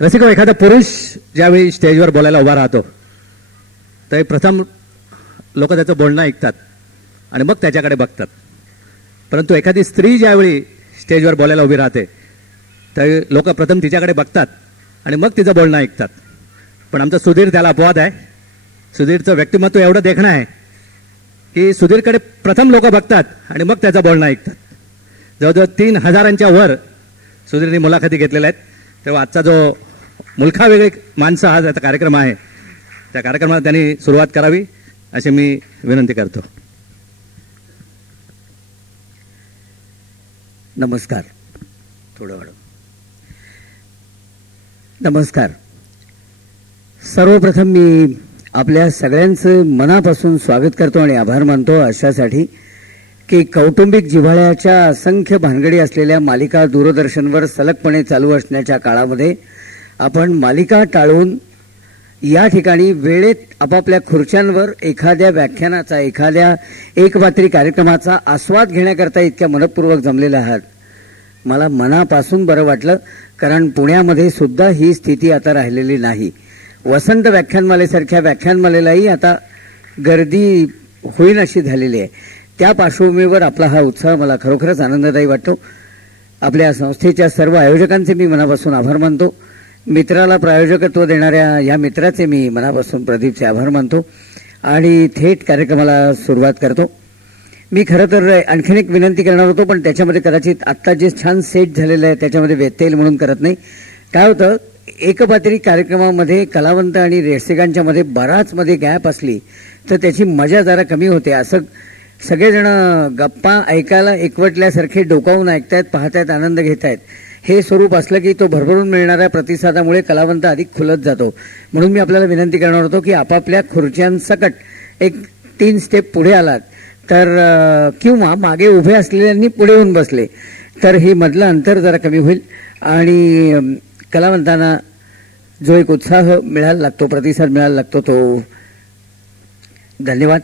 रसिको, एखादा पुरुष ज्यावेळी स्टेजवर बोलायला उभा राहतो तर प्रथम लोक त्याचं बोलणं ऐकतात आणि मग त्याच्याकडे बघतात. परंतु एखादी स्त्री ज्यावेळी स्टेजवर बोलायला उभी राहते तर लोक प्रथम तिच्याकडे बघतात आणि मग तिचं बोलणं ऐकतात. पण आमचा सुधीर त्याला अपवाद आहे. सुधीरचं व्यक्तिमत्व एवढं देखणं आहे की सुधीरकडे प्रथम लोक बघतात आणि मग त्याचं बोलणं ऐकतात. जवळजवळ 3000च्या वर सुधीरने मुलाखती घेतलेल्या आहेत. तेव्हा आजचा जो मुलखा वेगळी माणसं हा त्याचा कार्यक्रम आहे, त्या कार्यक्रमाला त्यांनी सुरुवात करावी अशी मी विनंती करतो. नमस्कार. थोडं वाढव. नमस्कार. सर्वप्रथम मी आपल्या सगळ्यांचं मनापासून स्वागत करतो आणि आभार मानतो अशासाठी की कौटुंबिक जिव्हाळ्याच्या असंख्य भानगडी असलेल्या मालिका दूरदर्शनवर सलगपणे चालू असण्याच्या काळामध्ये आपण मालिका टाळून या ठिकाणी वेळेत आपापल्या खुर्च्यांवर एखाद्या व्याख्यानाचा, एखाद्या एकपात्री कार्यक्रमाचा आस्वाद घेण्याकरता इतक्या मनपूर्वक जमलेले आहात. मला मनापासून बरं वाटलं, कारण पुण्यामध्ये सुद्धा ही स्थिती आता राहिलेली नाही. वसंत व्याख्यानमालेसारख्या व्याख्यानमालेलाही आता गर्दी होईन अशी झालेली आहे. त्या पार्श्वभूमीवर आपला हा उत्साह मला खरोखरच आनंददायी वाटतो. आपल्या संस्थेच्या सर्व आयोजकांचे मी मनापासून आभार मानतो. मित्राला प्रायोजकत्व देणाऱ्या या मित्राचे मी मनापासून प्रदीपचे आभार मानतो आणि थेट कार्यक्रमाला सुरुवात करतो. मी खरं तर आणखीन एक विनंती करणार होतो, पण त्याच्यामध्ये कदाचित आत्ता जे छान सेट झालेलं आहे त्याच्यामध्ये व्यत्यय येईल म्हणून करत नाही. काय होतं, एकपात्री कार्यक्रमामध्ये कलावंत आणि रसिकांच्या मध्ये बराच मध्ये गॅप असली तर त्याची मजा जरा कमी होते. असं सगळेजण गप्पा ऐकायला एकवटल्यासारखे डोकावून ऐकतायत, पाहतायत, आनंद घेतायत. हे स्वरूप असलं की तो भरभरून मिळणाऱ्या प्रतिसादामुळे कलावंत अधिक खुलत जातो. म्हणून मी आपल्याला विनंती करणार होतो की आपापल्या खुर्च्यांसकट एक 3 स्टेप पुढे आलात तर, किंवा मागे उभे असलेल्यांनी पुढे येऊन बसले तर ही मधलं अंतर जरा कमी होईल आणि कलावंतांना जो एक उत्साह मिळायला लागतो, प्रतिसाद मिळायला लागतो तो. धन्यवाद.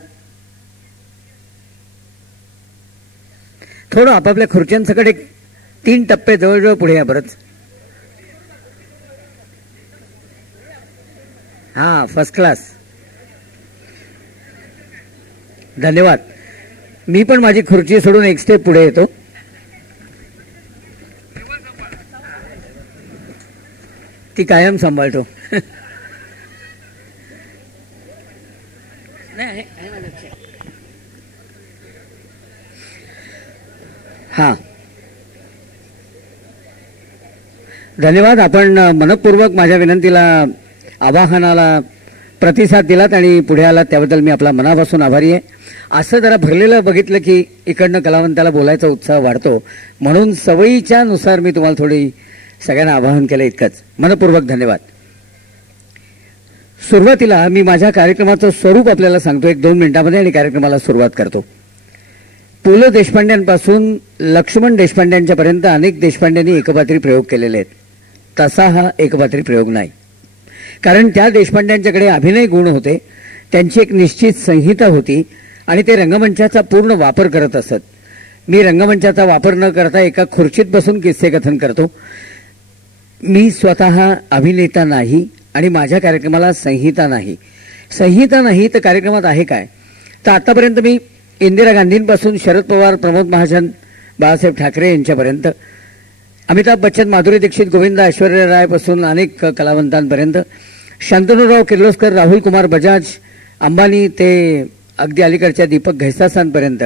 थोडं आपापल्या खुर्च्यांसकट एक 3 टप्पे जवळजवळ पुढे या बरंच. हा, फर्स्ट क्लास. धन्यवाद. मी पण माझी खुर्ची सोडून एक स्टेप पुढे येतो. ती कायम सांभाळतो. हा, धन्यवाद. आपण मनपूर्वक माझ्या विनंतीला, आवाहनाला प्रतिसाद दिलात आणि पुढे आलात त्याबद्दल मी आपला मनापासून आभारी आहे. असं जरा भरलेलं बघितलं की इकडनं कलावंताला बोलायचा उत्साह वाढतो, म्हणून सवयीच्या नुसार मी तुम्हाला थोडी सगळ्यांना आवाहन केलं. इतकंच. मनपूर्वक धन्यवाद. सुरुवातीला मी माझ्या कार्यक्रमाचं स्वरूप आपल्याला सांगतो 1-2 मिनिटांमध्ये आणि कार्यक्रमाला सुरुवात करतो. पु ल देशपांड्यांपासून लक्ष्मण देशपांड्यांच्या पर्यंत अनेक देशपांड्यांनी एकपात्री प्रयोग केलेले आहेत. तसा हा एकपात्री प्रयोग नाही, कारण त्या देशपांड्यांच्याकडे अभिनय गुण होते, त्यांची एक निश्चित संहिता होती आणि ते रंगमंचाचा पूर्ण वापर करत असत. मी रंगमंचाचा वापर न करता एका खुर्चीत बसून किस्से कथन करतो. मी स्वतः अभिनेता नाही आणि माझ्या कार्यक्रमाला संहिता नाही. संहिता नाही तर कार्यक्रमात आहे काय? तर आतापर्यंत मी इंदिरा गांधींपासून शरद पवार, प्रमोद महाजन, बाळासाहेब ठाकरे यांच्यापर्यंत, अमिताभ बच्चन, माधुरी दीक्षित, गोविंदा, ऐश्वर्या रायपासून अनेक कलावंतांपर्यंत, शांतनुराव किर्लोस्कर, राहुल कुमार बजाज, अंबानी ते अगदी अलीकडच्या दीपक घैसासांपर्यंत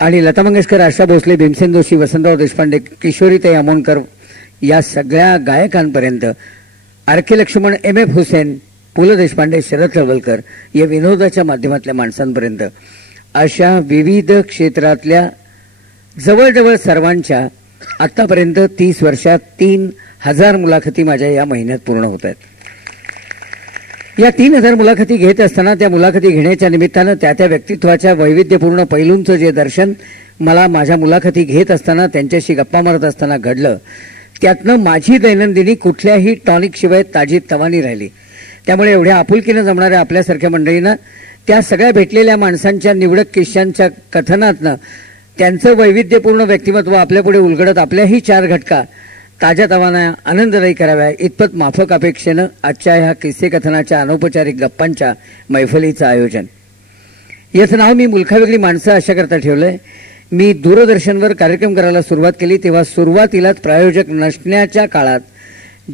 आणि लता मंगेशकर, आशा भोसले, भीमसेन जोशी, वसंतराव देशपांडे, किशोरीताई आमोणकर या सगळ्या गायकांपर्यंत, आर के लक्ष्मण, एम एफ हुसेन, पु ल देशपांडे, शरद चळवळकर या विनोदाच्या माध्यमातल्या माणसांपर्यंत, अशा विविध क्षेत्रातल्या जवळजवळ सर्वांच्या आतापर्यंत 30 वर्षात 3000 मुलाखती माझ्या या महिन्यात पूर्ण होत आहेत. या 3000 मुलाखती घेत असताना, त्या मुलाखती घेण्याच्या निमित्तानं त्या व्यक्तित्वाच्या वैविध्यपूर्ण पैलूंचं जे दर्शन मला माझ्या मुलाखती घेत असताना, त्यांच्याशी गप्पा मारत असताना घडलं, त्यातनं माझी दैनंदिनी कुठल्याही टॉनिक शिवाय ताजी तवानी राहिली. त्यामुळे एवढ्या आपुलकीनं जमणाऱ्या आपल्यासारख्या मंडळींना त्या सगळ्या भेटलेल्या माणसांच्या निवडक किस्स्यांच्या कथनातनं त्यांचं वैविध्यपूर्ण व्यक्तिमत्व आपल्यापुढे उलगडत आपल्याही 4 घटका ताज्या आनंददायी कराव्या इतपत माफक अपेक्षेनं आजच्या ह्या किस्से कथनाच्या अनौपचारिक गप्पांच्या मैफलीचं आयोजन. याचं नाव मी मुलखावेगळी माणसं अशा करता ठेवलंय. मी दूरदर्शनवर कार्यक्रम करायला सुरुवात केली तेव्हा सुरुवातीलाच प्रायोजक नसण्याच्या काळात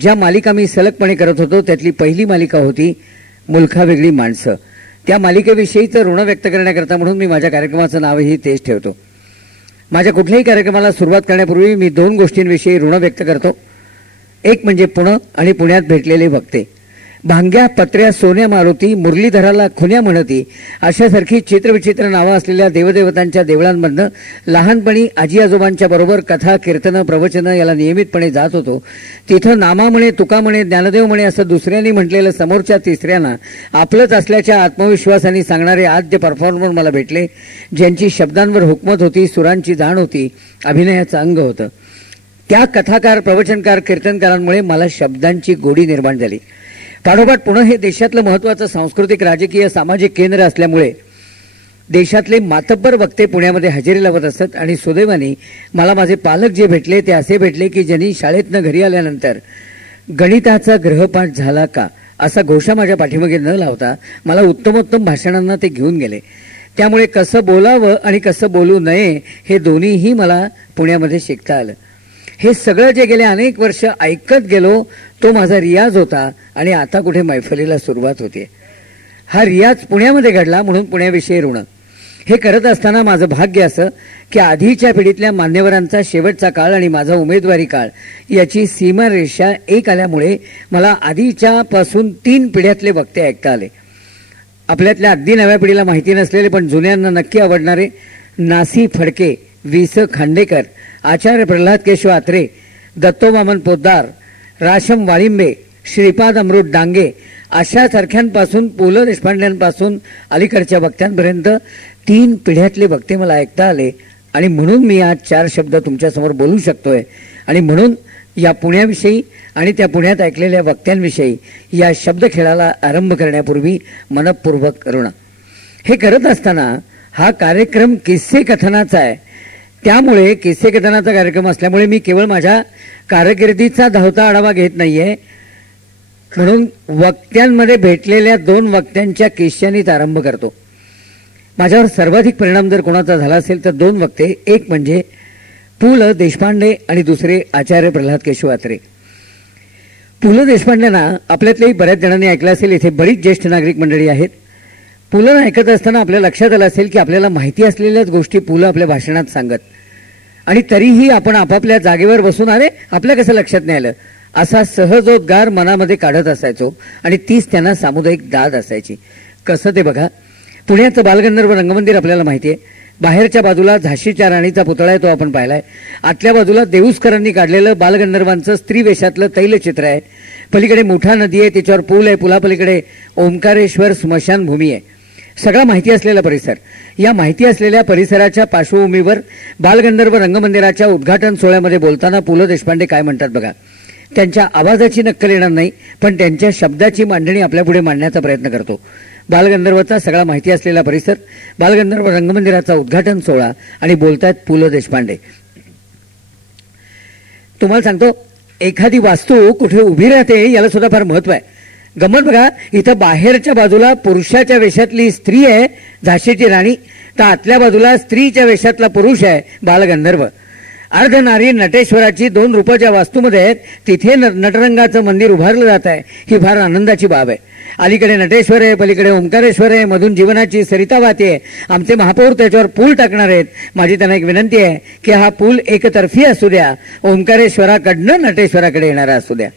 ज्या मालिका मी सलगपणे करत होतो त्यातली पहिली मालिका होती मुलखावेगळी माणसं. त्या मालिकेविषयीचं ऋण व्यक्त करण्याकरता म्हणून मी माझ्या कार्यक्रमाचं नावही तेच ठेवतो. माझ्या कुठल्याही कार्यक्रमाला सुरुवात करण्यापूर्वी मी 2 गोष्टींविषयी ऋण व्यक्त करतो. एक म्हणजे पुणे आणि पुण्यात भेटलेले वक्ते. भांग्या, पत्र्या, सोन्या, मारुती, मुरलीधराला खुन्या म्हणती अशासारखी चित्रविचित्र नावं असलेल्या देवदेवतांच्या देवळांमधनं लहानपणी आजी आजोबांच्या बरोबर कथा, कीर्तनं, प्रवचनं याला नियमितपणे जात होतो. तिथं नामा म्हणे, तुका म्हणे, ज्ञानदेव म्हणे असं दुसऱ्यांनी म्हटलेलं समोरच्या तिसऱ्यांना आपलंच असल्याच्या आत्मविश्वासाने सांगणारे आद्य परफॉर्मर मला भेटले, ज्यांची शब्दांवर हुकमत होती, सुरांची जाण होती, अभिनयाचं अंग होतं. त्या कथाकार, प्रवचनकार, कीर्तनकारांमुळे मला शब्दांची गोडी निर्माण झाली. पाठोपाठ पुणे हे देशातलं महत्त्वाचं सांस्कृतिक, राजकीय, सामाजिक केंद्र असल्यामुळे देशातले मातब्बर वक्ते पुण्यामध्ये हजेरी लावत असत. आणि सुदैवाने मला माझे पालक जे भेटले ते असे भेटले की ज्यांनी शाळेतनं घरी आल्यानंतर गणिताचा ग्रहपाठ झाला का असा घोषा माझ्या पाठीमागे न लावता मला उत्तमोत्तम भाषणांना ते घेऊन गेले. त्यामुळे कसं बोलावं आणि कसं बोलू नये हे दोन्हीही मला पुण्यामध्ये शिकता आलं. हे सगळं जे गेले अनेक वर्ष ऐकत गेलो तो माझा रियाज होता आणि आता कुठे मैफलीला सुरुवात होते. हा रियाज पुण्यामध्ये घडला म्हणून पुण्याविषयी ऋण. हे करत असताना माझं भाग्य असं की आधीच्या पिढीतल्या मान्यवरांचा शेवटचा काळ आणि माझा उमेदवारी काळ याची सीमारेषा एक आल्यामुळे मला आधीच्या पासून 3 पिढ्यातले वक्ते ऐकता आले. आपल्यातल्या अगदी नव्या पिढीला माहिती नसलेले पण जुन्यांना नक्की आवडणारे नासी फडके, वि. स. खांडेकर, आचार्य प्रल्हाद केशव आत्रे, दत्तोवामन पोद्दार, राशम वाळिंबे, श्रीपाद अमृत डांगे अशा सारख्यांपासून पु. ल. देशपांड्यांपासून अलीकडच्या वक्त्यांपर्यंत 3 पिढ्यातले वक्ते मला ऐकता आले. आणि म्हणून मी आज 4 शब्द तुमच्यासमोर बोलू शकतोय. आणि म्हणून या पुण्याविषयी आणि त्या पुण्यात ऐकलेल्या वक्त्यांविषयी या शब्दखेळाला आरंभ करण्यापूर्वी मनपूर्वक ऋण. हे करत असताना हा कार्यक्रम किस्से कथनाचा आहे. त्यामुळे किस्से कथनाचा कार्यक्रम असल्यामुळे मी केवळ माझ्या कारकिर्दीचा धावता आढावा घेत नाहीये. म्हणून वक्त्यांमध्ये भेटलेल्या 2 वक्त्यांच्या किस्स्यांनीच आरंभ करतो. माझ्यावर सर्वाधिक परिणाम जर कोणाचा झाला असेल तर 2 वक्ते. एक म्हणजे पु. ल. देशपांडे आणि दुसरे आचार्य प्रल्हाद केशव आत्रे. पु. ल. देशपांडेंना आपल्यातल्याही बऱ्याच जणांनी ऐकलं असेल. इथे बरीच ज्येष्ठ नागरिक मंडळी आहेत. पु. ल. ऐकत असताना आपल्या लक्षात आलं असेल की आपल्याला माहिती असलेल्याच गोष्टी पु. ल. आपल्या भाषणात सांगत आणि तरीही आपण आपापल्या जागेवर बसून अरे आपल्या कसं लक्षात नाही आलं असा सहजोद्गार मनामध्ये काढत असायचो आणि तीच त्यांना सामुदायिक दाद असायची. कसं ते बघा. पुण्याचं बालगंधर्व रंगमंदिर आपल्याला माहिती आहे. बाहेरच्या बाजूला झाशीच्या राणीचा पुतळा आहे, तो आपण पाहिलाय. आतल्या बाजूला देऊसकरांनी काढलेलं बालगंधर्वांचं स्त्री वेशातलं तैलचित्र आहे. पलीकडे मोठा नदी आहे, त्याच्यावर पूल आहे. पुलापलीकडे ओंकारेश्वर स्मशानभूमी आहे. सगळा माहिती असलेला परिसर. या माहिती असलेल्या परिसराच्या पार्श्वभूमीवर बालगंधर्व रंगमंदिराच्या उद्घाटन सोहळ्यामध्ये बोलताना पु. ल. देशपांडे काय म्हणतात बघा. त्यांच्या आवाजाची नक्कल येणार नाही पण त्यांच्या शब्दाची मांडणी आपल्यापुढे मांडण्याचा प्रयत्न करतो. बालगंधर्वचा सगळा माहिती असलेला परिसर, बालगंधर्व रंगमंदिराचा उद्घाटन सोहळा आणि बोलतायत पु. ल. देशपांडे. तुम्हाला सांगतो एखादी वास्तू कुठे उभी राहते याला सुद्धा फार महत्व आहे. गमत बघा. इथं बाहेरच्या बाजूला पुरुषाच्या वेशातली स्त्री आहे झाशीची राणी, तर आतल्या बाजूला स्त्रीच्या वेशातला पुरुष आहे बालगंधर्व. अर्धनारी नटेश्वराची 2 रूपाच्या वास्तूमध्ये आहेत. तिथे नटरंगाचं मंदिर उभारलं जात आहे. ही फार आनंदाची बाब आहे. अलीकडे नटेश्वर आहे, पलीकडे ओंकारेश्वर आहे, मधून जीवनाची सरिता वाहते. आमचे महापौर त्याच्यावर पूल टाकणार आहेत. माझी त्यांना एक विनंती आहे की हा पूल एकतर्फी असू द्या, ओंकारेश्वराकडनं नटेश्वराकडे येणारा असू द्या.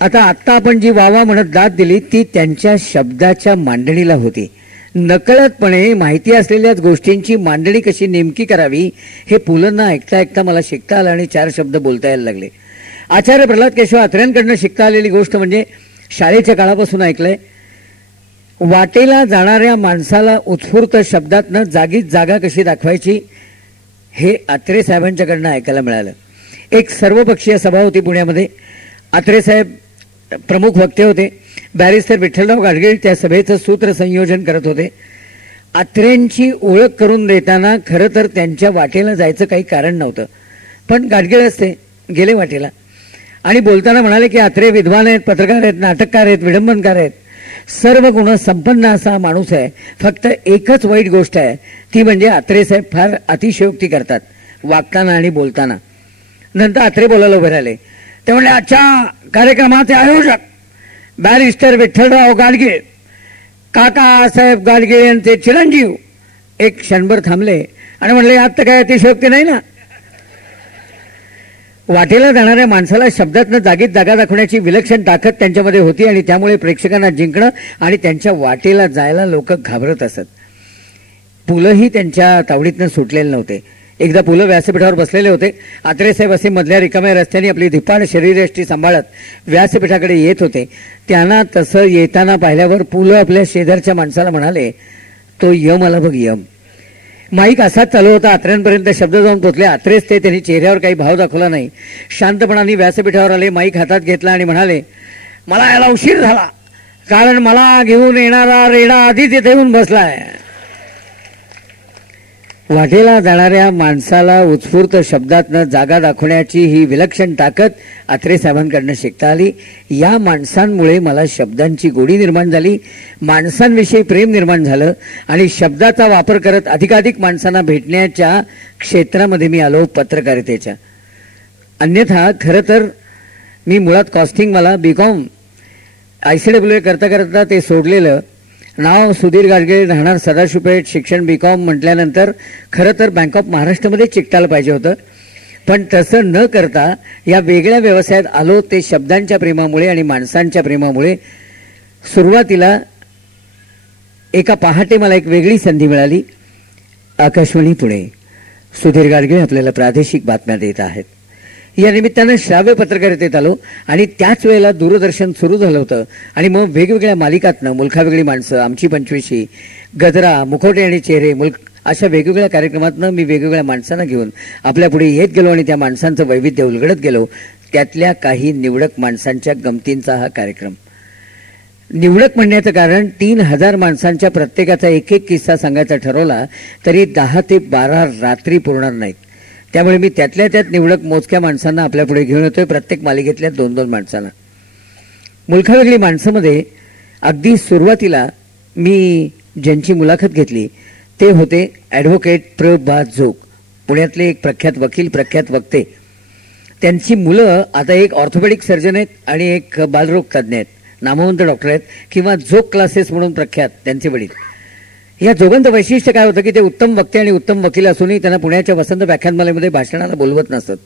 आता आपण जी वावा म्हणत दाद दिली ती त्यांच्या शब्दाच्या मांडणीला होती. नकळतपणे माहिती असलेल्याच गोष्टींची मांडणी कशी नेमकी करावी हे पुलंना ऐकता ऐकता मला शिकता आलं आणि 4 शब्द बोलता यायला लागले. आचार्य प्रल्हाद केशव आत्र्यांकडनं शिकता आलेली गोष्ट म्हणजे शाळेच्या काळापासून ऐकलंय, वाटेला जाणाऱ्या माणसाला उत्स्फूर्त शब्दातनं जागीच जागा कशी दाखवायची हे आत्रे साहेबांच्याकडनं ऐकायला मिळालं. एक सर्वपक्षीय सभा होती पुण्यामध्ये. आत्रे साहेब प्रमुख वक्ते होते. बॅरिस्टर विठ्ठलराव गाडगीळ त्या सभेचं सूत्रसंयोजन करत होते. आत्रेंची ओळख करून देताना खरं तर त्यांच्या वाटेला जायचं काही कारण नव्हतं, पण गाडगीळ असते गेले वाटेला आणि बोलताना म्हणाले की अत्रे विद्वान आहेत, पत्रकार आहेत, नाटककार आहेत, विडंबनकार आहेत, सर्व गुण संपन्न असा माणूस आहे. फक्त एकच वाईट गोष्ट आहे, ती म्हणजे अत्रे साहेब फार अतिशयोक्ती करतात वागताना आणि बोलताना. नंतर अत्रे बोलायला उभे राहिले. ते म्हणले, आजच्या कार्यक्रमाचे आयोजक बॅरिस्टर विठ्ठलराव गाडगीळ, काकासाहेब गाडगीळ यांचे चिरंजीव. एक क्षणभर थांबले आणि म्हणले, यात तर काय अतिशयोक्ती नाही ना. वाटेला जाणाऱ्या माणसाला शब्दातनं जागीत जागा दाखवण्याची विलक्षण ताकद त्यांच्यामध्ये होती आणि त्यामुळे प्रेक्षकांना जिंकणं आणि त्यांच्या वाटेला जायला लोक घाबरत असत. पुलंही त्यांच्या तावडीतनं सुटलेले नव्हते. एकदा पुलं व्यासपीठावर बसलेले होते. आत्रेसाहेब असे मधल्या रिकाम्या रस्त्याने आपली धिप्पाड शरीरयष्टी सांभाळत व्यासपीठाकडे येत होते. त्यांना तसं येताना पाहिल्यावर पुलं आपल्या शेजारच्या माणसाला म्हणाले, तो यम आला बघ, यम. माईक असाच चालू होता. आत्र्यांपर्यंत शब्द जाऊन पोचले. आत्रेच ते त्यांनी चेहऱ्यावर काही भाव दाखवला नाही. शांतपणाने व्यासपीठावर आले, माईक हातात घेतला आणि म्हणाले, मला याला उशीर झाला, कारण मला घेऊन येणारा रेडा आधीच इथे येऊन बसलाय. वाटेला जाणाऱ्या माणसाला उत्स्फूर्त शब्दातनं जागा दाखवण्याची ही विलक्षण ताकद आत्रे साहेबांकडनं शिकता आली. या माणसांमुळे मला शब्दांची गोडी निर्माण झाली, माणसांविषयी प्रेम निर्माण झालं आणि शब्दाचा वापर करत अधिकाधिक माणसांना भेटण्याच्या क्षेत्रामध्ये मी आलो, पत्रकारितेच्या. अन्यथा खरं तर मी मुळात कॉस्टिंग, मला बीकॉम ICWA करता करता ते सोडलेलं. नाव सुधीर गाडगीळ, राहणार सदाशिवपेठ, शिक्षण बीकॉम म्हटल्यानंतर खरं तर बँक ऑफ महाराष्ट्रामध्ये चिकटायला पाहिजे होतं. पण तसं न करता या वेगळ्या व्यवसायात आलो, ते शब्दांच्या प्रेमामुळे आणि माणसांच्या प्रेमामुळे. सुरुवातीला एका पहाटे मला एक वेगळी संधी मिळाली. आकाशवाणी पुणे, सुधीर गाडगीळ आपल्याला प्रादेशिक बातम्या देत आहेत. या निमित्तानं श्राव्य पत्रकारितेत आलो आणि त्याच वेळेला दूरदर्शन सुरू झालं होतं आणि मग वेगवेगळ्या मालिकातनं मुलखा वेगळी माणसं, आमची पंचवीशी, गजरा, मुखवटे आणि चेहरे, अशा वेगवेगळ्या कार्यक्रमातनं मी वेगवेगळ्या माणसांना घेऊन आपल्यापुढे येत गेलो आणि त्या माणसांचं वैविध्य उलगडत गेलो. त्यातल्या काही निवडक माणसांच्या गमतींचा हा कार्यक्रम. निवडक म्हणण्याचं कारण 3000 माणसांच्या प्रत्येकाचा एक एक किस्सा सांगायचा ठरवला तरी 10 ते 12 रात्री पुरणार नाहीत. त्यामुळे मी त्यातल्या त्यात निवडक मोजक्या माणसांना आपल्यापुढे घेऊन येतोय, प्रत्येक मालिकेतल्या 2-2 माणसांना. मुलखा वेगळी माणसामध्ये अगदी सुरुवातीला मी ज्यांची मुलाखत घेतली ते होते ॲडव्होकेट प्र. जोग, पुण्यातले एक प्रख्यात वकील, प्रख्यात वक्ते. त्यांची मुलं आता एक ऑर्थोपेडिक सर्जन आहेत आणि एक बालरोग तज्ज्ञ आहेत, नामवंत डॉक्टर आहेत, किंवा जोग क्लासेस म्हणून प्रख्यात त्यांचे वडील. या जोगांचं वैशिष्ट्य काय होतं की ते उत्तम वक्ते आणि उत्तम वकील असूनही त्यांना पुण्याच्या वसंत व्याख्यानमालेमध्ये भाषणाला बोलवत नसत.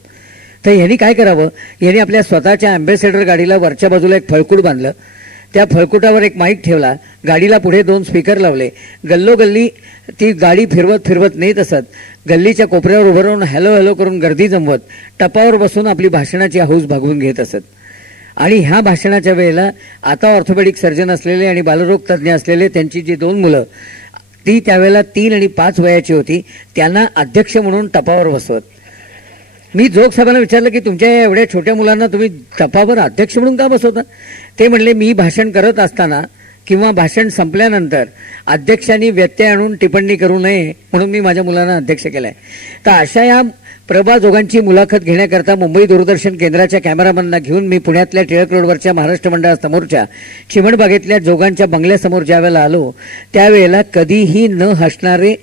तर यांनी काय करावं, यांनी आपल्या स्वतःच्या अँबॅसेडर गाडीला वरच्या बाजूला एक फळकूट बांधलं. त्या फळकुटावर एक माईक ठेवला, गाडीला पुढे 2 स्पीकर लावले. गल्लोगल्ली ती गाडी फिरवत फिरवत नेत असत. गल्लीच्या कोपऱ्यावर उभं राहून हॅलो हॅलो करून गर्दी जमवत टपावर बसून आपली भाषणाची हौस भागवून घेत असत. आणि ह्या भाषणाच्या वेळेला आता ऑर्थोपेडिक सर्जन असलेले आणि बालरोग तज्ज्ञ असलेले त्यांची जी 2 मुलं, ती त्यावेळेला 3 आणि 5 वयाची होती, त्यांना अध्यक्ष म्हणून टपावर बसवत. मी जोग साहेबांना विचारलं की तुमच्या एवढ्या छोट्या मुलांना तुम्ही टपावर अध्यक्ष म्हणून का बसवता. ते म्हणले, मी भाषण करत असताना किंवा भाषण संपल्यानंतर अध्यक्षांनी व्यत्यय आणून टिप्पणी करू नये म्हणून मी माझ्या मुलांना अध्यक्ष केलाय. तर अशा या प्रभा जोगांची मुलाखत घेण्याकरता मुंबई दूरदर्शन केंद्राच्या कॅमेरामॅनना घेऊन मी पुण्यातल्या टिळक रोडवरच्या महाराष्ट्र मंडळासमोरच्या चिमणबागेतल्या जोगांच्या बंगल्यासमोर ज्यावेळेला आलो त्यावेळेला कधीही न हसणारे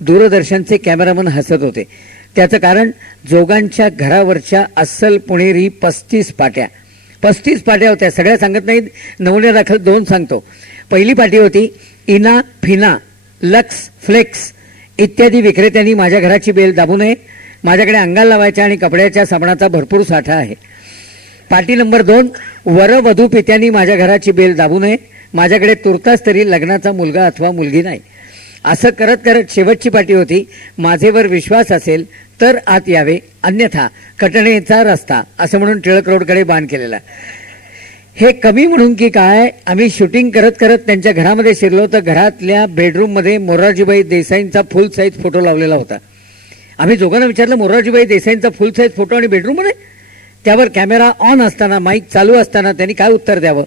दूरदर्शनचे कॅमेरामन हसत होते. त्याचं कारण जोगांच्या घरावरच्या अस्सल पुणेरी 35 पाट्या होत्या. सगळ्या सांगत नाहीत, नमुन्या दाखल 2 सांगतो. पहिली पाटी होती, इना, फिना, लक्स, फ्लेक्स इत्यादी विक्रेत्यांनी माझ्या घराची बेल दाबू नये, माझ्याकडे अंगाला लावायच्या आणि कपड्याच्या साबणाचा भरपूर साठा आहे. पाटी नंबर 2, वर वधू पित्यांनी माझ्या घराची बेल दाबू नये, माझ्याकडे तुर्तास तरी लग्नाचा मुलगा अथवा मुलगी नाही. असं करत करत शेवटची पाटी होती, माझेवर विश्वास असेल तर आत यावे, अन्यथा कटणेचा रस्ता, असं म्हणून टिळक रोडकडे बाण केलेला. हे कमी म्हणून की काय, आम्ही शूटिंग करत करत त्यांच्या घरामध्ये शिरलो तर घरातल्या बेडरूममध्ये मोरारजीबाई देसाईंचा फुल साईज फोटो लावलेला होता. आम्ही दोघांना विचारलं, मोरारजीबाई देसाईंचा फुल साईज फोटो आणि बेडरूममध्ये? त्यावर कॅमेरा ऑन असताना, माईक चालू असताना त्यांनी काय उत्तर द्यावं.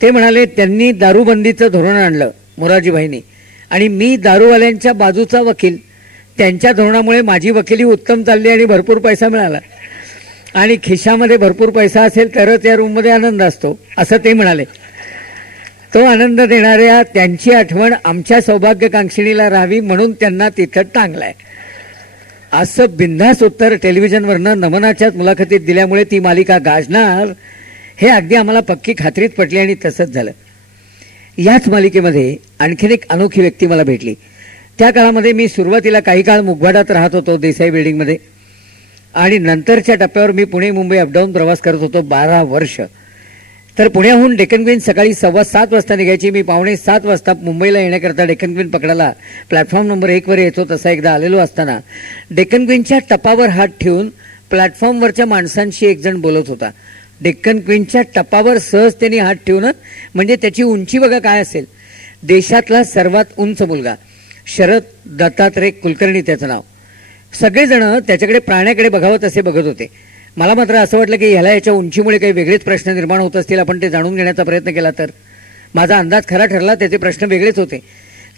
ते म्हणाले, त्यांनी दारूबंदीचं धोरण आणलं मोरारजीबाईंनी, आणि मी दारूवाल्यांच्या बाजूचा वकील, त्यांच्या धोरणामुळे माझी वकिली उत्तम चालली आणि भरपूर पैसा मिळाला. आणि खिशामध्ये भरपूर पैसा असेल तरच या रूममध्ये आनंद असतो असं ते म्हणाले. तो आनंद देणाऱ्या त्यांची आठवण आमच्या सौभाग्यकांक्षिणीला राहावी म्हणून त्यांना तिथं टांगलाय. असं बिनधास्त उत्तर टेलिव्हिजनवरनं नमनाच्याच मुलाखतीत दिल्यामुळे ती मालिका गाजणार हे अगदी आम्हाला पक्की खात्रीत पटली आणि तसंच झालं. याच मालिकेमध्ये आणखीन एक अनोखी व्यक्ती मला भेटली. त्या काळामध्ये मी सुरुवातीला काही काळ मुगवाडात राहत होतो देसाई बिल्डिंगमध्ये आणि नंतरच्या टप्प्यावर मी पुणे मुंबई अपडाऊन प्रवास करत होतो 12 वर्ष. तर पुण्याहून डेक्कन क्वीन सकाळी 7:15 वाजता निघायची. मी 6:45 वाजता मुंबईला येण्याकरता डेक्कन क्वीन पकडायला प्लॅटफॉर्म नंबर 1 वर येतो. तसा एकदा आलेलो असताना डेक्कन क्वीनच्या टपावर हात ठेवून प्लॅटफॉर्मवरच्या माणसांशी एक जण बोलत होता. डेक्कन क्वीनच्या टपावर सहज त्यांनी हात ठेवून, म्हणजे त्याची उंची बघा काय असेल. देशातला सर्वात उंच मुलगा शरद दत्तात्रय कुलकर्णी त्याचं नाव. सगळेजण त्याच्याकडे प्राण्याकडे बघावं तसे बघत होते. मला मात्र असं वाटलं की ह्याला याच्या उंचीमुळे काही वेगळेच प्रश्न निर्माण होत असतील. आपण ते जाणून घेण्याचा प्रयत्न केला तर माझा अंदाज खरा ठरला. त्याचे प्रश्न वेगळेच होते.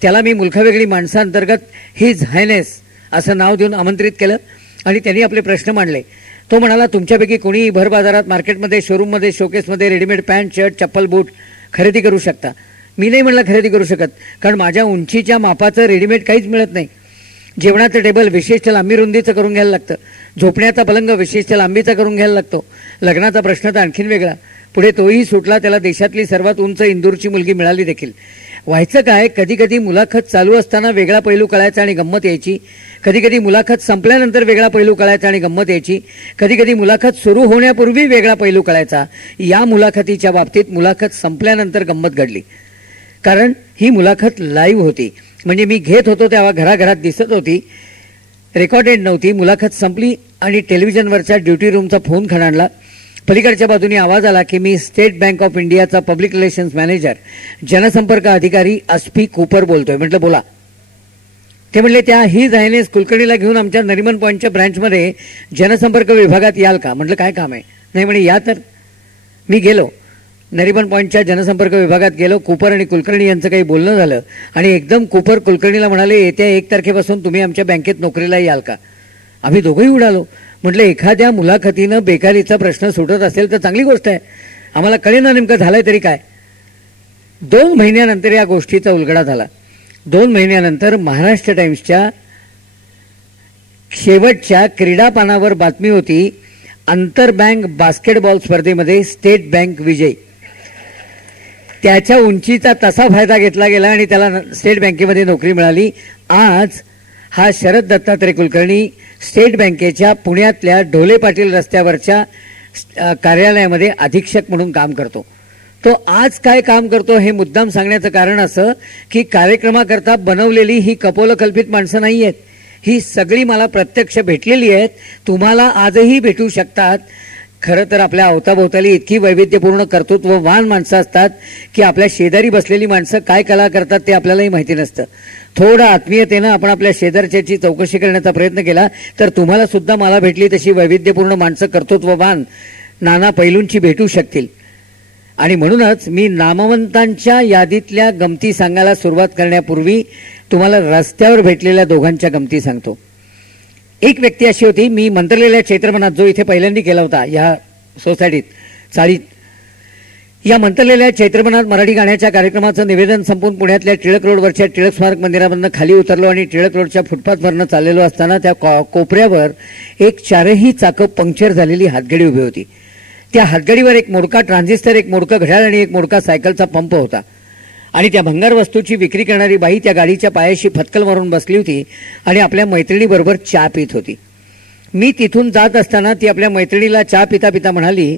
त्याला मी मुलखावेगळी माणसांतर्गत हिज हायनेस असं नाव देऊन आमंत्रित केलं आणि त्यांनी आपले प्रश्न मांडले. तो म्हणाला, तुमच्यापैकी कोणीही भर बाजारात, मार्केटमध्ये, शोरूममध्ये, शोकेसमध्ये रेडीमेड पॅन्ट, शर्ट, चप्पल, बूट खरेदी करू शकता. मी नाही म्हणलं खरेदी करू शकत, कारण माझ्या उंचीच्या मापाचं रेडीमेड काहीच मिळत नाही. जेवणाचं टेबल विशिष्ट लांबी रुंदीचं करून घ्यायला लागतं. झोपण्याचा पलंग विशिष्ट लांबीचा करून घ्यायला लागतो. लग्नाचा प्रश्न तर आणखीन वेगळा. पुढे तोही सुटला. त्याला देशातली सर्वात उंच इंदूरची मुलगी मिळाली देखील. व्हायचं काय, कधी कधी मुलाखत चालू असताना वेगळा पैलू कळायचा आणि गंमत यायची. कधी कधी मुलाखत संपल्यानंतर वेगळा पैलू कळायचा आणि गंमत यायची. कधी कधी मुलाखत सुरू होण्यापूर्वी वेगळा पैलू कळायचा. या मुलाखतीच्या बाबतीत मुलाखत संपल्यानंतर गंमत घडली, कारण ही मुलाखत लाईव्ह होती. म्हणजे मी घेत होतो तेव्हा घराघरात दिसत होती, रेकॉर्डेड नव्हती. मुलाखत संपली आणि टेलिव्हिजनवरच्या ड्युटी रूमचा फोन खणाणला. पलीकडच्या बाजूने आवाज आला की मी स्टेट बँक ऑफ इंडियाचा पब्लिक रिलेशन्स मॅनेजर, जनसंपर्क अधिकारी एसपी कूपर बोलतोय. म्हटलं बोला. ते म्हणले, त्या हिज हायनेस कुलकर्णीला घेऊन आमच्या नरिमन पॉईंटच्या ब्रँचमध्ये जनसंपर्क विभागात याल का? म्हटलं काय काम आहे? नाही म्हणे या. तर मी गेलो. नरिमन पॉईंटच्या जनसंपर्क विभागात गेलो. कूपर आणि कुलकर्णी यांचं काही बोलणं झालं आणि एकदम कूपर कुलकर्णीला म्हणाले, येत्या 1 तारखेपासून तुम्ही आमच्या बँकेत नोकरीला याल का? आम्ही दोघंही उडालो. म्हटलं एखाद्या मुलाखतीनं बेकारीचा प्रश्न सुटत असेल तर चांगली गोष्ट आहे. आम्हाला कळेना नेमकं झालंय तरी काय. 2 महिन्यानंतर या गोष्टीचा उलगडा झाला. 2 महिन्यानंतर महाराष्ट्र टाइम्सच्या शेवटच्या क्रीडा पानावर बातमी होती, आंतरबँक बास्केटबॉल स्पर्धेमध्ये स्टेट बँक विजयी. त्याच्या उंचीचा तसा फायदा घेतला गेला आणि त्याला स्टेट बँकेमध्ये नोकरी मिळाली. आज हा शरद दत्तात्रय कुलकर्णी स्टेट बँकेच्या पुण्यातल्या ढोले पाटील रस्त्यावरच्या कार्यालयामध्ये अधीक्षक म्हणून काम करतो. तो आज काय काम करतो हे मुद्दाम सांगण्याचं कारण असं की कार्यक्रमाकरता बनवलेली ही कपोलकल्पित माणसं नाही आहेत. ही सगळी मला प्रत्यक्ष भेटलेली आहेत. तुम्हाला आजही भेटू शकतात. खरं तर आपल्या अवताभोवताली इतकी वैविध्यपूर्ण कर्तृत्ववान माणसं असतात की आपल्या शेजारी बसलेली माणसं काय कला करतात ते आपल्यालाही माहिती नसतं. थोडं आत्मीयतेनं आपण आपल्या शेजारच्याची चौकशी करण्याचा प्रयत्न केला तर तुम्हाला सुद्धा मला भेटली तशी वैविध्यपूर्ण माणसं कर्तृत्ववान नाना पैलूंची भेटू शकतील. आणि म्हणूनच मी नामवंतांच्या यादीतल्या गमती सांगायला सुरुवात करण्यापूर्वी तुम्हाला रस्त्यावर भेटलेल्या दोघांच्या गमती सांगतो. एक व्यक्ती अशी होती, मी मंत्रालयाच्या चैत्रमनात जो इथे पहिल्यांदा केला होता या सोसायटीत चाळीत, या मंत्रालयाच्या चैत्रमनात मराठी गाण्याच्या कार्यक्रमाचं निवेदन संपून पुण्यातल्या टिळक रोडवरच्या टिळक स्मारक मंदिरामधनं खाली उतरलो आणि टिळक रोडच्या फुटपाथवरनं चाललेलो असताना त्या कोपऱ्यावर एक 4ही चाकं पंक्चर झालेली हातगाडी उभी होती. त्या हातगाडीवर एक मोडका ट्रान्झिस्टर, एक मोडका घड्याळ आणि एक मोडका सायकलचा पंप होता. आणि त्या भंगार वस्तूची विक्री करणारी बाई त्या गाडीच्या पायाशी फटकल मारून बसली होती आणि आपल्या मैत्रिणीबरोबर चहा पित होती. मी तिथून जात असताना ती आपल्या मैत्रिणीला चहा पिता पिता म्हणाली,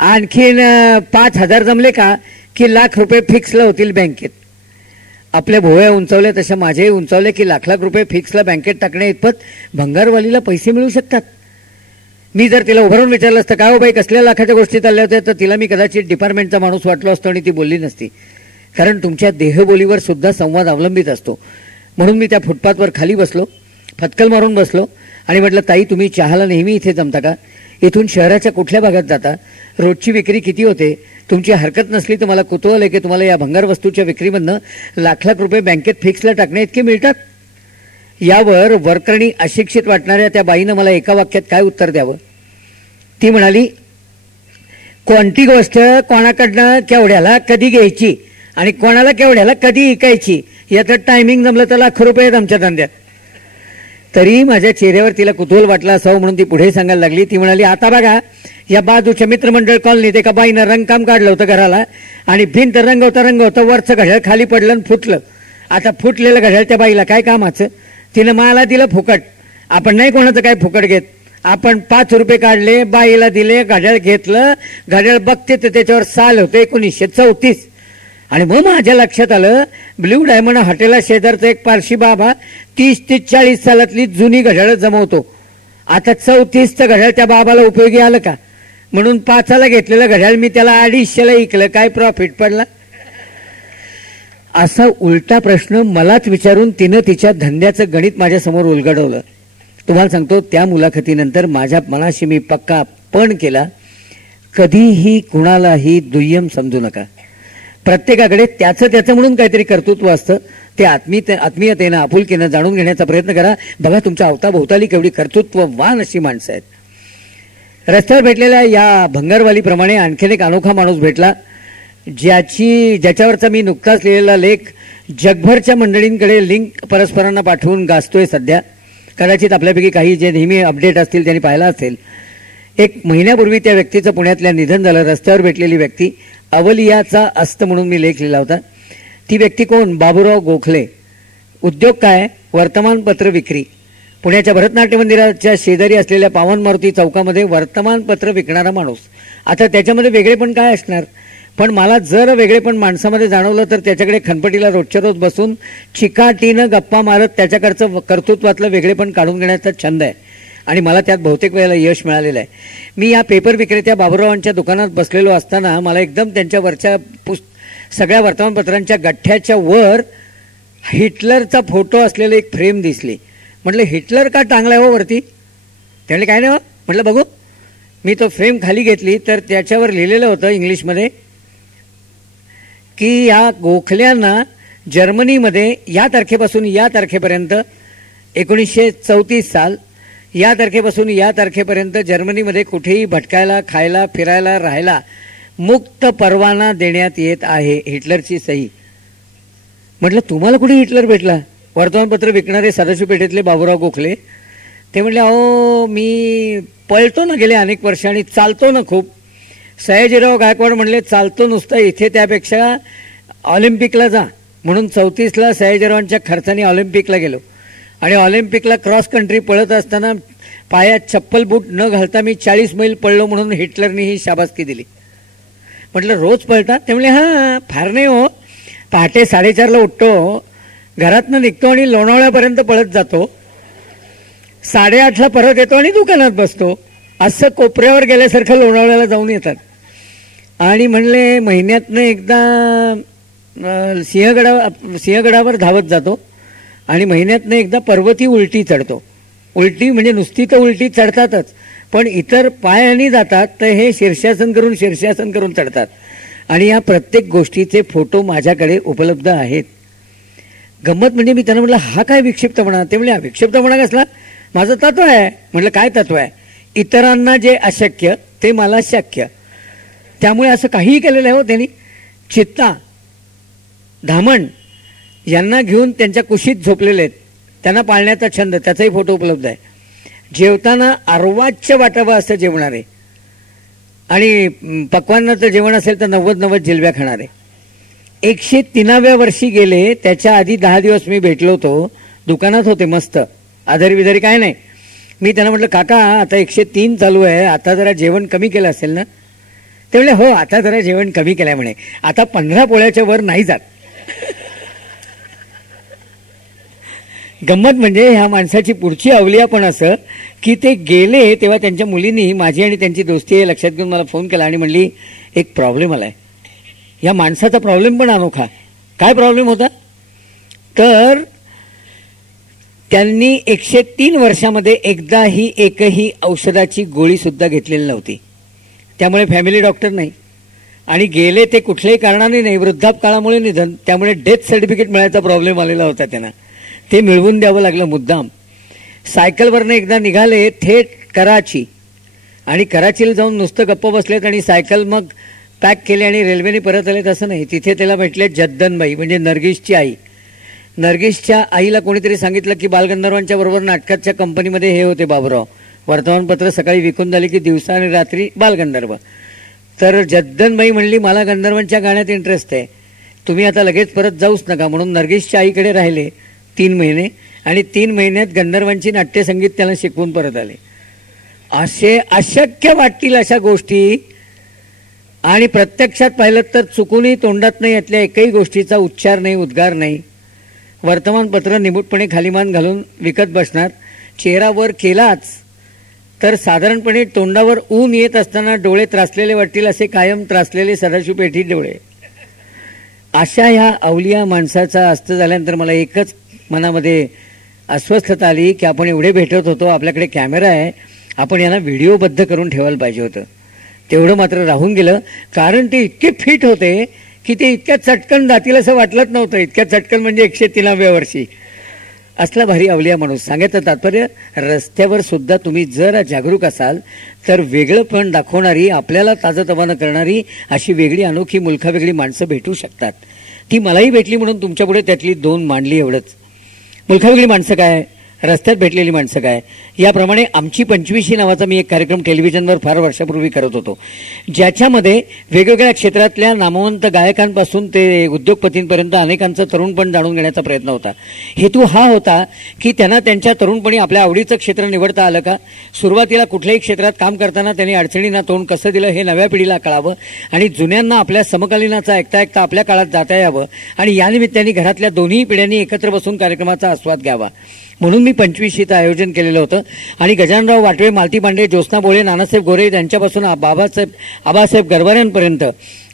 आणखीन 5,000 जमले का की ₹1,00,000 फिक्सला होतील बँकेत. आपल्या भोवया उंचावल्या तशा माझ्याही उंचावल्या की लाख रुपये फिक्सला बँकेत टाकण्या इतपत भंगारवालीला पैसे मिळू शकतात. मी जर तिला उभारून विचारलं असतं, काय हो बाई कसल्या लाखाच्या गोष्टी चालल्या होत्या, तर तिला मी कदाचित डिपार्टमेंटचा माणूस वाटलो असतो आणि ती बोलली नसती. कारण तुमच्या देहबोलीवर सुद्धा संवाद अवलंबित असतो. म्हणून मी त्या फुटपाथवर खाली बसलो, फटकल मारून बसलो आणि म्हटलं, ताई तुम्ही चहाला नेहमी इथे जमता का? इथून शहराच्या कुठल्या भागात जाता? रोजची विक्री किती होते? तुमची हरकत नसली तर मला कुतूहल आहे की तुम्हाला या भंगार वस्तूच्या विक्रीमधनं लाख रुपये बँकेत फिक्सला टाकणे इतके मिळतात. यावर वरकरणी अशिक्षित वाटणाऱ्या त्या बाईनं मला एका वाक्यात काय उत्तर द्यावं? ती म्हणाली, कोणती गोष्ट कोणाकडनं केवढ्याला कधी घ्यायची आणि कोणाला केवढ्याला कधी विकायची याचं टायमिंग जमलं तर लाखो रुपये आहेत आमच्या धंद्यात. तरी माझ्या चेहऱ्यावर तिला कुतूहल वाटला असावं म्हणून ती पुढे सांगायला लागली. ती म्हणाली, आता बघा या बाजूच्या मित्रमंडळ कॉलनीत एका बाईनं रंगकाम काढलं होतं घराला आणि भिंत रंगवता वरचं घड्याळ खाली पडलं आणि फुटलं. आता फुटलेलं घड्याळ त्या बाईला काय कामाचं? तिनं मला दिलं फुकट. आपण नाही कोणाचं काय फुकट घेत. आपण 5 रुपये काढले, बाईला दिले, घड्याळ घेतलं. घड्याळ बघते तर त्याच्यावर साल होते 1934. आणि मग माझ्या लक्षात आलं, ब्ल्यू डायमंड हॉटेलला शेजारचा एक पारशी बाबा 30 ते 40 सालातली जुनी घड्याळ जमवतो. आता 34चं घड्याळ त्या बाबाला उपयोगी आलं का? म्हणून 5ला घेतलेलं घड्याळ मी त्याला 250ला विकलं. काय प्रॉफिट पडला? असा उलटा प्रश्न मलाच विचारून तिनं तिच्या धंद्याचं गणित माझ्यासमोर उलगडवलं. तुम्हाला सांगतो, त्या मुलाखतीनंतर माझ्या मनाशी मी पक्का पण केला, कधीही कुणालाही दुय्यम समजू नका. प्रत्येकाकडे त्याचं म्हणून काहीतरी कर्तृत्व असतं. ते आत्मीयतेनं आपुलकीनं जाणून घेण्याचा प्रयत्न करा. बघा तुमच्या अवताभोवताली केवढी कर्तृत्ववान अशी माणसं आहेत. रस्त्यावर भेटलेल्या या भंगारवालीप्रमाणे आणखीन एक अनोखा माणूस भेटला, ज्याच्यावरचा मी नुकताच लिहिलेला लेख जगभरच्या मंडळींकडे लिंक परस्परांना पाठवून गाजतोय सध्या. कदाचित आपल्यापैकी काही जे नेहमी अपडेट असतील त्यांनी पाहिला असेल. 1 महिन्यापूर्वी त्या व्यक्तीचं पुण्यातल्या निधन झालं. रस्त्यावर भेटलेली व्यक्ती, अवलियाचा अस्त म्हणून मी लेख लिहिला होता. ती व्यक्ती कोण? बाबूराव गोखले. उद्योग काय? वर्तमानपत्र विक्री. पुण्याच्या भरतनाट्य मंदिराच्या शेजारी असलेल्या पावन मारुती चौकामध्ये वर्तमानपत्र विकणारा माणूस. आता त्याच्यामध्ये वेगळेपण काय असणार? पण मला जर वेगळेपण माणसामध्ये जाणवलं तर त्याच्याकडे खनपटीला रोजच्या रोज बसून चिकाटीनं गप्पा मारत त्याच्याकडचं कर्तृत्वातलं वेगळेपण काढून घेण्याचा छंद आहे आणि मला त्यात बहुतेक वेळेला यश मिळालेलं आहे. मी या पेपर विक्रेत्या बाबूरावांच्या दुकानात बसलेलो असताना मला एकदम त्यांच्या वरच्या सगळ्या वर्तमानपत्रांच्या गठ्ठ्याच्या वर हिटलरचा फोटो असलेलं एक फ्रेम दिसली. म्हटलं, हिटलर का टांगलाय हो वरती? त्यामुळे काय नाही हो. म्हटलं बघू. मी तो फ्रेम खाली घेतली तर त्याच्यावर लिहिलेलं होतं इंग्लिशमध्ये की या गोखल्यांना जर्मनीमध्ये या तारखेपासून या तारखेपर्यंत 1934 साल, या तारखेपासून या तारखेपर्यंत जर्मनीमध्ये कुठेही भटकायला, खायला, फिरायला, राहायला मुक्त परवाना देण्यात येत आहे. हिटलरची सही. म्हटलं, तुम्हाला कुठे हिटलर भेटला? वर्तमानपत्र विकणारे सदाशिव पेठेतले बाबूराव गोखले. ते म्हटले, अहो मी पळतो ना गेले अनेक वर्ष आणि चालतो ना खूप. सयाजीराव गायकवाड म्हणले, चालतो नुसतं इथे त्यापेक्षा ऑलिम्पिकला जा. म्हणून 34ला सयाजीरावांच्या खर्चाने ऑलिम्पिकला गेलो आणि ऑलिम्पिकला क्रॉस कंट्री पळत असताना पायात चप्पल बूट न घालता मी 40 मैल पळलो म्हणून हिटलरनी ही शाबासकी दिली. म्हटलं, रोज पळता? ते म्हणले, हां, फार नाही हो. पहाटे 4:30ला उठतो, घरातनं निघतो आणि लोणावळ्यापर्यंत पळत जातो. 8:30ला परत येतो आणि दुकानात बसतो. असं कोपऱ्यावर गेल्यासारखं लोणावळ्याला जाऊन येतात. आणि म्हणले, महिन्यातनं एकदा सिंहगडावर धावत जातो आणि महिन्यातनं एकदा पर्वती उलटी चढतो. उलटी म्हणजे नुसती तर उलटी चढतातच, पण इतर पायाने जातात तर हे शीर्षासन करून चढतात. आणि या प्रत्येक गोष्टीचे फोटो माझ्याकडे उपलब्ध आहेत. गंमत म्हणजे मी त्यांना म्हटलं, हा काय विक्षिप्तपणा? ते म्हणजे विक्षिप्तपणा कसला? माझं तत्व आहे. म्हटलं, काय तत्व आहे? इतरांना जे अशक्य ते मला शक्य. त्यामुळे असं काहीही केलेलं आहे हो त्यांनी. चित्ता, धामण यांना घेऊन त्यांच्या कुशीत झोपलेले आहेत. त्यांना पाळण्याचा छंद, त्याचाही फोटो उपलब्ध आहे. जेवताना अर्वाच्य वाटावं असं जेवणारे आणि पक्वान्नाचं जेवण असेल तर 90 जिलब्या खाणारे. 103व्या वर्षी गेले. त्याच्या आधी 10 दिवस मी भेटलो होतो. दुकानात होते मस्त, आधारी विधारी काय नाही. मी त्यांना म्हटलं, काका आता 103 चालू आहे, आता जरा जेवण कमी केलं असेल ना? ते म्हणले, हो आता जरा जेवण कमी केलंय म्हणे, आता 15 पोळ्याच्या वर नाही जात. गंमत म्हणजे ह्या माणसाची पुढची अवलिया पण असं की ते गेले तेव्हा त्यांच्या मुलींनी माझी आणि त्यांची दोस्ती हे लक्षात घेऊन मला फोन केला आणि म्हणली, एक प्रॉब्लेम आलाय. या माणसाचा प्रॉब्लेम पण अनोखा. काय प्रॉब्लेम होता? तर त्यांनी 103 वर्षामध्ये एकदाही एकही औषधाची गोळी सुद्धा घेतलेली नव्हती. त्यामुळे फॅमिली डॉक्टर नाही आणि गेले ते कुठल्याही कारणाने नाही, वृद्धापकाळामुळे निधन. त्यामुळे डेथ सर्टिफिकेट मिळायचा प्रॉब्लेम आलेला होता त्यांना. ते मिळवून द्यावं लागलं मुद्दाम. सायकलवरनं एकदा निघाले थेट कराची आणि कराचीला जाऊन नुसतं गप्प बसलेत आणि सायकल मग पॅक केली आणि रेल्वेने परत आलेत असं नाही. तिथे त्याला भेटले जद्दनबाई म्हणजे नर्गिसची आई. नर्गिसच्या आईला कोणीतरी सांगितलं की बालगंधर्वांच्या बरोबर नाटकाच्या कंपनीमध्ये हे होते बाबूराव, वर्तमानपत्र सकाळी विकून झाली की दिवसा आणि रात्री बालगंधर्व. तर जद्दनबाई म्हणली मला गंधर्वांच्या गाण्यात इंटरेस्ट आहे, तुम्ही आता लगेच परत जाऊच नका. म्हणून नर्गिसच्या आईकडे राहिले 3 महिने आणि 3 महिन्यात गंधर्वांची नाट्यसंगीत त्याला शिकवून परत आले. असे अशक्य वाटतील अशा गोष्टी आणि प्रत्यक्षात पाहिलं तर चुकूनही तोंडात नाही यातल्या एकही गोष्टीचा उच्चार नाही, उद्गार नाही. वर्तमानपत्र निमूटपणे खालीमान घालून विकत बसणार. चेहरा वर केलाच तर साधारणपणे तोंडावर ऊन येत असताना डोळे त्रासलेले वाटतील असे कायम त्रासलेले सदाशिव पेठी डोळे. अशा ह्या अवलिया माणसाचा अस्त झाल्यानंतर मला एकच मनामध्ये अस्वस्थता आली की आपण एवढे भेटत होतो, आपल्याकडे कॅमेरा आहे, आपण यांना व्हिडिओबद्ध करून ठेवायला पाहिजे होतं. तेवढं मात्र राहून गेलं. कारण ते इतके फिट होते की ते इतक्या चटकन जातील असं वाटलंच नव्हतं. इतक्या चटकन म्हणजे 103व्या वर्षी असला भारी अवलिया माणूस. सांगायचं तात्पर्य रस्त्यावर सुद्धा तुम्ही जर जागरूक असाल तर वेगळंपण दाखवणारी, आपल्याला ताजंतवानं करणारी अशी वेगळी अनोखी मुलखावेगळी माणसं भेटू शकतात. ती मलाही भेटली म्हणून तुमच्यापुढे त्यातली 2 मांडली एवढंच. मुलखावेगळी माणसं काय, रस्त्यात भेटलेली माणसं काय, याप्रमाणे आमची 25 नावाचा मी एक कार्यक्रम टेलिव्हिजनवर फार वर्षापूर्वी करत होतो, ज्याच्यामध्ये वेगवेगळ्या क्षेत्रातल्या नामवंत गायकांपासून ते उद्योगपतींपर्यंत अनेकांचं तरुणपण जाणून घेण्याचा प्रयत्न होता. हेतू हा होता की त्यांना त्यांच्या तरुणपणी आपल्या आवडीचं क्षेत्र निवडता आलं का, सुरुवातीला कुठल्याही क्षेत्रात काम करताना त्यांनी अडचणींना तोंड कसं दिलं हे नव्या पिढीला कळावं आणि जुन्यांना आपल्या समकालीनाचा ऐकता ऐकता आपल्या काळात जाता यावं आणि यानिमित्ताने घरातल्या दोन्ही पिढ्यांनी एकत्र बसून कार्यक्रमाचा आस्वाद घ्यावा. म्हणून मी 25चं आयोजन केलेलं होतं आणि गजाननराव वाटवे, मालती पांडे, ज्योत्स्ना बोळे, नानासाहेब गोरे यांच्यापासून आबासाहेब गरवाऱ्यांपर्यंत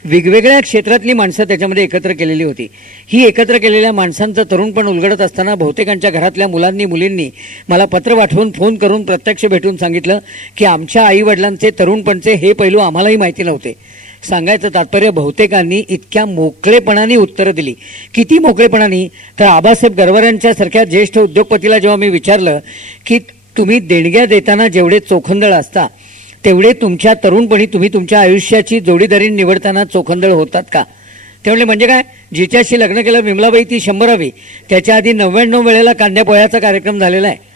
वेगवेगळ्या क्षेत्रातली माणसं त्याच्यामध्ये एकत्र केलेली होती. ही एकत्र केलेल्या माणसांचं तरुणपण उलगडत असताना बहुतेकांच्या घरातल्या मुलींनी मला पत्र पाठवून, फोन करून, प्रत्यक्ष भेटून सांगितलं की आमच्या आईवडिलांचे तरुणपणचे हे पैलू आम्हालाही माहिती नव्हते. सांगायचं तात्पर्य बहुतेकांनी इतक्या मोकळेपणाने उत्तरं दिली. किती मोकळेपणाने, तर आबासाहेब गरवाऱ्यांच्या सारख्या ज्येष्ठ उद्योगपतीला जेव्हा मी विचारलं की तुम्ही देणग्या देताना जेवढे चोखंदळ असता तेवढे तुमच्या तरुणपणी तुम्ही तुमच्या आयुष्याची जोडीदारी निवडताना चोखंदळ होतात का, ते म्हणले म्हणजे काय, जिच्याशी लग्न केलं विमलाबाई ती 100वी, त्याच्या आधी 99 वेळेला कांद्या पोह्याचा कार्यक्रम झालेला आहे.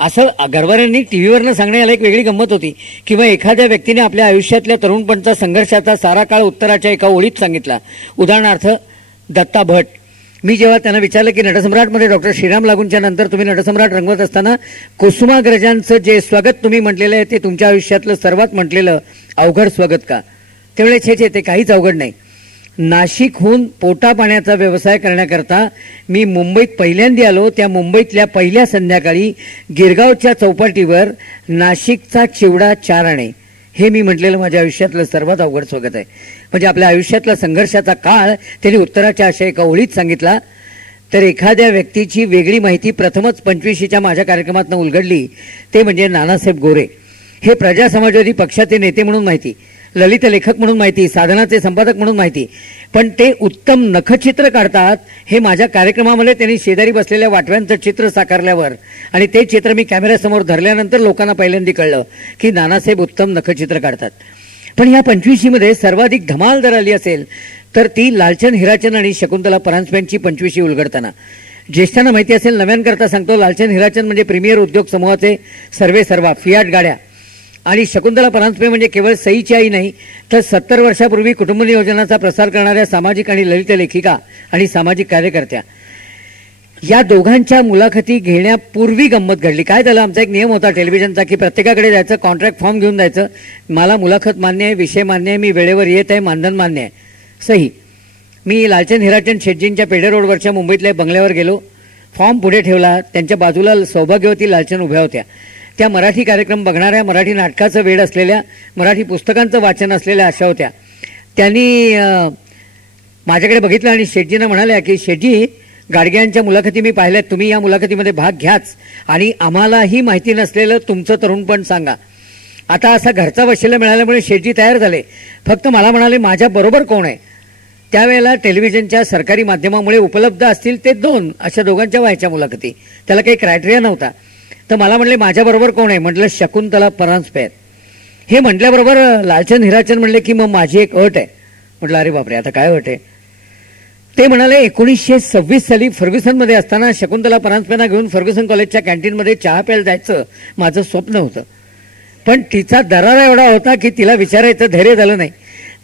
असं गरवाऱ्यांनी टीव्हीवरनं सांगण्याला एक वेगळी गंमत होती. किंवा एखाद्या व्यक्तीने आपल्या आयुष्यातल्या तरुणपणचा संघर्षाचा सारा काळ उत्तराच्या एका ओळीत सांगितला. उदाहरणार्थ दत्ता भट. मी जेव्हा त्यांना विचारलं की नटसम्राटमध्ये डॉक्टर श्रीराम लागूंच्या नंतर तुम्ही नटसम्राट रंगवत असताना कुसुमाग्रजांचं जे स्वागत तुम्ही म्हटलेलं आहे ते तुमच्या आयुष्यातलं सर्वात म्हटलेलं अवघड स्वागत का, त्यावेळेस छे ते काहीच अवघड नाही. नाशिकहून पोटा पाण्याचा व्यवसाय करण्याकरता मी मुंबईत पहिल्यांदा आलो. त्या मुंबईतल्या पहिल्या संध्याकाळी गिरगावच्या चौपाटीवर नाशिकचा चिवडा 4 आणे हे मी म्हटलेलं माझ्या आयुष्यातलं सर्वात अवघड स्वागत आहे. म्हणजे आपल्या आयुष्यातला संघर्षाचा काळ त्यांनी उत्तराच्या अशा एका ओळीत सांगितला. तर एखाद्या व्यक्तीची वेगळी माहिती प्रथमच 25च्या माझ्या कार्यक्रमातून उलगडली ते म्हणजे नानासाहेब गोरे. हे प्रजा समाजवादी पक्षाचे नेते म्हणून माहिती, ललित लेखक म्हणून माहिती, साधनाचे संपादक म्हणून माहिती, पण ते उत्तम नखचित्र काढतात हे माझ्या कार्यक्रमामध्ये त्यांनी शेजारी बसलेल्या वाटव्यांचं चित्र साकारल्यावर आणि ते चित्र मी कॅमेऱ्यासमोर धरल्यानंतर लोकांना पहिल्यांदा कळलं की नानासाहेब उत्तम नखचित्र काढतात. पण या 25मध्ये सर्वाधिक धमाल जर आली असेल तर ती लालचंद हिराचंद आणि शकुंतला परांजपेंची 25 उलगडताना. ज्येष्ठांना माहिती असेल, नव्यांकरता सांगतो, लालचंद हिराचंद म्हणजे प्रीमियर उद्योग समूहाचे सर्वेसर्वा, फियाट गाड्या, आणि शकुंतला परांजपे म्हणजे केवळ सईची आई नाही तर 70 वर्षापूर्वी कुटुंब नियोजनाचा प्रसार करणाऱ्या सामाजिक आणि ललित लेखिका आणि सामाजिक कार्यकर्त्या. या दोघांच्या मुलाखती घेण्यापूर्वी गंमत घडली. काय झालं, आमचा एक नियम होता टेलिव्हिजनचा की प्रत्येकाकडे जायचं, कॉन्ट्रॅक्ट फॉर्म घेऊन जायचं, मला मुलाखत मान्य आहे, विषय मान्य आहे, मी वेळेवर येत आहे, मानधन मान्य आहे, सही. मी लालचंद हिराचंद शेटजींच्या पेढे रोडवरच्या मुंबईतल्या बंगल्यावर गेलो, फॉर्म पुढे ठेवला. त्यांच्या बाजूला सौभाग्यवती लालचंद उभ्या होत्या. त्या मराठी कार्यक्रम बघणाऱ्या, मराठी नाटकाचं वेड असलेल्या, मराठी पुस्तकांचं वाचन असलेल्या अशा होत्या. त्यांनी माझ्याकडे बघितलं आणि शेटजींना म्हणाल्या की शेटजी, गाडग्यांच्या मुलाखती मी पाहिल्यात, तुम्ही या मुलाखतीमध्ये भाग घ्याच आणि आम्हालाही माहिती नसलेलं तुमचं तरुणपण सांगा. आता असा घरचा वशिला मिळाल्यामुळे शेटजी तयार झाले. फक्त मला म्हणाले माझ्या बरोबर कोण आहे. त्यावेळेला टेलिव्हिजनच्या सरकारी माध्यमामुळे उपलब्ध असतील ते 2 अशा दोघांच्या व्हायच्या मुलाखती, त्याला काही क्रायटेरिया नव्हता. तर मला म्हणले माझ्याबरोबर कोण आहे, म्हटलं शकुंतला परांजपे. हे म्हटल्याबरोबर लालचंद हिराचंद म्हणले की मग माझी एक अट आहे. म्हटलं अरे बापरे, आता काय अट आहे? ते म्हणाले 1926 साली फर्ग्युसनमध्ये असताना शकुंतला परांजपेंना घेऊन फर्ग्युसन कॉलेजच्या कॅन्टीनमध्ये चहा प्यायला जायचं माझं स्वप्न होतं. पण तिचा दरारा एवढा होता की तिला विचारायचं धैर्य झालं नाही.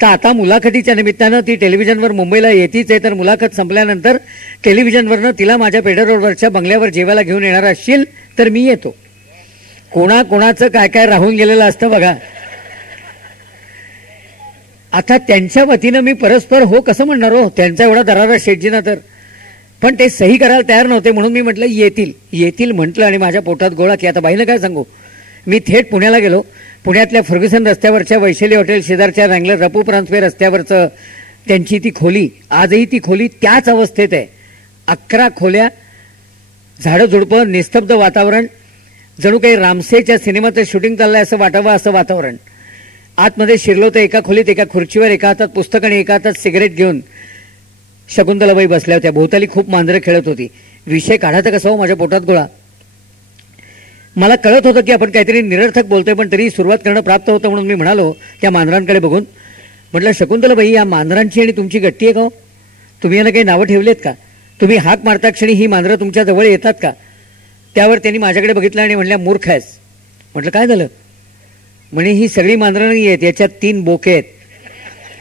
तर आता मुलाखतीच्या निमित्तानं ती टेलिव्हिजनवर मुंबईला येतीच आहे, तर मुलाखत संपल्यानंतर टेलिव्हिजनवरनं तिला माझ्या पेडर रोडवरच्या बंगल्यावर जेवायला घेऊन येणार असशील तर मी येतो. कोणाकोणाचं काय काय राहून गेलेलं असतं बघा. आता त्यांच्या वतीनं मी परस्पर हो कसं म्हणणार हो, त्यांचा एवढा दरारा शेटजीना तर. पण ते सही करायला तयार नव्हते, म्हणून मी म्हटलं येतील म्हटलं आणि माझ्या पोटात गोळा की आता बाईनं काय सांगू. मी थेट पुण्याला गेलो. पुण्यातल्या फर्ग्युसन रस्त्यावरच्या वैशाली हॉटेल शेजारच्या रँगलर रपू परांजपे रस्त्यावरचं त्यांची ती खोली, आजही ती खोली त्याच अवस्थेत आहे. 11 खोल्या, झाडं झुडपं, निस्तब्ध वातावरण, जणू काही रामसेच्या सिनेमाचं शूटिंग चाललंय असं वाटावं असं वातावरण. आतमध्ये शिरलो तर एका खोलीत एका खुर्चीवर एका हातात पुस्तक आणि एका हातात सिगरेट घेऊन शकुंतलाबाई बसल्या होत्या. भोवताली खूप मांजरं खेळत होती. विषय काढायचा कसा हो, माझ्या पोटात गोळा. मला कळत होतं की आपण काहीतरी निरर्थक बोलतोय, पण तरी सुरुवात करणं प्राप्त होतं. म्हणून मी म्हणालो त्या मांजरांकडे बघून, म्हटलं शकुंतलाबाई या मांजरांची आणि तुमची गट्टी आहे का हो? तुम्ही यांना काही नावं ठेवलेत का? तुम्ही हाक मारता क्षणी ही मांजरं तुमच्या जवळ येतात का? त्यावर त्यांनी माझ्याकडे बघितलं आणि म्हणल्या मूर्ख आहेस. म्हटलं काय झालं? म्हणे ही सगळी मांजरं नाही आहेत, याच्यात 3 बोके आहेत.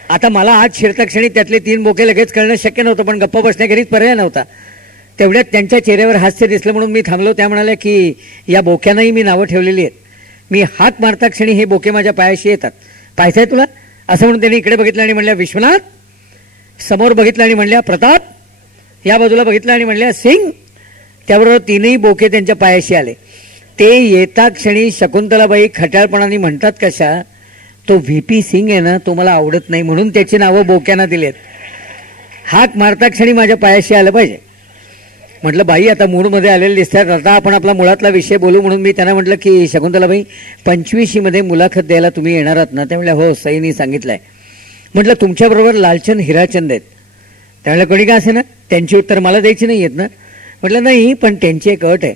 आता मला आज शिरता क्षणी त्यातले 3 बोके लगेच कळणं शक्य नव्हतं, पण गप्पा बसण्याखेरीज पर्याय नव्हता. तेवढ्यात त्यांच्या चेहऱ्यावर हास्य दिसलं म्हणून मी थांबलो. त्या म्हणाल्या की या बोक्यांनाही मी नावं ठेवलेली आहेत. मी हात मारता क्षणी हे बोके माझ्या पायाशी येतात. पाहायचंय तुला? असं म्हणून त्यांनी इकडे बघितलं आणि म्हणल्या विश्वनाथ. समोर बघितलं आणि म्हणल्या प्रताप. या बाजूला बघितलं आणि म्हणल्या सिंग. त्याबरोबर 3ही बोके त्यांच्या पायाशी आले. ते येता क्षणी शकुंतलाबाई खट्याळपणाने म्हणतात कशा, तो व्हीपी सिंग आहे ना, तो मला आवडत नाही म्हणून त्याची नावं बोक्यांना दिलेत. हाक मारता क्षणी माझ्या पायाशी आलं पाहिजे. म्हटलं बाई आता मूडमध्ये आलेले दिसतात, आता आपण आपला मुळातला विषय बोलू. म्हणून मी त्यांना म्हटलं की शकुंतलाबाई 25मध्ये मुलाखत द्यायला तुम्ही येणार आहात ना? त्या म्हणल्या हो, सईनी सांगितलंय. म्हटलं तुमच्याबरोबर लालचंद हिराचंद आहेत. त्यामुळे कोणी का असे ना, त्यांची उत्तर मला द्यायची नाही आहेत ना? म्हटलं नाही, पण त्यांची एक अट आहे.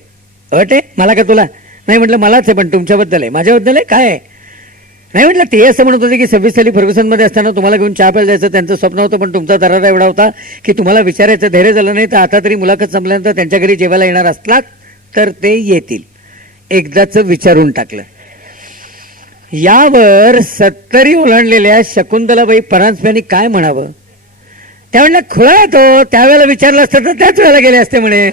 अट आहे? मला का तुला? नाही म्हटलं मलाच आहे, पण तुमच्याबद्दल आहे. माझ्याबद्दल आहे काय आहे? नाही म्हटलं ते असं म्हणत होते की 26 साली फर्ग्युसनमध्ये असताना तुम्हाला घेऊन चहा प्यायला जायचं त्यांचं स्वप्न होतं, पण तुमचा दरारा एवढा होता की तुम्हाला विचारायचं धैर्य झालं नाही. तर आता तरी मुलाखत संपल्यानंतर त्यांच्या घरी जेवायला येणार असलात तर ते येतील. एकदाच विचारून टाकलं. यावर 70 ओलांडलेल्या शकुंतलाबाई परांजपेंनी काय म्हणावं? त्या म्हणल्या खुळा तो, त्यावेळेला विचारलं असतं तर त्याच वेळेला गेले असते म्हणे.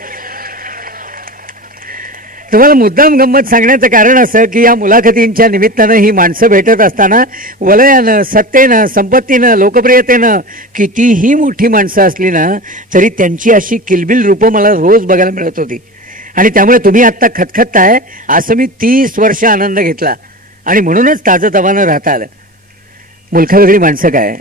तुम्हाला मुद्दाम गंमत सांगण्याचं कारण असं की या मुलाखतींच्या निमित्तानं ही माणसं भेटत असताना वलयानं, सत्तेनं, संपत्तीनं, लोकप्रियतेनं कितीही मोठी माणसं असली ना तरी त्यांची अशी किलबिल रूपं मला रोज बघायला मिळत होती. आणि त्यामुळे तुम्ही आत्ता खतखतताय असं मी 30 वर्ष आनंद घेतला आणि म्हणूनच ताजंतवानं राहता आलं. मुलखावेगळी माणसं काय,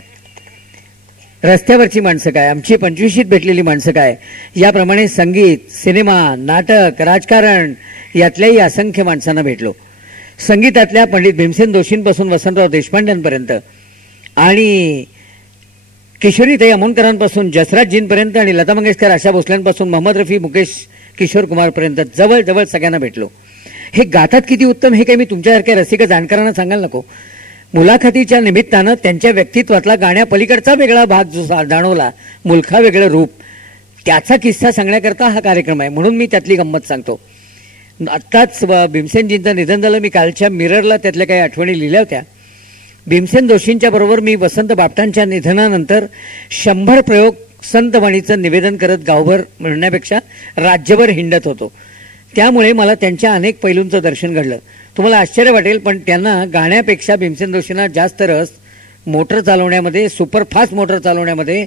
रस्त्यावरची माणसं काय, आमची 25शीत भेटलेली माणसं काय, याप्रमाणे संगीत, सिनेमा, नाटक, राजकारण यातल्याही असंख्य माणसांना भेटलो. संगीतातल्या पंडित भीमसेन जोशींपासून वसंतराव देशपांड्यांपर्यंत आणि किशोरीताई अमोणकरांपासून जसराजजींपर्यंत आणि लता मंगेशकर, आशा भोसल्यांपासून मोहम्मद रफी, मुकेश किशोर कुमारपर्यंत जवळजवळ सगळ्यांना भेटलो. हे गातात किती उत्तम हे काही मी तुमच्यासारख्या रसिक जाणकारांना सांगायला नको. मुलाखतीच्या निमित्तानं त्यांच्या व्यक्तित्वातला गाण्यापलीकडचा वेगळा भाग जो जाणवला, मुलखा वेगळं रूप, त्याचा किस्सा सांगण्याकरता हा कार्यक्रम आहे. म्हणून मी त्यातली गंमत सांगतो. आत्ताच भीमसेनजींचं निधन झालं. मी कालच्या मिररला त्यातल्या काही आठवणी लिहिल्या होत्या. भीमसेन जोशींच्या बरोबर मी वसंत बापटांच्या निधनानंतर 100 प्रयोग संतवाणीचं निवेदन करत गावभर म्हणण्यापेक्षा राज्यभर हिंडत होतो. त्यामुळे मला त्यांच्या अनेक पैलूंचं दर्शन घडलं. तुम्हाला आश्चर्य वाटेल, पण त्यांना गाण्यापेक्षा भीमसेन जोशींना जास्त रस मोटर चालवण्यामध्ये, सुपरफास्ट मोटर चालवण्यामध्ये,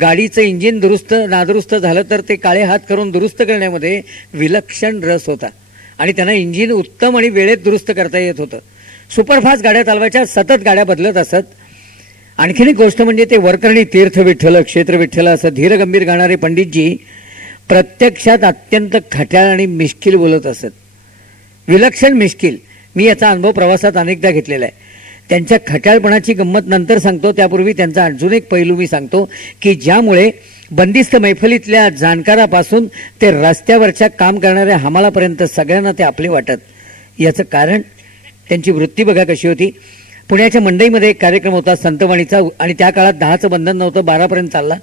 गाडीचं इंजिन दुरुस्त नादुरुस्त झालं तर ते काळे हात करून दुरुस्त करण्यामध्ये विलक्षण रस होता. आणि त्यांना इंजिन उत्तम आणि वेळेत दुरुस्त करता येत होतं. सुपरफास्ट गाड्या चालवायच्या, सतत गाड्या बदलत असत. आणखीन एक गोष्ट म्हणजे ते वरकरणी तीर्थ विठ्ठल, क्षेत्र विठ्ठल असं धीरगंभीर गाणारे पंडितजी प्रत्यक्षात अत्यंत खट्याळ आणि मिश्किल बोलत असत. विलक्षण मिश्किल. मी याचा अनुभव प्रवासात अनेकदा घेतलेला आहे. त्यांच्या खट्याळपणाची गंमत नंतर सांगतो, त्यापूर्वी त्यांचा अजून एक पैलू मी सांगतो की ज्यामुळे बंदिस्त मैफलीतल्या जाणकारापासून ते रस्त्यावरच्या काम करणाऱ्या हमालापर्यंत सगळ्यांना ते आपले वाटत. याचं कारण त्यांची वृत्ती बघा कशी होती. पुण्याच्या मंडईमध्ये एक कार्यक्रम होता संतवाणीचा आणि त्या काळात 10चं बंधन नव्हतं, 12पर्यंत चालला.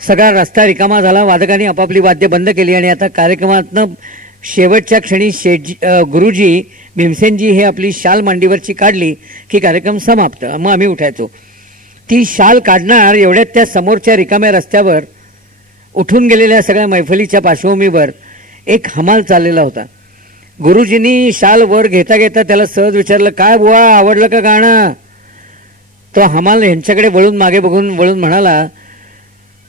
सगळा रस्ता रिकामा झाला, वादकांनी आपापली वाद्य बंद केली आणि आता कार्यक्रमातनं शेवटच्या क्षणी गुरुजी भीमसेनजी हे आपली शाल मांडीवरची काढली की कार्यक्रम समाप्त. मग आम्ही उठायचो. ती शाल काढणार एवढ्यात त्या समोरच्या रिकाम्या रस्त्यावर उठून गेलेल्या सगळ्या मैफलीच्या पार्श्वभूमीवर एक हमाल चाललेला होता. गुरुजींनी शाल वर घेता घेता त्याला सहज विचारलं, काय बुवा आवडलं का गाणं? तो हमाल यांच्याकडे मागे बघून वळून म्हणाला,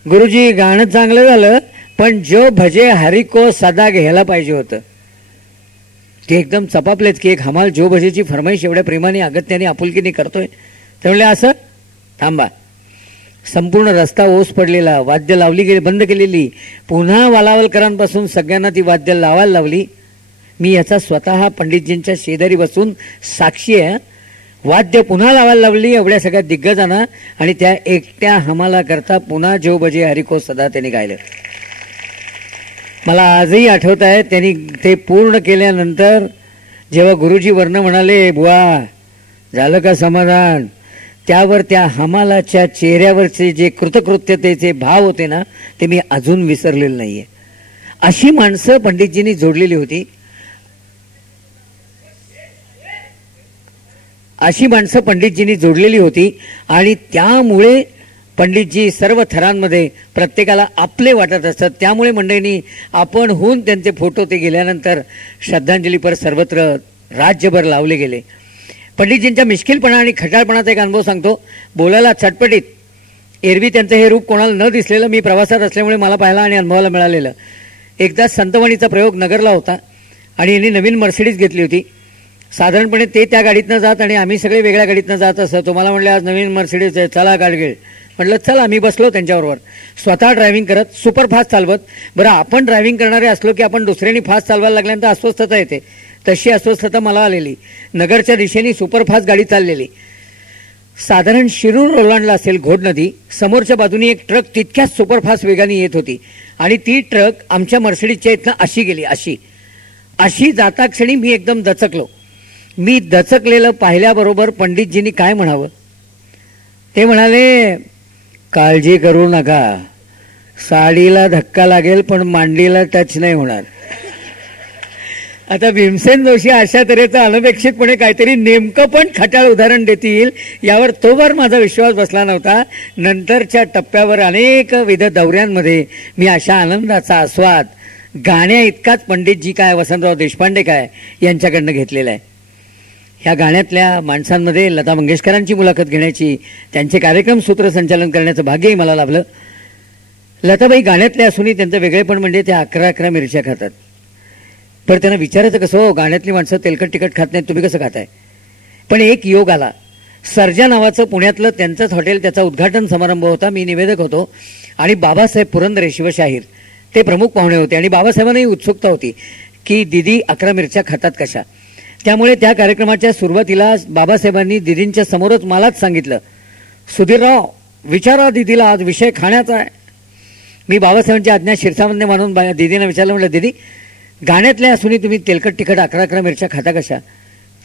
गुरुजी गाणं चांगलं झालं, पण जो भजे हरी को सदा घ्यायला पाहिजे होतं. ते एकदम चपापलेच की एक हमाल जो भजेची फरमाईश एवढ्या प्रेमाने अगत्याने आपुलकीने करतोय. ते म्हणले, असं थांबा. संपूर्ण रस्ता ओस पडलेला, वाद्य लावली गेली, बंद केलेली. पुन्हा वालावलकरांपासून सगळ्यांना ती वाद्य लावायला लावली. मी याचा स्वतः पंडितजींच्या शेजारी बसून साक्षी आहे. वाद्य पुन्हा लावायला लावली एवढ्या सगळ्या दिग्गजांना आणि त्या एकट्या हमाला करता पुन्हा जो बजे हरिको सदा त्यांनी गायलं. मला आजही आठवत आहे, त्यांनी ते पूर्ण केल्यानंतर जेव्हा गुरुजी वर्ण म्हणाले, बुवा झालं का समाधान, त्यावर त्या हमालाच्या चेहऱ्यावरचे जे कृतकृत्यतेचे भाव होते ना, ते मी अजून विसरलेलं नाहीये. अशी माणसं पंडितजींनी जोडलेली होती. अशी माणसं पंडितजींनी जोडलेली होती आणि त्यामुळे पंडितजी सर्व थरांमध्ये प्रत्येकाला आपले वाटत असतात. त्यामुळे मंडळींनी आपण होऊन त्यांचे फोटो ते गेल्यानंतर श्रद्धांजलीपर सर्वत्र राज्यभर लावले गेले. पंडितजींच्या मिश्किलपणा आणि खटाळपणाचा एक अनुभव सांगतो. बोलायला चटपटीत, एरवी त्यांचं हे रूप कोणाला न दिसलेलं मी प्रवासात असल्यामुळे मला पाहायला आणि अनुभवाला मिळालेलं. एकदा संतवाणीचा प्रयोग नगरला होता आणि यांनी नवीन मर्सिडीज घेतली होती. साधारणपणे ते त्या गाडीतनं जात आणि आम्ही सगळे वेगळ्या गाडीतनं जात असं. तुम्हाला म्हणले आज नवीन मर्सिडीज आहे, चला गाडी घे. म्हटलं चला. मी बसलो त्यांच्याबरोबर, स्वतः ड्रायव्हिंग करत, सुपरफास्ट चालवत. बरं, आपण ड्रायव्हिंग करणारे असलो की आपण दुसऱ्यांनी फास्ट चालवायला लागल्यानंतर अस्वस्थता येते. तशी अस्वस्थता मला आलेली. नगरच्या दिशेने सुपरफास्ट गाडी चाललेली. साधारण शिरूर ओलांडला असेल घोड नदी. समोरच्या बाजूनी एक ट्रक तितक्याच सुपरफास्ट वेगाने येत होती आणि ती ट्रक आमच्या मर्सिडीजच्या इथनं अशी गेली. अशी जाता क्षणी मी एकदम दचकलो. मी दचकलेलं पाहिल्याबरोबर पंडितजींनी काय म्हणावं ते म्हणाले, काळजी करू नका, साडीला धक्का लागेल पण मांडीला टच नाही होणार. आता भीमसेन जोशी अशा तऱ्हेचं अनपेक्षितपणे काहीतरी नेमकं पण खट्याळ उदाहरण देतील यावर तोवर माझा विश्वास बसला नव्हता. नंतरच्या टप्प्यावर अनेक विध दौऱ्यांमध्ये मी अशा आनंदाचा आस्वाद गाण्या इतकाच पंडितजी काय, वसंतराव देशपांडे काय यांच्याकडनं घेतलेला आहे. ह्या गाण्यातल्या माणसांमध्ये लता मंगेशकरांची मुलाखत घेण्याची, त्यांचे कार्यक्रम सूत्रसंचालन करण्याचं भाग्यही मला लाभलं. लताबाई गाण्यातले असूनही त्यांचं वेगळेपण म्हणजे त्या 11 मिरच्या खातात. पण त्यांना विचारायचं कसं, हो गाण्यातली माणसं तेलकट तिखट खात नाहीत, तुम्ही कसं खाताय? पण एक योग आला. सर्जा नावाचं पुण्यातलं त्यांचंच हॉटेल, त्याचा उद्घाटन समारंभ होता. मी निवेदक होतो आणि बाबासाहेब पुरंदरे शिवशाहीर ते प्रमुख पाहुणे होते आणि बाबासाहेबांनाही उत्सुकता होती की दीदी 11 मिरच्या खातात कशा. त्यामुळे त्या कार्यक्रमाच्या सुरुवातीला बाबासाहेबांनी दीदींच्या समोरच मलाच सांगितलं, सुधीरराव विचारा दीदीला, आज विषय खाण्याचा आहे. मी बाबासाहेबांची आज्ञा शिरसावंदे मानून दीदींना विचारलं, म्हटलं दीदी गाण्यातल्या असूनही तुम्ही तेलकट तिखट 11 मिरच्या खाता कशा?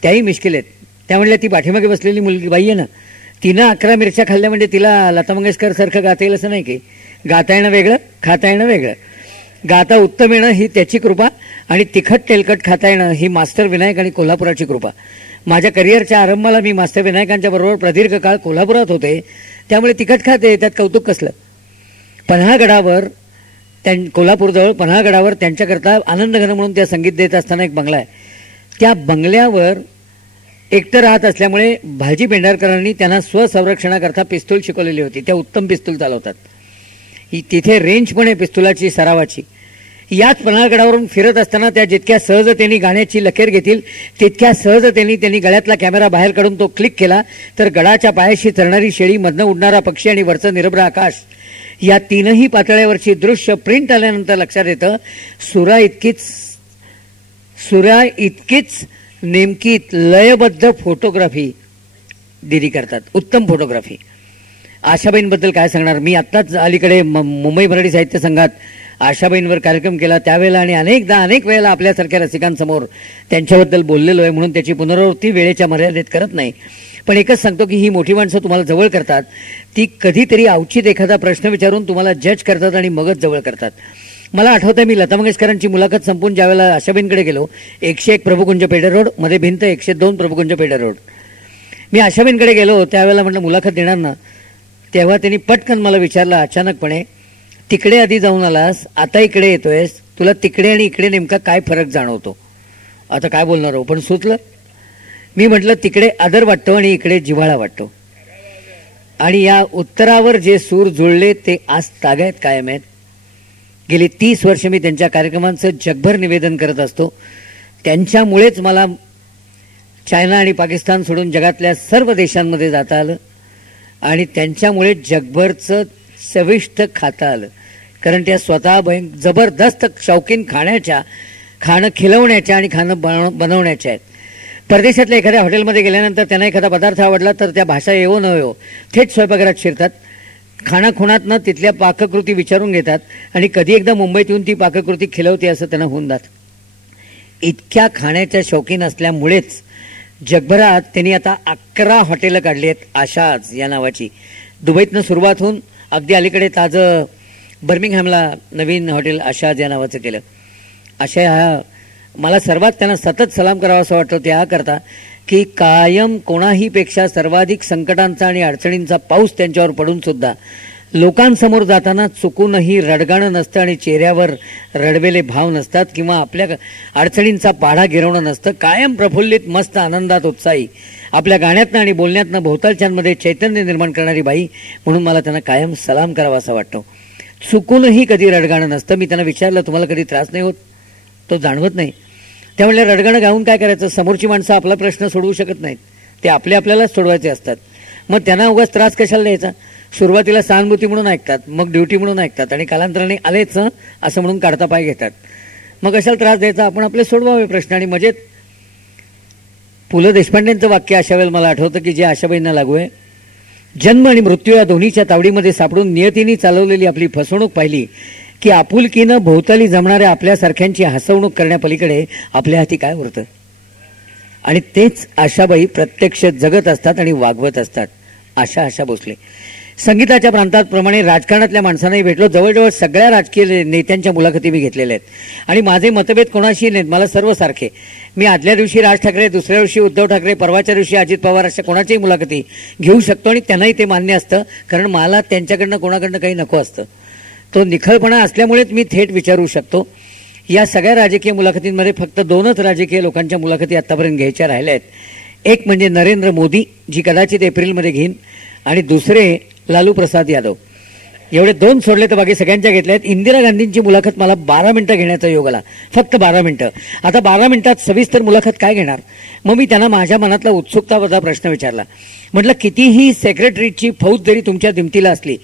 त्याही मिश्किल आहेत. त्या म्हणल्या, ती पाठीमागे बसलेली मुलगी बाई आहे ना, तिनं 11 मिरच्या खाल्ल्या म्हणजे तिला लता मंगेशकर सारखं गाता येईल असं नाही की. गाता येणं वेगळं, खाता येणं वेगळं. गाता उत्तम येणं ही त्याची कृपा आणि तिखट तेलकट खाता येणं ही मास्टर विनायक आणि कोल्हापुराची कृपा. माझ्या करिअरच्या आरंभाला मी मास्टर विनायकांच्या बरोबर प्रदीर्घ काळ कोल्हापुरात होते, त्यामुळे तिखट खाते त्यात कौतुक कसलं. पन्हाळगडावर कोल्हापूरजवळ पन्हाळगडावर त्यांच्याकरता आनंदघन म्हणून त्या संगीत देत असताना एक बंगला आहे. त्या बंगल्यावर एकटं राहत असल्यामुळे भाजी पेंढारकरांनी त्यांना स्वसंरक्षणाकरता पिस्तूल शिकवलेली होती. त्या उत्तम पिस्तूल चालवतात. तिथे रेंज पण आहे पिस्तुलाची सरावाची. याच पन्हाळगडावरून फिरत असताना त्या जितक्या सहजतेने गाण्याची लखेर घेतील तितक्या सहजतेने त्यांनी गळ्यातला कॅमेरा बाहेर काढून तो क्लिक केला तर गडाच्या पायाशी चरणारी शेळी, मधनं उडणारा पक्षी आणि वरचं निरभ्र आकाश या तीनही पातळ्यावरची दृश्य प्रिंट आल्यानंतर लक्षात येतं, सुरा इतकीच नेमकी लयबद्ध फोटोग्राफी दिदी करतात. उत्तम फोटोग्राफी. आशाबाईंबद्दल काय सांगणार. मी आत्ताच अलीकडे मुंबई मराठी साहित्य संघात आशाबाईंवर कार्यक्रम केला. त्यावेळेला आणि अनेक वेळेला आपल्यासारख्या रसिकांसमोर त्यांच्याबद्दल बोललेलो आहे, म्हणून त्याची पुनरावृत्ती वेळेच्या मर्यादेत करत नाही. पण एकच सांगतो की ही मोठी माणसं तुम्हाला जवळ करतात, ती कधीतरी अवचित एखादा प्रश्न विचारून तुम्हाला जज करतात आणि मगच जवळ करतात. मला आठवतंय मी लता मंगेशकरांची मुलाखत संपून ज्यावेळेला आशाबाईंकडे गेलो, 101 प्रभुकुंज पेठे रोड मध्ये भिंत, 102 प्रभुकुंज पेठे रोड. मी आशाबाईंकडे गेलो त्यावेळेला म्हटलं मुलाखत देणार ना, तेव्हा त्यांनी पटकन मला विचारलं अचानकपणे, तिकडे आधी जाऊन आलास, आता इकडे येतोयस, तुला तिकडे आणि इकडे नेमका काय फरक जाणवतो? आता काय बोलणार हो, पण सुचलं. मी म्हटलं तिकडे आदर वाटतो आणि इकडे जिव्हाळा वाटतो. आणि या उत्तरावर जे सूर जुळले ते आज तागायत कायम आहेत. गेली 30 वर्ष मी त्यांच्या कार्यक्रमांचं जगभर निवेदन करत असतो. त्यांच्यामुळेच मला चायना आणि पाकिस्तान सोडून जगातल्या सर्व देशांमध्ये जाता आलं आणि त्यांच्यामुळे जगभरचं चविष्ट खाता आलं. कारण त्या स्वतः जबरदस्त शौकीन खाणं खिलवण्याच्या आणि खाणं बनवण्याच्या आहेत. परदेशातल्या एखाद्या हॉटेलमध्ये गेल्यानंतर त्यांना एखादा पदार्थ आवडला तर त्या भाषा येवो न येवो थेट स्वयंपाकघरात शिरतात, खाणाखुणातनं तिथल्या पाककृती विचारून घेतात आणि कधी एकदा मुंबईत येऊन ती पाककृती खिलवते असं त्यांना होऊन जातं. इतक्या खाण्याच्या शौकीन असल्यामुळेच जगभरात त्यांनी आता 11 हॉटेलं काढली आहेत आशाज या नावाची. दुबईतनं सुरुवात होऊन अगदी अलीकडे ताजं बर्मिंगहॅमला नवीन हॉटेल आशाज या नावाचं केलं. अशा मला सर्वात त्यांना सतत सलाम करावा असं वाटतं त्याकरता की कायम कोणाहीपेक्षा सर्वाधिक संकटांचा आणि अडचणींचा पाऊस त्यांच्यावर पडून सुद्धा लोकांसमोर जाताना चुकूनही रडगाणं नसतं आणि चेहऱ्यावर रडवेले भाव नसतात किंवा आपल्या अडचणींचा पाढा गिरवणं नसतं. कायम प्रफुल्लित, मस्त, आनंदात, उत्साही, आपल्या गाण्यातनं आणि बोलण्यातनं भोवतालच्यांमध्ये चैतन्य निर्माण करणारी बाई म्हणून मला त्यांना कायम सलाम करावा असं वाटतो. चुकूनही कधी रडगाणं नसतं. मी त्यांना विचारलं तुम्हाला कधी त्रास नाही होत? तो जाणवत नाही. त्यामुळे रडगाणं गाऊन काय करायचं? समोरची माणसं आपला प्रश्न सोडवू शकत नाहीत, ते आपल्यालाच सोडवायचे असतात. मग त्यांना उगाच त्रास कशाला द्यायचा? सुरुवातीला सहानुभूती म्हणून ऐकतात, मग ड्युटी म्हणून ऐकतात आणि कालांतराने आलेच असं म्हणून काढता पाय घेतात. मग कशाला त्रास द्यायचा? आपण आपले सोडवावे प्रश्न. आणि मजेत पु ल देशपांडेंचं वाक्य अशा वेळेला मला आठवतं की जे आशाबाईंना लागू आहे, जन्म आणि मृत्यू या दोन्हीच्या तावडीमध्ये सापडून नियतीने चालवलेली आपली फसवणूक पाहिली की आपुलकीनं भोवताली जमणाऱ्या आपल्यासारख्यांची हसवणूक करण्यापलीकडे आपल्या हाती काय उरतं? आणि तेच आशाबाई प्रत्यक्ष जगत असतात आणि वागवत असतात. आशा भोसले. संगीताच्या प्रांताप्रमाणे राजकारणातल्या माणसांनाही भेटलो. जवळजवळ सगळ्या राजकीय नेत्यांच्या मुलाखती मी घेतलेल्या आहेत आणि माझे मतभेद कोणाशी नाहीत, मला सर्व सारखे. मी आदल्या दिवशी राज ठाकरे, दुसऱ्या दिवशी उद्धव ठाकरे, परवाच्या दिवशी अजित पवार अशा कोणाच्याही मुलाखती घेऊ शकतो आणि त्यांनाही ते मान्य असतं, कारण मला त्यांच्याकडनं कोणाकडनं काही नको असतं. तो निखळपणा असल्यामुळेच मी थेट विचारू शकतो. या सगळ्या राजकीय मुलाखतींमध्ये फक्त 2च राजकीय लोकांच्या मुलाखती आतापर्यंत घ्यायच्या राहिल्या आहेत. एक म्हणजे नरेंद्र मोदी, जी कदाचित एप्रिलमध्ये घेईन, आणि दुसरे लालू प्रसाद यादव. एवढे 2 सोडले तर बाकी सगळ्यांच्या घेतल्या आहेत. इंदिरा गांधींची मुलाखत मला 12 मिनिटं घेण्याचा योग आला, फक्त 12 मिनिटं. आता 12 मिनिटात सविस्तर मुलाखत काय घेणार? मग मी त्यांना माझ्या मनातला उत्सुकतावरचा प्रश्न विचारला. म्हटलं कितीही सेक्रेटरीची फौज जरी तुमच्या दिमतीला असली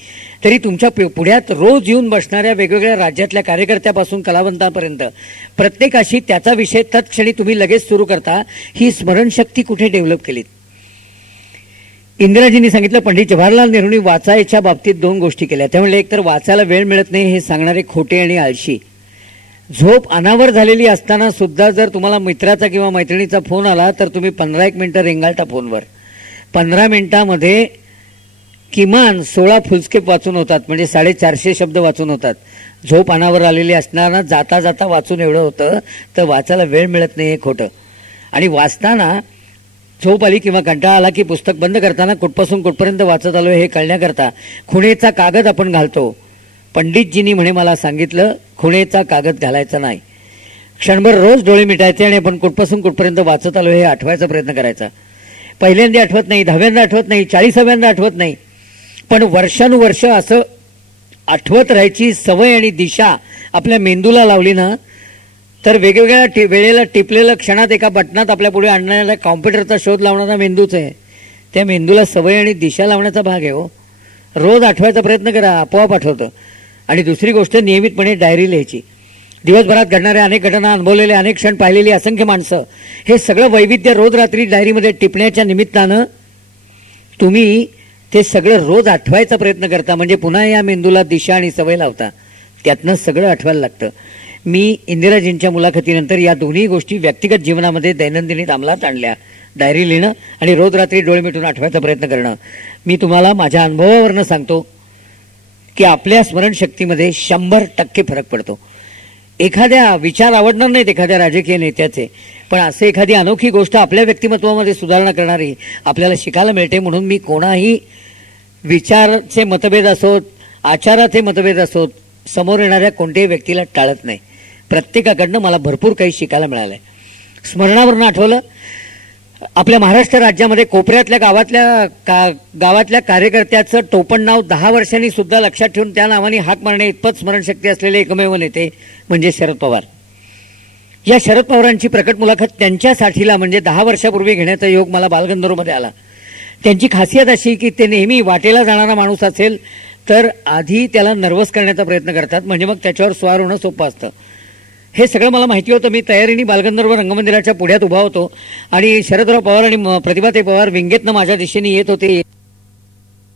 तरी तुमच्या पुढ्यात रोज येऊन बसणाऱ्या वेगवेगळ्या राज्यातल्या कार्यकर्त्यापासून कलावंतांपर्यंत प्रत्येकाशी त्याचा विषय तत्क्षणी तुम्ही लगेच सुरू करता, ही स्मरणशक्ती कुठे डेव्हलप केलीत? इंदिराजींनी सांगितलं पंडित जवाहरलाल नेहरूंनी वाचायच्या बाबतीत 2 गोष्टी केल्या. त्यामुळे एक तर वाचायला वेळ मिळत नाही हे सांगणारे खोटे आणि आळशी. झोप अनावर झालेली असताना सुद्धा जर तुम्हाला मित्राचा किंवा मैत्रिणीचा फोन आला तर तुम्ही 15-1 मिनिटं रेंगाळता फोनवर. 15 मिनिटांमध्ये किमान 16 फुलस्केप वाचून होतात, म्हणजे 450 शब्द वाचून होतात. झोप अनावर आलेली असताना जाता जाता वाचून एवढं होतं तर वाचायला वेळ मिळत नाही हे खोटं. आणि वाचताना झोप आली किंवा कंटाळा आला की पुस्तक बंद करताना कुठपासून कुठपर्यंत वाचत आलो हे कळण्याकरता खुणेचा कागद आपण घालतो. पंडितजींनी म्हणे मला सांगितलं खुणेचा कागद घालायचा नाही. क्षणभर रोज डोळे मिटायचे आणि आपण कुठपासून कुठपर्यंत वाचत आलो हे आठवायचा प्रयत्न करायचा. पहिल्यांदा आठवत नाही, 10व्यांदा आठवत नाही, 40व्यांदा आठवत नाही, पण वर्षानुवर्ष असं आठवत राहायची सवय आणि दिशा आपल्या मेंदूला लावली ना, तर वेगवेगळ्या वेळेला टिपलेलं क्षणात एका बटनात आपल्या पुढे आणणाऱ्या कॉम्प्युटरचा शोध लावणारा मेंदूच आहे. त्या मेंदूला सवय आणि दिशा लावण्याचा भाग आहे हो. रोज आठवायचा प्रयत्न करा, आपोआप आठवतं. आणि दुसरी गोष्ट, नियमितपणे डायरी लिहायची. दिवसभरात घडणाऱ्या अनेक घटना, अनुभवलेले अनेक क्षण, पाहिलेली असंख्य माणसं, हे सगळं वैविध्य रोज रात्री डायरीमध्ये टिपण्याच्या निमित्तानं तुम्ही ते सगळं रोज आठवायचा प्रयत्न करता, म्हणजे पुन्हा या मेंदूला दिशा आणि सवय लावता. त्यातनं सगळं आठवायला लागतं. मी इंदिराजींच्या मुलाखतीनंतर या दोन्ही गोष्टी व्यक्तिगत जीवनामध्ये दैनंदिनीत अंमलात आणल्या डायरी लिहिणं आणि रोज रात्री डोळे मिटून आठवायचा प्रयत्न करणं. मी तुम्हाला माझ्या अनुभवावरनं सांगतो की आपल्या स्मरणशक्तीमध्ये 100% फरक पडतो. एखाद्या विचार आवडणार नाहीत एखाद्या राजकीय नेत्याचे, पण असे एखादी अनोखी गोष्ट आपल्या व्यक्तिमत्वामध्ये सुधारणा करणारी आपल्याला शिकायला मिळते. म्हणून मी कोणाही विचाराचे मतभेद असोत, आचाराचे मतभेद असोत, समोर येणाऱ्या कोणत्याही व्यक्तीला टाळत नाही. प्रत्येकाकडनं मला भरपूर काही शिकायला मिळालंय. स्मरणावरनं आठवलं, आपल्या महाराष्ट्र राज्यामध्ये कोपऱ्यातल्या गावातल्या कार्यकर्त्याचं टोपण नाव 10 वर्षांनी सुद्धा लक्षात ठेवून त्या नावाने हाक मारणे इतपत स्मरणशक्ती असलेले एकमेव नेते म्हणजे शरद पवार. या शरद पवारांची प्रकट मुलाखत त्यांच्या साठीला म्हणजे 10 वर्षापूर्वी घेण्याचा योग मला बालगंधर्वमध्ये आला. त्यांची खासियत अशी की ते नेहमी वाटेला जाणारा माणूस असेल तर आधी त्याला नर्वस करण्याचा प्रयत्न करतात, म्हणजे मग त्याच्यावर स्वार होणं सोपं असतं. हे सगळं मला माहिती होतं. मी तयारीने बालगंधर्व रंगमंदिराच्या पुढ्यात उभा होतो आणि शरदराव पवार आणि प्रतिभाताई पवार विंगेतनं माझ्या दिशेने येत होते.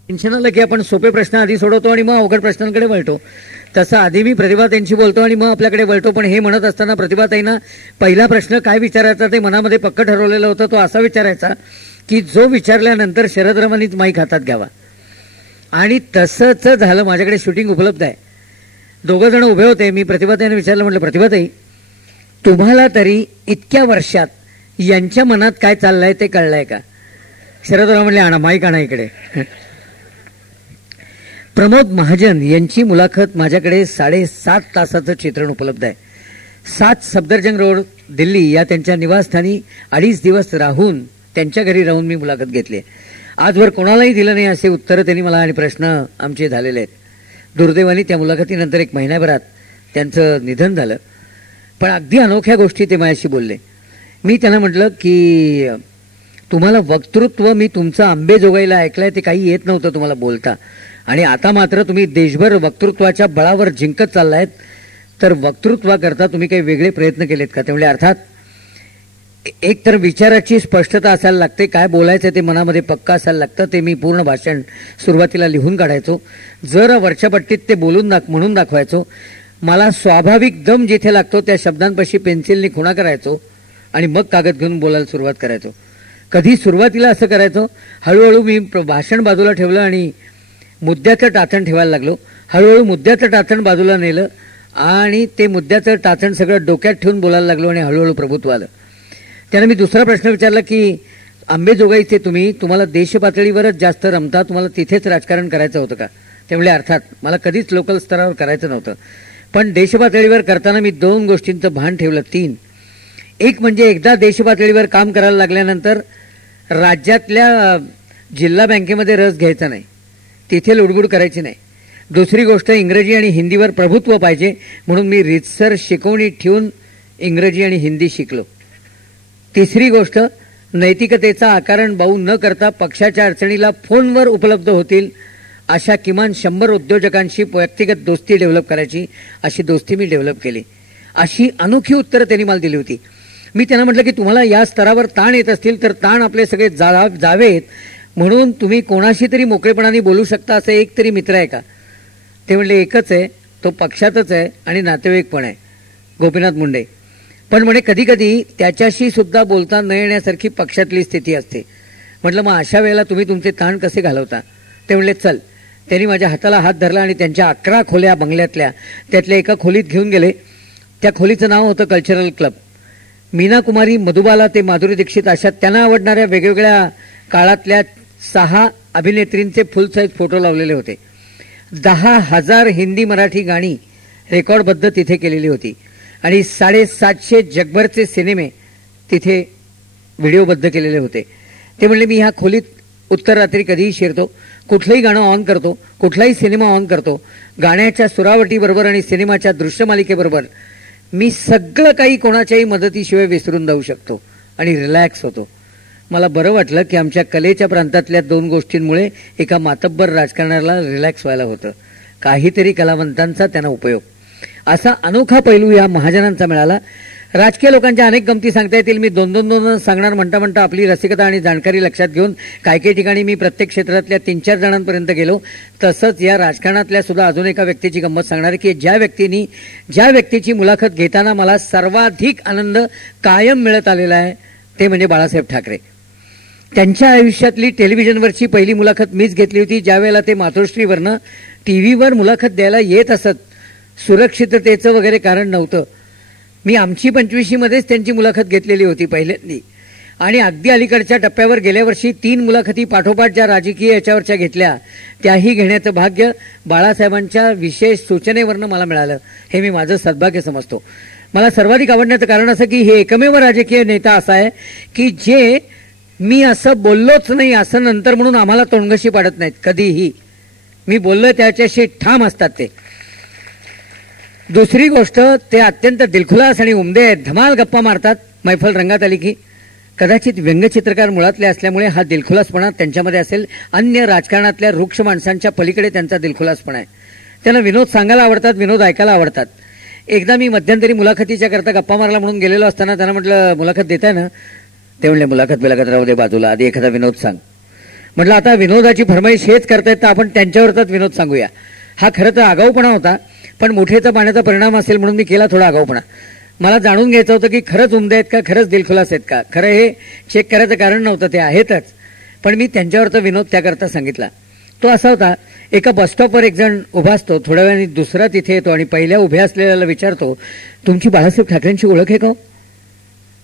टेन्शन आलं की आपण सोपे प्रश्न आधी सोडवतो आणि मग अवघड प्रश्नांकडे वळतो. तसं आधी मी प्रतिभाताईंशी बोलतो आणि मग आपल्याकडे वळतो. पण हे म्हणत असताना प्रतिभाताईंना पहिला प्रश्न काय विचारायचा ते मनामध्ये पक्क ठरवलेलं होतं. तो असा विचारायचा की जो विचारल्यानंतर शरदरावांनीच माईक हातात घ्यावा. आणि तसंच झालं. माझ्याकडे शूटिंग उपलब्ध आहे. 2 जण उभे होते. मी प्रतिभाताईंना विचारलं, म्हटलं प्रतिभाताई, तुम्हाला तरी इतक्या वर्षात यांच्या मनात काय चाललंय ते कळलंय का? शरदराव म्हणले, आणा माईक आणा इकडे. प्रमोद महाजन यांची मुलाखत माझ्याकडे 7.5 तासाचं चित्रण उपलब्ध आहे. 7 सफदरजंग रोड दिल्ली या त्यांच्या निवासस्थानी 2.5 दिवस राहून त्यांच्या घरी राहून मी मुलाखत घेतली. आजवर कोणालाही दिलं नाही असे उत्तरं त्यांनी मला आणि प्रश्न आमचे झालेले आहेत. दुर्दैवाने त्या मुलाखतीनंतर 1 महिन्याभरात त्यांचं निधन झालं. पण अगदी अनोख्या गोष्टी ते माझ्याशी बोलले. मी त्यांना म्हटलं की तुम्हाला वक्तृत्व, मी तुमचं आंबेजोगाईला ऐकलंय, ते काही येत नव्हतं तुम्हाला बोलता, आणि आता मात्र तुम्ही देशभर वक्तृत्वाच्या बळावर जिंकत चाललायत, तर वक्तृत्वाकरता तुम्ही काही वेगळे प्रयत्न केलेत का? त्यामुळे अर्थात एक तर विचाराची स्पष्टता असायला लागते, काय बोलायचं ते मनामध्ये पक्का असायला लागतं. ते मी पूर्ण भाषण सुरुवातीला लिहून काढायचो, जर वरच्या पट्टीत ते म्हणून दाखवायचो. मला स्वाभाविक दम जिथे लागतो त्या शब्दांपाशी पेन्सिलने खुणा करायचो आणि मग कागद घेऊन बोलायला सुरुवात करायचो. कधी सुरुवातीला असं करायचो, हळूहळू मी भाषण बाजूला ठेवलं आणि मुद्द्याचं टाचण ठेवायला लागलो. हळूहळू मुद्द्याचं टाचण बाजूला नेलं आणि ते मुद्द्याचं टाचण सगळं डोक्यात ठेवून बोलायला लागलो आणि हळूहळू प्रभुत्व आलं. त्यानं मी दुसरा प्रश्न विचारला की आंबेजोगाईचे तुम्हाला देशपातळीवरच जास्त रमता, तुम्हाला तिथेच राजकारण करायचं होतं का? त्यामुळे अर्थात मला कधीच लोकल स्तरावर करायचं नव्हतं, पण देशपातळीवर करताना मी 2 गोष्टींचं भान ठेवलं. 3. एक म्हणजे एकदा देशपातळीवर काम करायला लागल्यानंतर राज्यातल्या जिल्हा बँकेमध्ये रस घ्यायचा नाही, तिथे लुडबुड करायची नाही. दुसरी गोष्ट, इंग्रजी आणि हिंदीवर प्रभुत्व पाहिजे, म्हणून मी रीतसर शिकवणी ठेवून इंग्रजी आणि हिंदी शिकलो. तिसरी गोष्ट, नैतिकतेचा आकारण बाऊ न करता पक्षाच्या अडचणीला फोनवर उपलब्ध होतील अशा किमान 100 उद्योजकांशी व्यक्तिगत दोस्ती डेव्हलप करायची, अशी दोस्ती मी डेव्हलप केली. अशी अनोखी उत्तरं त्यांनी मला दिली होती. मी त्यांना म्हटलं की तुम्हाला या स्तरावर ताण येत असतील तर ताण आपले सगळे जावेत, म्हणून तुम्ही कोणाशी तरी मोकळेपणाने बोलू शकता असं एक तरी मित्र आहे का? ते म्हणले, एकच आहे, तो पक्षातच आहे आणि नातेवाईक पण आहे, गोपीनाथ मुंडे. पण म्हणे कधी कधी त्याच्याशी सुद्धा बोलता न येण्यासारखी पक्षातली स्थिती असते. म्हटलं मग अशा वेळेला तुम्ही तुमचे ताण कसे घालवता? ते म्हणले, चल. त्यांनी माझ्या हाताला हात धरला आणि त्यांच्या 11 खोल्या बंगल्यातल्या त्यातल्या एका खोलीत घेऊन गेले. त्या खोलीचं नाव होतं कल्चरल क्लब. मीना कुमारी, मधुबाला ते माधुरी दीक्षित अशा त्यांना आवडणाऱ्या वेगवेगळ्या काळातल्या 6 अभिनेत्रींचे फुल साईज फोटो लावलेले होते. 10,000 हिंदी मराठी गाणी रेकॉर्डबद्ध तिथे केलेली होती आणि 750 जगभरचे सिनेमे तिथे व्हिडिओबद्ध केलेले होते. ते म्हणले, मी ह्या खोलीत उत्तर रात्री कधीही शिरतो, कुठलंही गाणं ऑन करतो, कुठलाही सिनेमा ऑन करतो, गाण्याच्या सुरावटीबरोबर आणि सिनेमाच्या दृश्यमालिकेबरोबर मी सगळं काही कोणाच्याही मदतीशिवाय विसरून जाऊ शकतो आणि रिलॅक्स होतो. मला बरं वाटलं की आमच्या कलेच्या प्रांतातल्या 2 गोष्टींमुळे एका मातब्बर राजकारणाला रिलॅक्स व्हायला होतं. काहीतरी कलावंतांचा त्यांना उपयोग. असा अनोखा पैलू या महाजनांचा मिळाला. राजकीय लोकांच्या अनेक गमती सांगता येतील. मी 2 सांगणार म्हणता म्हणता आपली रसिकता आणि जाणकारी लक्षात घेऊन काही ठिकाणी मी प्रत्येक क्षेत्रातल्या 3-4 जणांपर्यंत गेलो. तसंच या राजकारणातल्या सुद्धा अजून एका व्यक्तीची गंमत सांगणार की ज्या व्यक्तीची मुलाखत घेताना मला सर्वाधिक आनंद कायम मिळत आलेला आहे ते म्हणजे बाळासाहेब ठाकरे. त्यांच्या आयुष्यातली टेलिव्हिजनवरची पहिली मुलाखत मीच घेतली होती, ज्यावेळेला ते मातोश्रीवरनं टीव्हीवर मुलाखत द्यायला येत असत. सुरक्षिततेचं वगैरे कारण नव्हतं. मी आमची 25वीमध्येच त्यांची मुलाखत घेतलेली होती पहिल्यांदी. आणि अगदी अलीकडच्या टप्प्यावर गेल्या वर्षी 3 मुलाखती पाठोपाठ ज्या राजकीय याच्यावरच्या घेतल्या त्याही घेण्याचं भाग्य बाळासाहेबांच्या विशेष सूचनेवरनं मला मिळालं. हे मी माझं सद्भाग्य समजतो. मला सर्वाधिक आवडण्याचं कारण असं की हे एकमेव राजकीय नेता असा आहे की जे मी असं बोललोच नाही असं नंतर म्हणून आम्हाला तोंडघशी पाडत नाहीत कधीही. मी बोललोय त्याच्याशी ठाम असतात ते. दुसरी गोष्ट, ते अत्यंत दिलखुलास आणि उमदे आहेत. धमाल गप्पा मारतात मैफल रंगात आली की. कदाचित व्यंगचित्रकार मुळातले असल्यामुळे हा दिलखुलासपणा त्यांच्यामध्ये असेल. अन्य राजकारणातल्या वृक्ष माणसांच्या पलीकडे त्यांचा दिलखुलासपणा आहे. त्यांना विनोद सांगायला आवडतात, विनोद ऐकायला आवडतात. एकदा मी मध्यंतरी मुलाखतीच्या करता गप्पा मारला म्हणून गेलेलो असताना त्यांना म्हटलं, मुलाखत देताय ना? ते म्हणले, मुलाखत राहू दे बाजूला, आधी एखादा विनोद सांग. म्हटलं, आता विनोदाची फरमाईश हेच करतायत तर आपण त्यांच्यावरचाच विनोद सांगूया. हा खरं तर आगाऊपणा होता, पण मुठीचा पाण्याचा परिणाम असेल म्हणून मी केला थोडा आगाऊपणा. मला जाणून घ्यायचं होतं की खरंच उमदे आहेत का, खरंच दिलखुलास आहेत का. खरं हे चेक करायचं कारण नव्हतं, ते आहेतच. पण मी त्यांच्यावरचा विनोद त्याकरता सांगितला. तो असा होता, एका बसस्टॉपवर एक जण उभा असतो, थोड्या वेळाने दुसरा तिथे येतो आणि पहिल्या उभ्या असलेल्याला विचारतो, तुमची बाळासाहेब ठाकरेंची ओळख आहे का हो?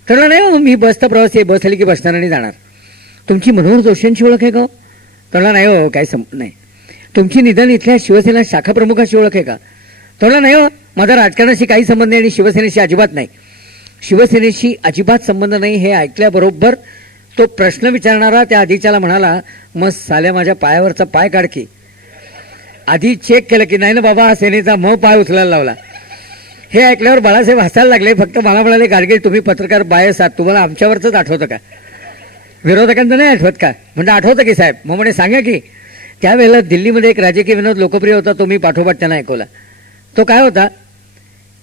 तर नाही हो, मी बसचा प्रवासी आहे, बस आली की बसणाराने जाणार. तुमची मनोहर जोशींची ओळख आहे का हो? तर नाही हो, काही नाही. तुमची निदान इथल्या शिवसेना शाखा प्रमुखाची ओळख आहे का? तर नाही हो, माझा राजकारणाशी काही संबंध नाही आणि शिवसेनेशी अजिबात नाही. शिवसेनेशी अजिबात संबंध नाही हे ऐकल्याबरोबर तो प्रश्न विचारणारा त्या आधीच्याला म्हणाला, मग साल्या माझ्या पायावरचा पाय काढ की. आधी चेक केलं की नाही ना बाबा, सेनेचा मग पाय उचलायला लावला. हे ऐकल्यावर बाळासाहेब हसायला लागले. फक्त मला म्हणाले, गाडगीळ तुम्ही पत्रकार बायस आहात, तुम्हाला आमच्यावरच आठवतं का, विरोधकांचं नाही आठवत का? म्हणजे आठवतं की साहेब? मग म्हणे सांगा की. त्यावेळेला दिल्लीमध्ये एक राजकीय विनोद लोकप्रिय होता, तो मी पाठोपाठ त्यांना ऐकवला. तो काय होता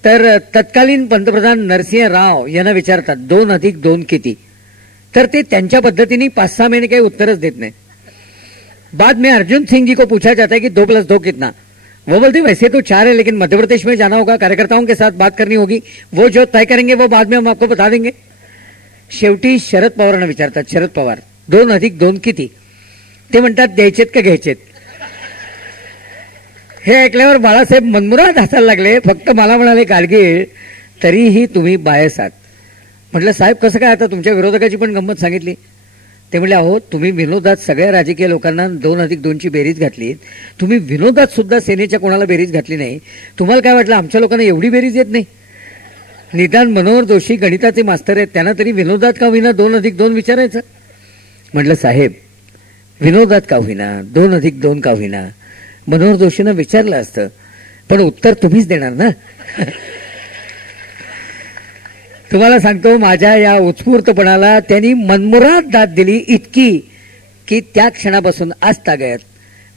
तर तत्कालीन पंतप्रधान नरसिंह राव यांना विचारतात 2 अधिक 2 किती? तर ते त्यांच्या पद्धतीने 5-6 महिने काही उत्तरच देत नाही. बाद में अर्जुन सिंह जी को पूछा जाता है कि 2 + 2 कितना? वो बोलते वैसे तो 4 है, लेकिन मध्य प्रदेश में जाना होगा, कार्यकर्ताओं के साथ बात करनी होगी, वो जो तय करेंगे वो बाद में हम आपको बता देंगे. शेवटी शरद पवारांना विचारतात, शरद पवार 2 अधिक 2 किती? ते म्हणतात द्यायचेत का घ्यायचेत? हे ऐकल्यावर बाळासाहेब मनमुराद हसायला लागले. फक्त मला म्हणाले, गाडगीळ तरीही तुम्ही बायस आहात. म्हटलं, साहेब कसं काय? आता तुमच्या विरोधकाची पण गंमत सांगितली. ते म्हणले, अहो तुम्ही विनोदात सगळ्या राजकीय लोकांना 2 अधिक 2 ची बेरीज घातली, तुम्ही विनोदात सुद्धा सेनेच्या कोणाला बेरीज घातली नाही. तुम्हाला काय वाटलं आमच्या लोकांना एवढी बेरीज येत नाही? निदान मनोहर जोशी गणिताचे मास्तर आहेत, त्यांना तरी विनोदात का होईना 2 अधिक 2 विचारायचं. म्हटलं, साहेब विनोदात का होईना, 2 अधिक 2 का होईना, मनोहर जोशीनं विचारलं असतं, पण उत्तर तुम्हीच देणार ना. तुम्हाला सांगतो, माझ्या या उत्स्फूर्तपणाला त्यांनी मनमुराद दाद दिली, इतकी की त्या क्षणापासून आजतागत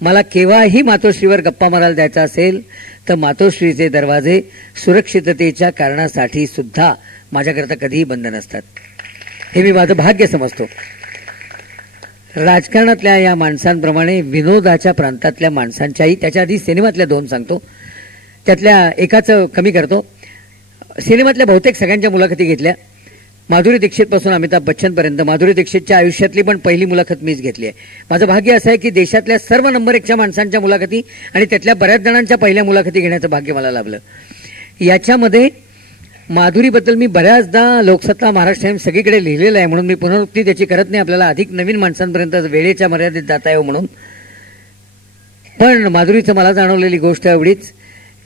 मला केव्हाही मातोश्रीवर गप्पा मारायला द्यायचा असेल तर मातोश्रीचे दरवाजे सुरक्षिततेच्या कारणासाठी सुद्धा माझ्याकरता कधीही बंद नसतात. हे मी माझं भाग्य समजतो. राजकारणातल्या या माणसांप्रमाणे विनोदाच्या प्रांतातल्या माणसांच्याही, त्याच्या आधी सिनेमातल्या 2 सांगतो, त्यातल्या एकाचं कमी करतो. सिनेमातल्या बहुतेक सगळ्यांच्या मुलाखती घेतल्या, माधुरी दीक्षित पासून अमिताभ बच्चन पर्यंत. माधुरी दीक्षितच्या आयुष्यातली पण पहिली मुलाखत मीच घेतली आहे. माझं भाग्य असं आहे की देशातल्या सर्व नंबर 1च्या माणसांच्या मुलाखती आणि त्यातल्या बऱ्याच जणांच्या पहिल्या मुलाखती घेण्याचं भाग्य मला लाभलं. याच्यामध्ये माधुरीबद्दल मी बऱ्याचदा लोकसत्ता, महाराष्ट्र टाइम्स सगळीकडे लिहिलेलं आहे, म्हणून मी पुनरुक्ती त्याची करत नाही, आपल्याला अधिक नवीन माणसांपर्यंत वेळेच्या मर्यादेत जाता येऊ म्हणून. पण माधुरीचं मला जाणवलेली गोष्ट एवढीच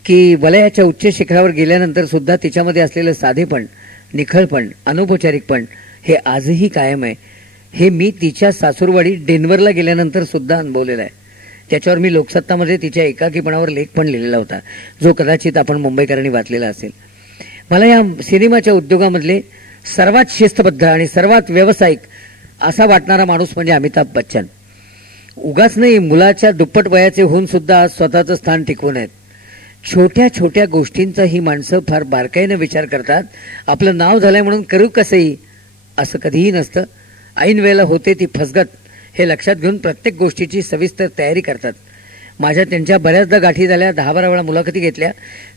की वलयाच्या उच्च शिखरावर गेल्यानंतर सुद्धा तिच्यामध्ये असलेलं साधेपण, निखळपण, अनौपचारिकपण हे आजही कायम आहे. हे मी तिच्या सासूरवाडी डेन्व्हरला गेल्यानंतर सुद्धा अनुभवलेलं आहे. त्याच्यावर मी लोकसत्तामध्ये तिच्या एकाकीपणावर लेख पण लिहिलेला होता, जो कदाचित आपण मुंबईकरांनी वाचलेला असेल. मला या सिनेमाच्या उद्योगामधले सर्वात शिस्तबद्ध आणि सर्वात व्यावसायिक असा वाटणारा माणूस म्हणजे अमिताभ बच्चन. उगाच नाही, मुलाच्या दुप्पट वयाचे होऊन सुद्धा स्वतःचं स्थान टिकवून आहेत. छोट्या छोट्या गोष्टींचा ही माणसं फार बारकाईनं विचार करतात. आपलं नाव झालंय म्हणून करू कसंही असं कधीही नसतं. ऐन वेळेला होते ती फसगत हे लक्षात घेऊन प्रत्येक गोष्टीची सविस्तर तयारी करतात. माझ्या त्यांच्या बऱ्याचदा गाठी झाल्या, 10-12 वेळा मुलाखती घेतल्या.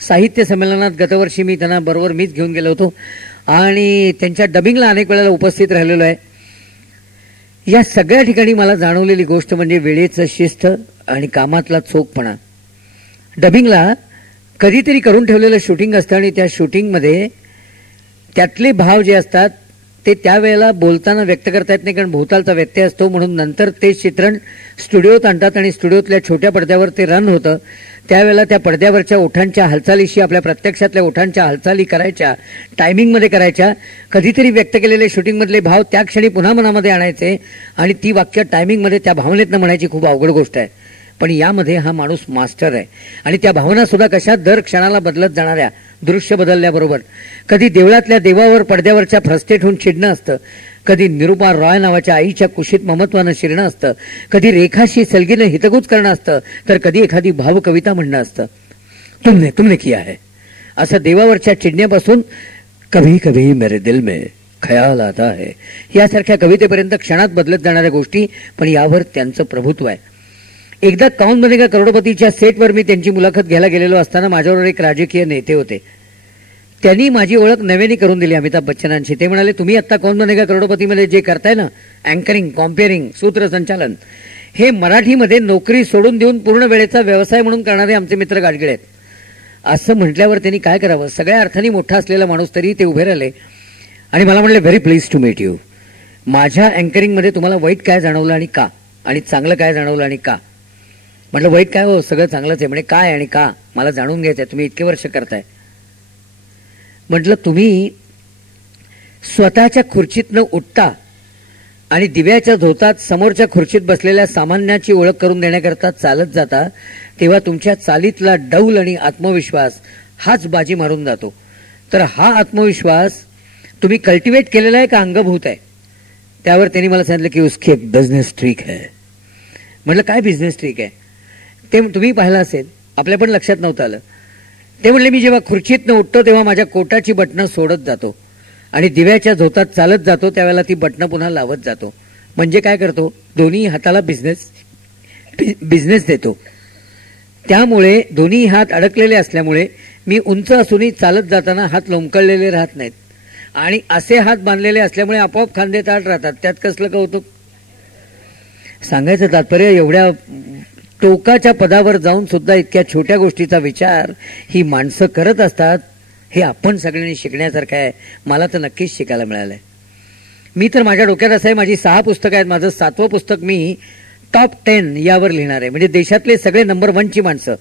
साहित्य संमेलनात गतवर्षी मी त्यांना बरोबर मीच घेऊन गेलो होतो आणि त्यांच्या डबिंगला अनेक वेळेला उपस्थित राहिलेलो आहे. या सगळ्या ठिकाणी मला जाणवलेली गोष्ट म्हणजे वेळेचं शिस्त आणि कामातला चोखपणा. डबिंगला कधीतरी करून ठेवलेलं शूटिंग असतं आणि त्या शूटिंगमध्ये त्यातले भाव जे असतात ते त्यावेळेला बोलताना व्यक्त करता येत नाही, कारण भोवतालचा व्यत्यय असतो. म्हणून नंतर ते चित्रण स्टुडिओत आणतात आणि स्टुडिओतल्या छोट्या पडद्यावर ते रन होतं. त्यावेळेला त्या पडद्यावरच्या ओठांच्या हालचालीशी आपल्या प्रत्यक्षातल्या ओठांच्या हालचाली करायच्या, टायमिंगमध्ये करायच्या. कधीतरी व्यक्त केलेले शूटिंगमधले भाव त्या क्षणी पुन्हा मनामध्ये आणायचे आणि ती वाक्य टायमिंगमध्ये त्या भावनेतनं म्हणायची. खूप अवघड गोष्ट आहे, पण यामध्ये हा माणूस मास्टर आहे. आणि त्या भावना सुद्धा कशा दर क्षणाला बदलत जाणाऱ्या, दृश्य बदलल्याबरोबर. कधी देवळातल्या देवावर पडद्यावरच्या फ्रस्ट्रेट होऊन चिडणं असतं, कधी निरुपा रॉय नावाच्या आईच्या कुशीत ममत्वानं शिरणं असतं, कधी रेखाशी सलगीनं हितगुज करणं असतं, तर कधी एखादी भावकविता म्हणणं असतं. तुमने किया है असं देवावरच्या चिडण्यापासून कभी कभी मेरे दिल में ख्याल आता है यासारख्या कवितेपर्यंत क्षणात बदलत जाणाऱ्या गोष्टी. पण यावर त्यांचं प्रभुत्व आहे. एकदा कौन बनेगा करोडपतीच्या सेटवर मी त्यांची मुलाखत घ्यायला गेलेलो असताना माझ्याबरोबर एक राजकीय नेते होते. त्यांनी माझी ओळख नव्याने करून दिली अमिताभ बच्चनांशी. ते म्हणाले, तुम्ही आता कौन बनेगा करोडपतीमध्ये जे करताय ना, अँकरिंग, कॉम्पेअरिंग, सूत्रसंचालन, हे मराठीमध्ये नोकरी सोडून देऊन पूर्ण वेळेचा व्यवसाय म्हणून करणारे आमचे मित्र गाडगिळे आहेत. असं म्हटल्यावर त्यांनी काय करावं. सगळ्या अर्थाने मोठा असलेला माणूस तरी ते उभे राहिले आणि मला म्हणले, very please to meet you. माझ्या अँकरिंगमध्ये तुम्हाला वाईट काय जाणवलं आणि का, आणि चांगलं काय जाणवलं आणि का. म्हटलं, वाईट काय हो, सगळं चांगलंच आहे. म्हणजे काय आणि का मला जाणून घ्यायचं आहे, तुम्ही इतके वर्ष करताय. म्हटलं, तुम्ही स्वतःच्या खुर्चीतनं उठता आणि दिव्याच्या झोतात समोरच्या खुर्चीत बसलेल्या सामान्याची ओळख करून देण्याकरता चालत जाता, तेव्हा तुमच्या चालीतला डौल आणि आत्मविश्वास हाच बाजी मारून जातो. तर हा आत्मविश्वास तुम्ही कल्टिवेट केलेला आहे का अंगभूत आहे. त्यावर त्यांनी मला सांगितलं की उसकी एक बिझनेस ट्रिक है. म्हटलं, काय बिझनेस ट्रिक आहे. ते तुम्ही पाहिलं असेल, आपल्या पण लक्षात नव्हतं आलं. ते म्हणले, मी जेव्हा खुर्चीतनं उठतो तेव्हा माझ्या कोटाची बटणं सोडत जातो आणि दिव्याच्या झोतात चालत जातो, त्यावेळेला ती बटणं पुन्हा लावत जातो. म्हणजे काय करतो, दोन्ही हाताला बिझनेस देतो. त्यामुळे दोन्ही हात अडकलेले असल्यामुळे मी उंच असूनही चालत जाताना हात लोंबकळलेले राहत नाहीत आणि असे हात बांधलेले असल्यामुळे आपोआप खांदे ताठ राहतात. त्यात कसलं कौतुक. सांगायचं तात्पर्य, एवढ्या टोकाच्या पदावर जाऊन सुद्धा इतक्या छोट्या गोष्टीचा विचार ही माणसं करत असतात. हे आपण सगळ्यांनी शिकण्यासारखं आहे. मला तर नक्कीच शिकायला मिळालंय. मी तर माझ्या डोक्यात असं आहे, माझी 6 पुस्तकं आहेत. माझं 7वं पुस्तक मी टॉप 10 यावर लिहिणार आहे. म्हणजे देशातले सगळे नंबर 1ची माणसं,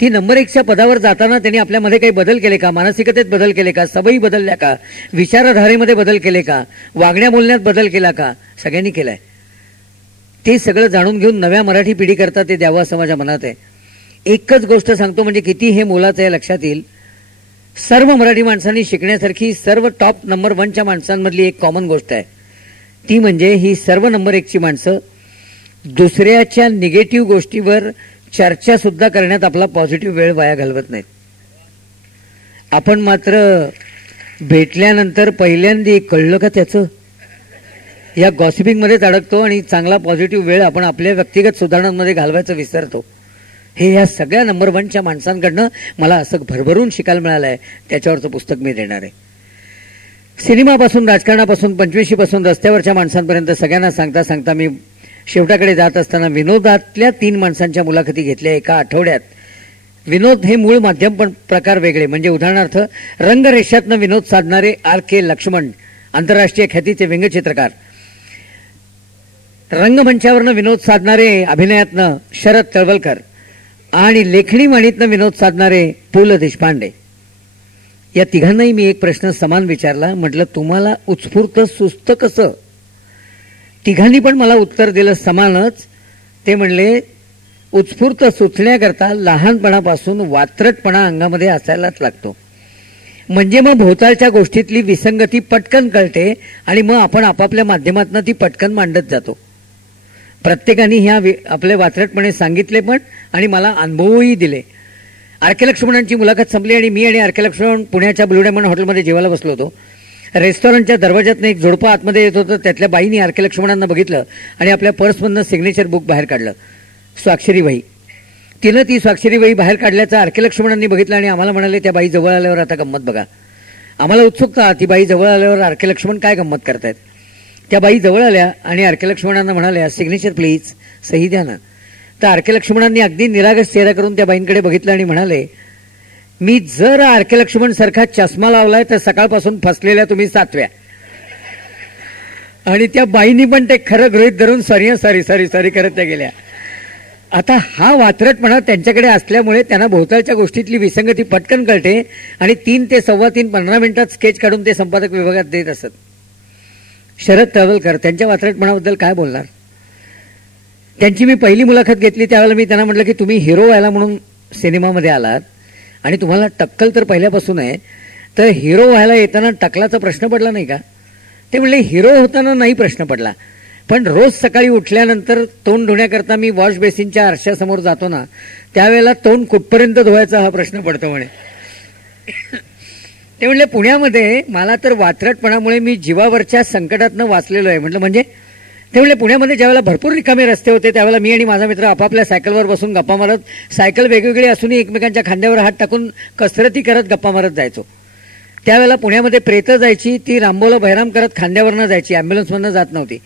ती नंबर 1च्या पदावर जाताना त्यांनी आपल्यामध्ये काही बदल केले का, मानसिकतेत बदल केले का, सवयी बदलल्या का, विचारधारेमध्ये बदल केले का, वागण्या बोलण्यात बदल केला का, सगळ्यांनी केलाय. ते सगळं जाणून घेऊन नव्या मराठी पिढी करता ते द्यावं असं माझ्या मनात आहे. एकच गोष्ट सांगतो, म्हणजे किती हे मोलाचं आहे लक्षात येईल. सर्व मराठी माणसांनी शिकण्यासारखी सर्व टॉप नंबर 1च्या माणसांमधली एक कॉमन गोष्ट आहे. ती म्हणजे ही सर्व नंबर 1ची माणसं दुसऱ्याच्या निगेटिव्ह गोष्टीवर चर्चा सुद्धा करण्यात आपला पॉझिटिव्ह वेळ वाया घालवत नाहीत. आपण मात्र भेटल्यानंतर पहिल्यांदा कळलं का त्याचं, या गॉसिपिंग मध्येच अडकतो आणि चांगला पॉझिटिव्ह वेळ आपण आपल्या व्यक्तिगत सुधारणांमध्ये घालवायचं विसरतो. हे या सगळ्या नंबर 1च्या माणसांकडनं मला असं भरभरून शिकायला मिळालं आहे. त्याच्यावरचं पुस्तक मी देणार आहे. सिनेमापासून, राजकारणापासून, पंचवीशीपासून रस्त्यावरच्या माणसांपर्यंत सगळ्यांना सांगता सांगता मी शेवटाकडे जात असताना विनोदातल्या 3 माणसांच्या मुलाखती घेतल्या एका आठवड्यात. विनोद हे मूळ माध्यम, पण प्रकार वेगळे. म्हणजे उदाहरणार्थ, रंगरेषातनं विनोद साधणारे RK लक्ष्मण, आंतरराष्ट्रीय ख्यातीचे व्यंगचित्रकार. रंगमंचावरनं विनोद साधणारे अभिनयातनं शरद तळवलकर आणि लेखणी वाणीतनं विनोद साधणारे पु ल देशपांडे. या तिघांनाही मी एक प्रश्न समान विचारला. म्हटलं, तुम्हाला उत्स्फूर्त सुस्त कसं. तिघांनी पण मला उत्तर दिलं समानच. ते म्हणले, उत्स्फूर्त सुचण्याकरता लहानपणापासून वात्रटपणा अंगामध्ये असायलाच लागतो. म्हणजे मग भोवतालच्या गोष्टीतली विसंगती पटकन कळते आणि मग आपण आपापल्या माध्यमातून ती पटकन मांडत जातो. प्रत्येकाने ह्या आपले वात्रटपणे सांगितले पण आणि मला अनुभवही दिले. RK लक्ष्मणांची मुलाखत संपली आणि मी आणि RK लक्ष्मण पुण्याच्या ब्लू डायमंड हॉटेलमध्ये जेवायला बसलो होतो. रेस्टॉरंटच्या दरवाजातनं एक जोडपं आतमध्ये येत होतं. त्यातल्या बाईंनी RK लक्ष्मणांना बघितलं आणि आपल्या पर्समधनं सिग्नेचर बुक बाहेर काढलं, स्वाक्षरी वही. तिनं ती स्वाक्षरी वही बाहेर काढल्याचं RK लक्ष्मणांनी बघितलं आणि आम्हाला म्हणाले, त्या बाई जवळ आल्यावर आता गंमत बघा. आम्हाला उत्सुकता, ती बाई जवळ आल्यावर RK लक्ष्मण काय गंमत करतायत. त्या बाई जवळ आल्या आणि आरके लक्ष्मणांना म्हणाल्या, सिग्नेचर प्लीज, सही द्या ना. तर आरके लक्ष्मणांनी अगदी निरागस चेहरा करून त्या बाईंकडे बघितलं आणि म्हणाले, मी जर आरके लक्ष्मण सारखा चष्मा लावलाय तर सकाळपासून फसलेल्या तुम्ही 7व्या. आणि त्या बाईंनी पण ते खरं गृहीत धरून सॉरी करत त्या गेल्या. आता हा वात्रटपणा त्यांच्याकडे असल्यामुळे त्यांना भोवतालच्या गोष्टीतली विसंगती पटकन कळते आणि 3 ते 3.25 15 मिनिटात स्केच काढून ते संपादक विभागात देत असत. शरद तळवलकर त्यांच्या वात्रटपणाबद्दल काय बोलणार. त्यांची मी पहिली मुलाखत घेतली त्यावेळेला मी त्यांना म्हटलं की तुम्ही हिरो व्हायला म्हणून सिनेमामध्ये आलात आणि तुम्हाला टक्कल तर पहिल्यापासून आहे, तर हिरो व्हायला येताना टकलाचा प्रश्न पडला नाही का. ते म्हणले हिरो होताना नाही प्रश्न पडला, पण रोज सकाळी उठल्यानंतर तोंड धुण्याकरता मी वॉश बेसिनच्या आरशासमोर जातो ना, त्यावेळेला तोंड कुठपर्यंत धुवायचा हा प्रश्न पडतो म्हणे. ते म्हणले पुण्यामध्ये मला तर वात्रटपणामुळे मी जीवावरच्या संकटातनं वाचलेलो आहे. म्हटलं म्हणजे. ते म्हणले पुण्यामध्ये ज्यावेळेला भरपूर रिकामे रस्ते होते त्यावेळेला मी आणि माझा मित्र आपापल्या सायकलवर बसून गप्पा मारत, सायकल वेगवेगळी असूनही एकमेकांच्या खांद्यावर हात टाकून कसरती करत गप्पा मारत जायचो. त्यावेळेला पुण्यामध्ये प्रेतं जायची, ती रामबोला बहिराम करत खांद्यावरनं जायची, अँब्युलन्समधनं जात नव्हती.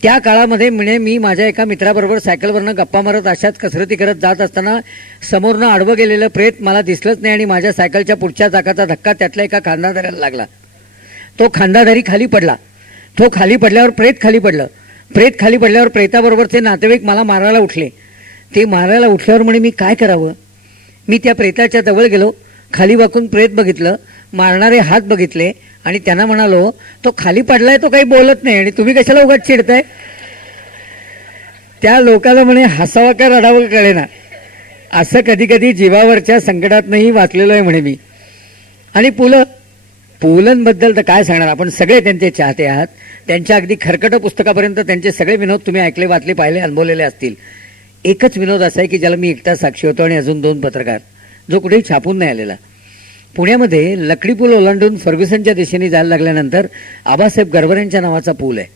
त्या काळामध्ये म्हणे मी माझ्या एका मित्राबरोबर सायकलवरनं गप्पा मारत अशाच कसरती करत जात असताना समोरनं आडवं गेलेलं प्रेत मला दिसलंच नाही आणि माझ्या सायकलच्या पुढच्या चाकाचा धक्का त्यातल्या एका खांदाधाऱ्याला लागला. तो खांदाधारी खाली पडला. तो खाली पडल्यावर प्रेत खाली पडलं. प्रेत खाली पडल्यावर प्रेताबरोबरचे नातेवाईक मला मारायला उठले. ते मारायला उठल्यावर म्हणे मी काय करावं. मी त्या प्रेताच्या जवळ गेलो, खाली वाकून प्रेत बघितलं, मारणारे हात बघितले आणि त्यांना म्हणालो, तो खाली पडलाय, तो काही बोलत नाही आणि तुम्ही कशाला उगाच चिडताय. त्या लोकांना म्हणे हसावं का रडावं कळेना. असं कधी कधी जीवावरच्या संकटातनंही वाचलेलो आहे म्हणे मी. आणि पुलंबद्दल तर काय सांगणार, आपण सगळे त्यांचे चाहते आहात. त्यांच्या अगदी खरकट पुस्तकापर्यंत त्यांचे सगळे विनोद तुम्ही ऐकले, वाचले, पाहिले, अनुभवलेले असतील. एकच विनोद असा आहे की ज्याला मी एकटा साक्षी होतो आणि अजून 2 पत्रकार, जो कुठेही छापून नाही आलेला. पुण्यामध्ये लकडी पूल ओलांडून फर्ग्युसनच्या दिशेने जायला लागल्यानंतर आबासाहेब गरवर यांच्या नावाचा पूल आहे.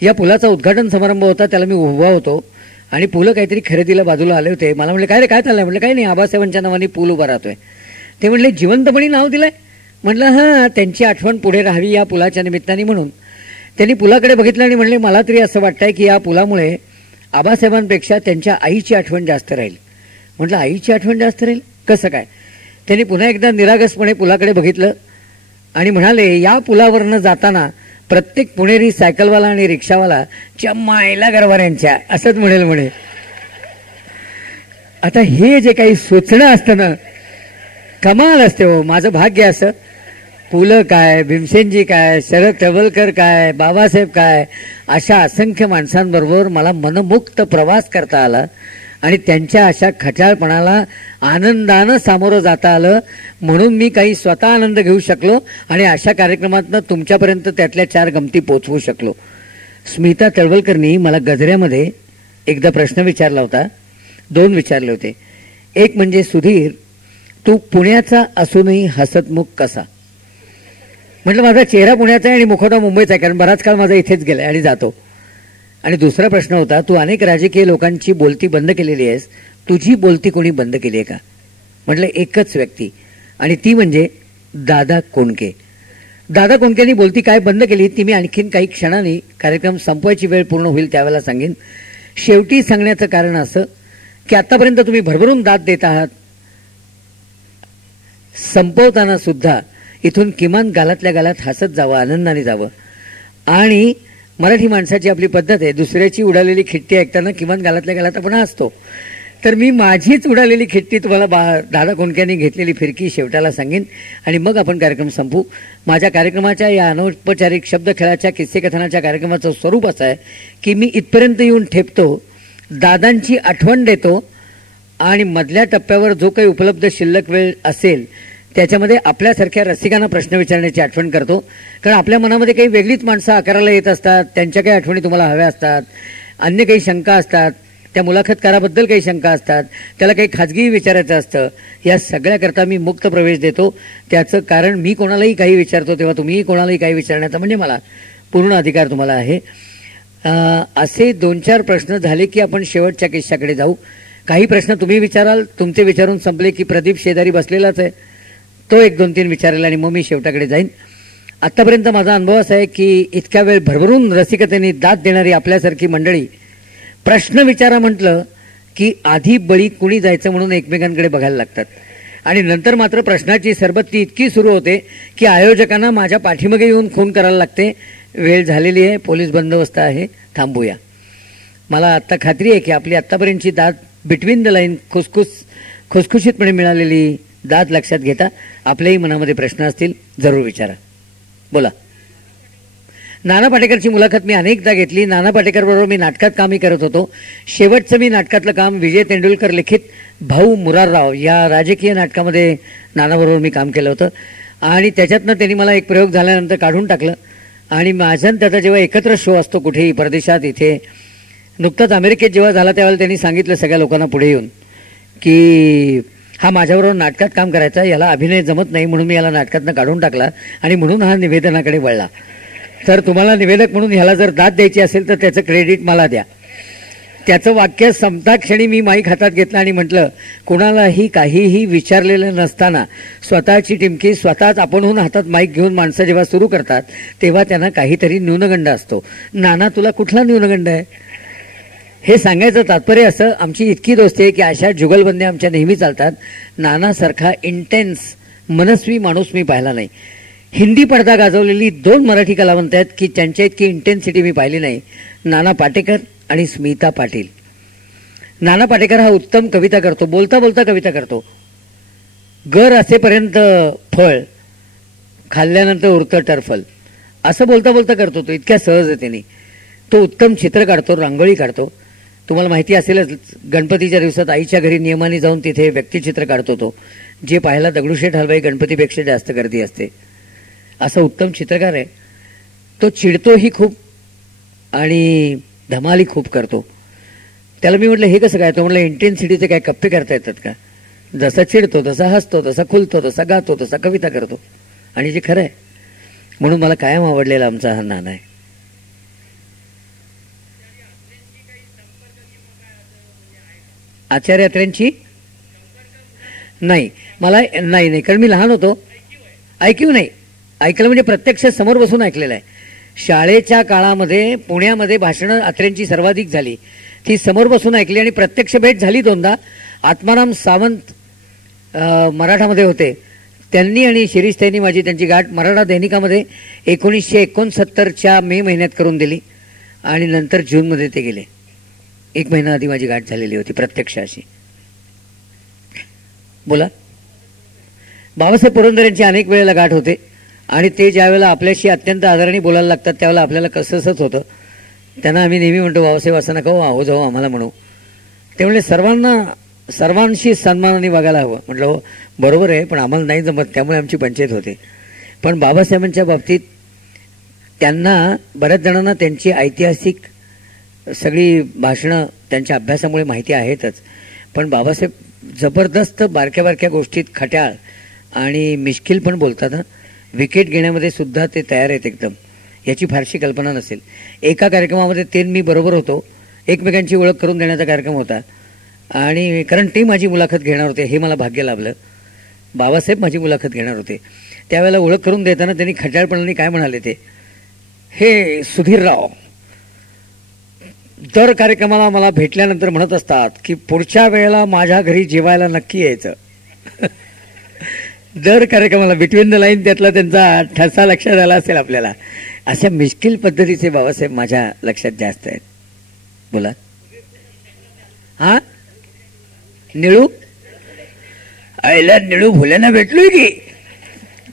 या पुलाचा उद्घाटन समारंभ होता, त्याला मी उभा होतो आणि पुलं काहीतरी खरेदीला बाजूला आले होते. मला म्हणले काय रे काय चाललंय. म्हटलं काही नाही, आबासाहेबांच्या नावाने पूल उभा राहतोय. ते म्हणले जिवंतपणी नाव दिलंय. म्हटलं हां, त्यांची आठवण पुढे राहावी या पुलाच्या निमित्ताने म्हणून. त्यांनी पुलाकडे बघितलं आणि म्हणले मला तरी असं वाटतंय की या पुलामुळे आबासाहेबांपेक्षा त्यांच्या आईची आठवण जास्त राहील. म्हटलं आईची आठवण जास्त राहील कसं काय. त्यांनी पुन्हा एकदा निरागसपणे पुलाकडे बघितलं आणि म्हणाले या पुलावरनं जाताना प्रत्येक पुणेरी सायकलवाला आणि रिक्षावाला चम्माईला गरवार यांच्या असंच म्हणेल म्हणे. आता हे जे काही सुचणं असतं ना, कमाल असते हो. माझं भाग्य असं, पुलं काय, भीमसेनजी काय, शरद तळवलकर काय, बाबासाहेब काय, अशा असंख्य माणसांबरोबर मला मनमुक्त प्रवास करता आला आणि त्यांच्या अशा खचाळपणाला आनंदानं सामोरं जाता आलं. म्हणून मी काही स्वतः आनंद घेऊ शकलो आणि अशा कार्यक्रमातनं तुमच्यापर्यंत त्यातल्या 4 गमती पोचवू शकलो. स्मिता तळवलकरनी मला गजऱ्यामध्ये एकदा प्रश्न विचारला होता, 2 विचारले होते. एक म्हणजे सुधीर, तू पुण्याचा असूनही हसतमुख कसा. म्हटलं माझा चेहरा पुण्याचा आहे आणि मुखवटा मुंबईचा आहे, कारण बराच काळ माझा इथेच गेलाय आणि जातो. आणि दुसरा प्रश्न होता, तू अनेक राजकीय लोकांची बोलती बंद केलेली आहेस, तुझी बोलती कोणी बंद केली आहे का. म्हटलं एकच व्यक्ती, आणि ती म्हणजे दादा कोंडके. दादा कोंडकेंनी बोलती काय बंद केली ती मी आणखीन काही क्षणांनी, कार्यक्रम संपवायची वेळ पूर्ण होईल त्यावेळेला सांगेन. शेवटी सांगण्याचं कारण असं की आतापर्यंत तुम्ही भरभरून दाद देत आहात, संपवताना सुद्धा इथून किमान गालातल्या गालात हसत जावं, आनंदाने जावं. आणि मराठी माणसाची आपली पद्धत आहे, दुसऱ्याची उडालेली खिट्टी ऐकताना किमान गालातल्या गालात आपण हसतो. तर मी माझीच उडालेली खिट्टी तुम्हाला दादा कोंडक्यांनी घेतलेली फिरकी शेवटाला सांगेन आणि मग आपण कार्यक्रम संपू. माझ्या कार्यक्रमाच्या या अनौपचारिक शब्दखेळाच्या किस्सेकथनाच्या कार्यक्रमाचं स्वरूप असं आहे की मी इथपर्यंत येऊन ठेपतो, दादांची आठवण देतो आणि मधल्या टप्प्यावर जो काही उपलब्ध शिल्लक वेळ असेल त्याच्यामध्ये आपल्यासारख्या रसिकांना प्रश्न विचारण्याची आठवण करतो. कारण आपल्या मनामध्ये काही वेगळीच माणसं आकाराला येत असतात, त्यांच्या काही आठवणी तुम्हाला हव्या असतात, अन्य काही शंका असतात, त्या मुलाखतकाराबद्दल काही शंका असतात, त्याला काही खाजगी विचारायचं असतं. या सगळ्याकरता मी मुक्त प्रवेश देतो. त्याचं कारण मी कोणालाही काही विचारतो तेव्हा तुम्हीही कोणालाही काही विचारण्याचा म्हणजे मला पूर्ण अधिकार तुम्हाला आहे. असे 2-4 प्रश्न झाले की आपण शेवटच्या किस्साकडे जाऊ. काही प्रश्न तुम्ही विचाराल, तुमचे विचारून संपले की प्रदीप शेजारी बसलेलाच आहे, तो 1-2-3 विचारेल आणि मग मी शेवटाकडे जाईन. आतापर्यंत माझा अनुभव असा आहे की इतक्या वेळ भरभरून रसिकतेने दाद देणारी आपल्यासारखी मंडळी प्रश्न विचारा म्हटलं की आधी बळी कुणी जायचं म्हणून एकमेकांकडे बघायला लागतात आणि नंतर मात्र प्रश्नाची सरबत्ती इतकी सुरू होते की आयोजकांना माझ्या पाठीमागे येऊन खून करायला लागते. वेळ झालेली आहे, पोलीस बंदोबस्त आहे, थांबूया. मला आत्ता खात्री आहे की आपली आत्तापर्यंतची दाद बिटवीन द लाईन खुसखुशीतपणे मिळालेली दाद लक्षात घेता आपल्याही मनामध्ये प्रश्न असतील जरूर विचारा. बोला. नाना पाटेकरची मुलाखत मी अनेकदा घेतली. नाना पाटेकर बरोबर मी नाटकात कामही करत होतो. शेवटचं मी नाटकातलं काम विजय तेंडुलकर लिखित भाऊ मुरारराव या राजकीय नाटकामध्ये नानाबरोबर मी काम केलं होतं आणि त्याच्यातनं त्यांनी मला एक प्रयोग झाल्यानंतर काढून टाकलं आणि माझा त्याचा जेव्हा एकत्र शो असतो कुठेही परदेशात इथे नुकताच अमेरिकेत जेव्हा झाला त्यावेळेला त्यांनी सांगितलं सगळ्या लोकांना पुढे येऊन की हा माझ्याबरोबर नाटकात काम करायचा, याला अभिनय जमत नाही म्हणून मी याला नाटकातनं काढून टाकला आणि म्हणून हा निवेदनाकडे वळला. तर तुम्हाला निवेदक म्हणून ह्याला जर दाद द्यायची असेल तर त्याचं क्रेडिट मला द्या. त्याचं वाक्य संपता क्षणी मी माईक हातात घेतला आणि म्हटलं, कोणालाही काहीही विचारलेलं नसताना स्वतःची टिमकी स्वतःच आपणहून हातात माईक घेऊन माणसं जेव्हा सुरू करतात तेव्हा त्यांना काहीतरी न्यूनगंड असतो. नाना, तुला कुठला न्यूनगंड आहे? हे सांगायचं तात्पर्य असं, आमची इतकी दोस्ती आहे की अशा जुगलबंद्या आमच्या नेहमी चालतात. नानासारखा इंटेन्स मनस्वी माणूस मी पाहिला नाही. हिंदी पडदा गाजवलेली 2 मराठी कलावंत आहेत की त्यांच्या इतकी इंटेन्सिटी मी पाहिली नाही. नाना पाटेकर आणि स्मिता पाटील. नाना पाटेकर हा उत्तम कविता करतो, बोलता बोलता कविता करतो. गर असेपर्यंत फळ, खाल्ल्यानंतर उरतं टरफल, असं बोलता बोलता करतो तो, इतक्या सहजतेने. तो उत्तम चित्र काढतो, रांगोळी काढतो. तुम्हाला माहिती असेलच, गणपतीच्या दिवसात आईच्या घरी नियमाने जाऊन तिथे व्यक्तिचित्र काढतो तो, जे पाहायला दगडूशेठ हलवाई गणपतीपेक्षा जास्त गर्दी असते. असं उत्तम चित्रकार आहे तो. चिडतोही खूप आणि धमाली खूप करतो. त्याला मी म्हटलं हे कसं काय? तो म्हटलं इंटेन्सिटीचे काय कप्पे करता येतात का? जसा चिडतो तसा हसतो, तसा खुलतो, तसा गातो, तसा कविता करतो. आणि जे खरं आहे म्हणून मला कायम आवडलेला आमचा हा नाना आहे. आचार्य अत्र्यांची नाही, मला नाही, कारण मी लहान होतो. ऐकू नाही, ऐकलं म्हणजे प्रत्यक्ष समोर बसून ऐकलेलं आहे. शाळेच्या काळामध्ये पुण्यामध्ये भाषणं अत्र्यांची सर्वाधिक झाली, ती समोर बसून ऐकली आणि प्रत्यक्ष भेट झाली 2दा. आत्माराम सावंत मराठामध्ये होते, त्यांनी आणि शिरीष त्यांनी माझी त्यांची गाठ मराठा दैनिकामध्ये 1969च्या मे महिन्यात करून दिली आणि नंतर जूनमध्ये ते गेले. 1 महिना आधी माझी गाठ झालेली होती प्रत्यक्ष अशी. बोला. बाबासाहेब पुरंदरे यांची अनेक वेळेला गाठ होते आणि ते ज्या वेळेला आपल्याशी अत्यंत आदराने बोलायला लागतात त्यावेळेला आपल्याला कसंच होतं. त्यांना आम्ही नेहमी म्हणतो, बाबासाहेब असं नका हो जाऊ आम्हाला म्हणू. ते म्हणजे सर्वांशी सन्मानाने वागायला हवं. म्हटलं हो बरोबर आहे, पण आम्हाला नाही जमत, त्यामुळे आमची पंचायत होते. पण बाबासाहेबांच्या बाबतीत त्यांना बऱ्याच जणांना त्यांची ऐतिहासिक सगळी भाषणं त्यांच्या अभ्यासामुळे माहिती आहेतच, पण बाबासाहेब जबरदस्त बारक्या बारक्या गोष्टीत खट्याळ आणि मिश्किल पण बोलतात. विकेट घेण्यामध्ये सुद्धा ते तयार आहेत एकदम. याची फारशी कल्पना नसेल. एका कार्यक्रमामध्ये ते मी बरोबर होतो, एकमेकांची ओळख करून देण्याचा कार्यक्रम होता आणि कारण ते माझी मुलाखत घेणार होते, हे मला भाग्य लाभलं. बाबासाहेब माझी मुलाखत घेणार होते त्यावेळेला ओळख करून देताना त्यांनी खट्याळपणाने काय म्हणाले ते, हे सुधीरराव दर कार्यक्रमाला मला भेटल्यानंतर म्हणत असतात की पुढच्या वेळेला माझ्या घरी जेवायला नक्की यायचं. दर कार्यक्रमाला बिटवीन द लाईन त्यातला त्यांचा ठसा लक्षात आला असेल आपल्याला. अशा मिश्किल पद्धतीचे बाबासाहेब माझ्या लक्षात जास्त आहेत. बोला. हा निळू, आईला निळू भोल्याना भेटलोय की.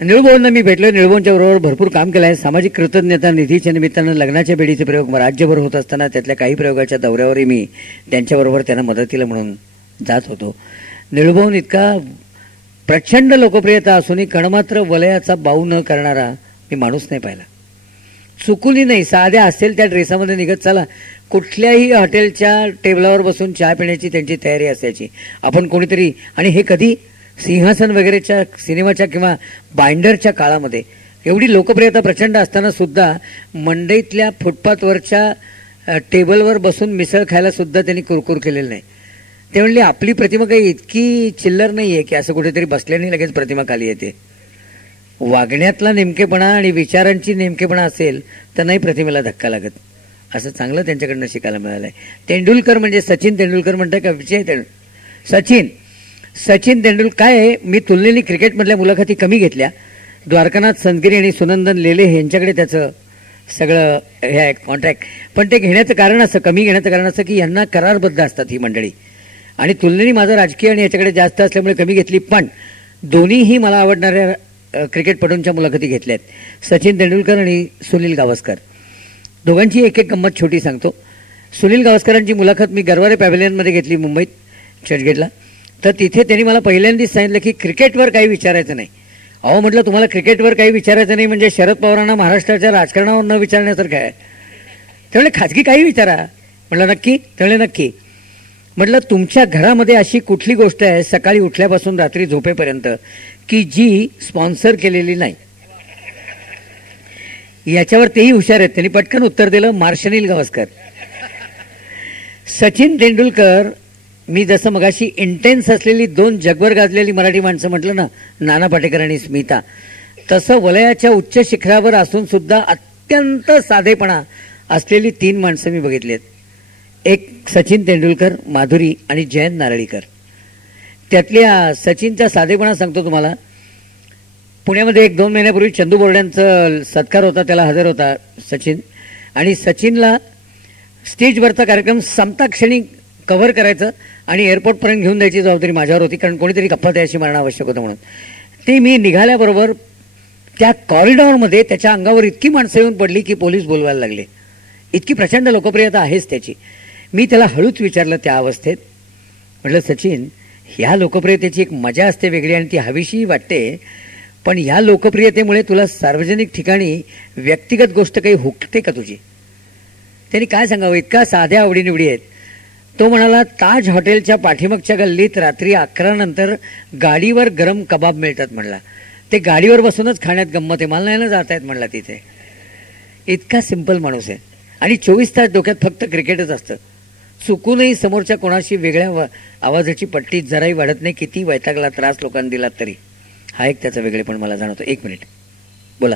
निळूभाऊंना मी भेटलोय. निळूभाऊंच्या बरोबर भरपूर काम केलं आहे. सामाजिक कृतज्ञता निधीच्या निमित्तानं लग्नाच्या बेडीचे प्रयोग राज्यभर होत असताना त्यातल्या काही प्रयोगाच्या दौऱ्यावरही मी त्यांच्याबरोबर त्यांना मदतीला म्हणून जात होतो. निळूभाऊन इतका प्रचंड लोकप्रियता असूनही कणमात्र वलयाचा बाऊ न करणारा मी माणूस नाही पाहिला. चुकूनही नाही, साध्या असेल त्या ड्रेसामध्ये निघत चला कुठल्याही हॉटेलच्या टेबलावर बसून चहा पिण्याची त्यांची तयारी असायची. आपण कोणीतरी, आणि हे कधी सिंहासन वगैरेच्या सिनेमाच्या किंवा बाइंडरच्या काळामध्ये एवढी लोकप्रियता प्रचंड असताना सुद्धा मंडईतल्या फुटपाथवरच्या टेबलवर बसून मिसळ खायला सुद्धा त्यांनी कुरकुर केलेलं नाही. ते म्हणले आपली प्रतिमा काही इतकी चिल्लर नाही आहे की असं कुठेतरी बसल्याने लगेच प्रतिमा खाली येते. वागण्यातला नेमकेपणा आणि विचारांची नेमकेपणा असेल तर नाही प्रतिमेला धक्का लागत. असं चांगलं त्यांच्याकडनं शिकायला मिळालंय. तेंडुलकर म्हणजे सचिन तेंडुलकर म्हणताय का विजय सचिन तेंडुलकर काय आहे, मी तुलनेने क्रिकेटमधल्या मुलाखती कमी घेतल्या. द्वारकानाथ संतगिरी आणि सुनंदन लेले यांच्याकडे त्याचं सगळं हे आहे कॉन्ट्रॅक्ट. पण ते घेण्याचं कारण असं, कमी घेण्याचं कारण असं की यांना करारबद्ध असतात ही मंडळी, आणि तुलनेने माझं राजकीय आणि याच्याकडे जास्त असल्यामुळे कमी घेतली. पण दोन्हीही मला आवडणाऱ्या क्रिकेटपटूंच्या मुलाखती घेतल्या आहेत, सचिन तेंडुलकर आणि सुनील गावस्कर. दोघांची एक एक गंमत छोटी सांगतो. सुनील गावस्करांची मुलाखत मी गरवारे पॅव्हिलियनमध्ये घेतली मुंबईत चर्चगेटला. तर तिथे त्यांनी मला पहिल्यांदाच सांगितलं की क्रिकेटवर काही विचारायचं नाही. अहो म्हटलं, तुम्हाला क्रिकेटवर काही विचारायचं नाही म्हणजे शरद पवारांना महाराष्ट्राच्या राजकारणावर न विचारण्यासारखं आहे. त्यामुळे खाजगी काही विचारा. म्हटलं नक्की? त्यामुळे नक्की. म्हटलं, तुमच्या घरामध्ये अशी कुठली गोष्ट आहे सकाळी उठल्यापासून रात्री झोपेपर्यंत की जी स्पॉन्सर केलेली नाही? याच्यावर तेही हुशार आहेत, त्यांनी पटकन उत्तर दिलं, मार्शनील गावस्कर. सचिन तेंडुलकर, मी जसं मगाशी इंटेन्स असलेली दोन जगभर गाजलेली मराठी माणसं म्हटलं ना, नाना पाटेकर आणि स्मिता, तसं वलयाच्या उच्च शिखरावर असून सुद्धा अत्यंत साधेपणा असलेली 3 माणसं मी बघितली आहेत. एक सचिन तेंडुलकर, माधुरी आणि जयंत नारळीकर. त्यातल्या सचिनचा साधेपणा सांगतो तुम्हाला. पुण्यामध्ये 1-2 महिन्यापूर्वी चंदू बोर्ड्यांचा सत्कार होता, त्याला हजर होता सचिन. आणि सचिनला स्टेजवरचा कार्यक्रम संपता क्षणी कव्हर करायचं आणि एअरपोर्टपर्यंत घेऊन द्यायची जबाबदारी माझ्यावर होती, कारण कोणीतरी गप्पा त्याशी मारणं आवश्यक होतं म्हणून. ते मी निघाल्याबरोबर त्या कॉरिडॉरमध्ये त्याच्या अंगावर इतकी माणसं येऊन पडली की पोलीस बोलवायला लागले. इतकी प्रचंड लोकप्रियता आहेच त्याची. मी त्याला हळूच विचारलं त्या अवस्थेत, म्हटलं सचिन, ह्या लोकप्रियतेची एक मजा असते वेगळी आणि ती हवीशी वाटते, पण ह्या लोकप्रियतेमुळे तुला सार्वजनिक ठिकाणी व्यक्तिगत गोष्ट काही हुकते का तुझी? त्यांनी काय सांगावं, इतका साध्या आवडीनिवडी आहेत. तो म्हणाला, ताज हॉटेलच्या पाठीमागच्या गल्लीत रात्री 11 नंतर गाडीवर गरम कबाब मिळतात म्हणला. ते गाडीवर बसूनच खाण्यात गंमत आहे, मला नाही ना जात आहेत म्हणला तिथे. इतका सिंपल माणूस आहे आणि 24 तास डोक्यात फक्त क्रिकेटच असतं. चुकूनही समोरच्या कोणाशी वेगळ्या आवाजाची पट्टी जराही वाढत नाही, किती वैतागला त्रास लोकांना दिलात तरी. हा एक त्याचा वेगळेपण मला जाणवतो. 1 मिनिट बोला,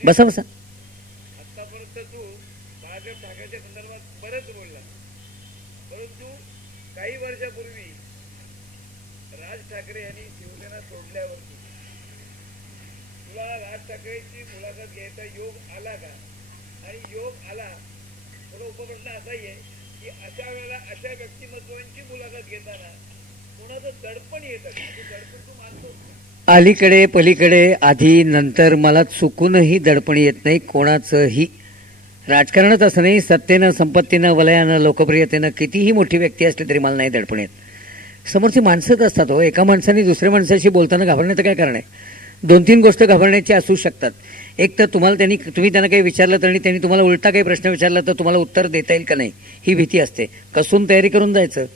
बसा बसा. आतापर्यंत तू भाजप ठाकरेच्या संदर्भात बरंच बोलला, परंतु काही वर्षापूर्वी राज ठाकरे यांनी शिवसेना सोडल्यावरती तुला राज ठाकरेची मुलाखत घ्यायचा योग आला का? आणि योग आला, तुला उपप्रश्न असाही आहे की अशा वेळेला अशा व्यक्तिमत्वांची मुलाखत घेताना कोणाचं दडपण येतं का? दडपण तू मानतो? अलीकडे पलीकडे आधी नंतर मला चुकूनही दडपण येत नाही कोणाचंही. राजकारणात असं नाही, सत्तेनं, संपत्तीनं, वलयानं, लोकप्रियतेनं कितीही मोठी व्यक्ती असली तरी मला नाही दडपण येत. समोरची माणसंच असतात हो. एका माणसाने दुसऱ्या माणसाशी बोलताना घाबरण्याचं काय कारण आहे? 2-3 गोष्ट घाबरण्याची असू शकतात. एक तर तुम्ही त्यांना काही विचारलं तर आणि त्यांनी तुम्हाला उलटा काही प्रश्न विचारला तर तुम्हाला उत्तर देता येईल का नाही ही भीती असते. कसून तयारी करून जायचं.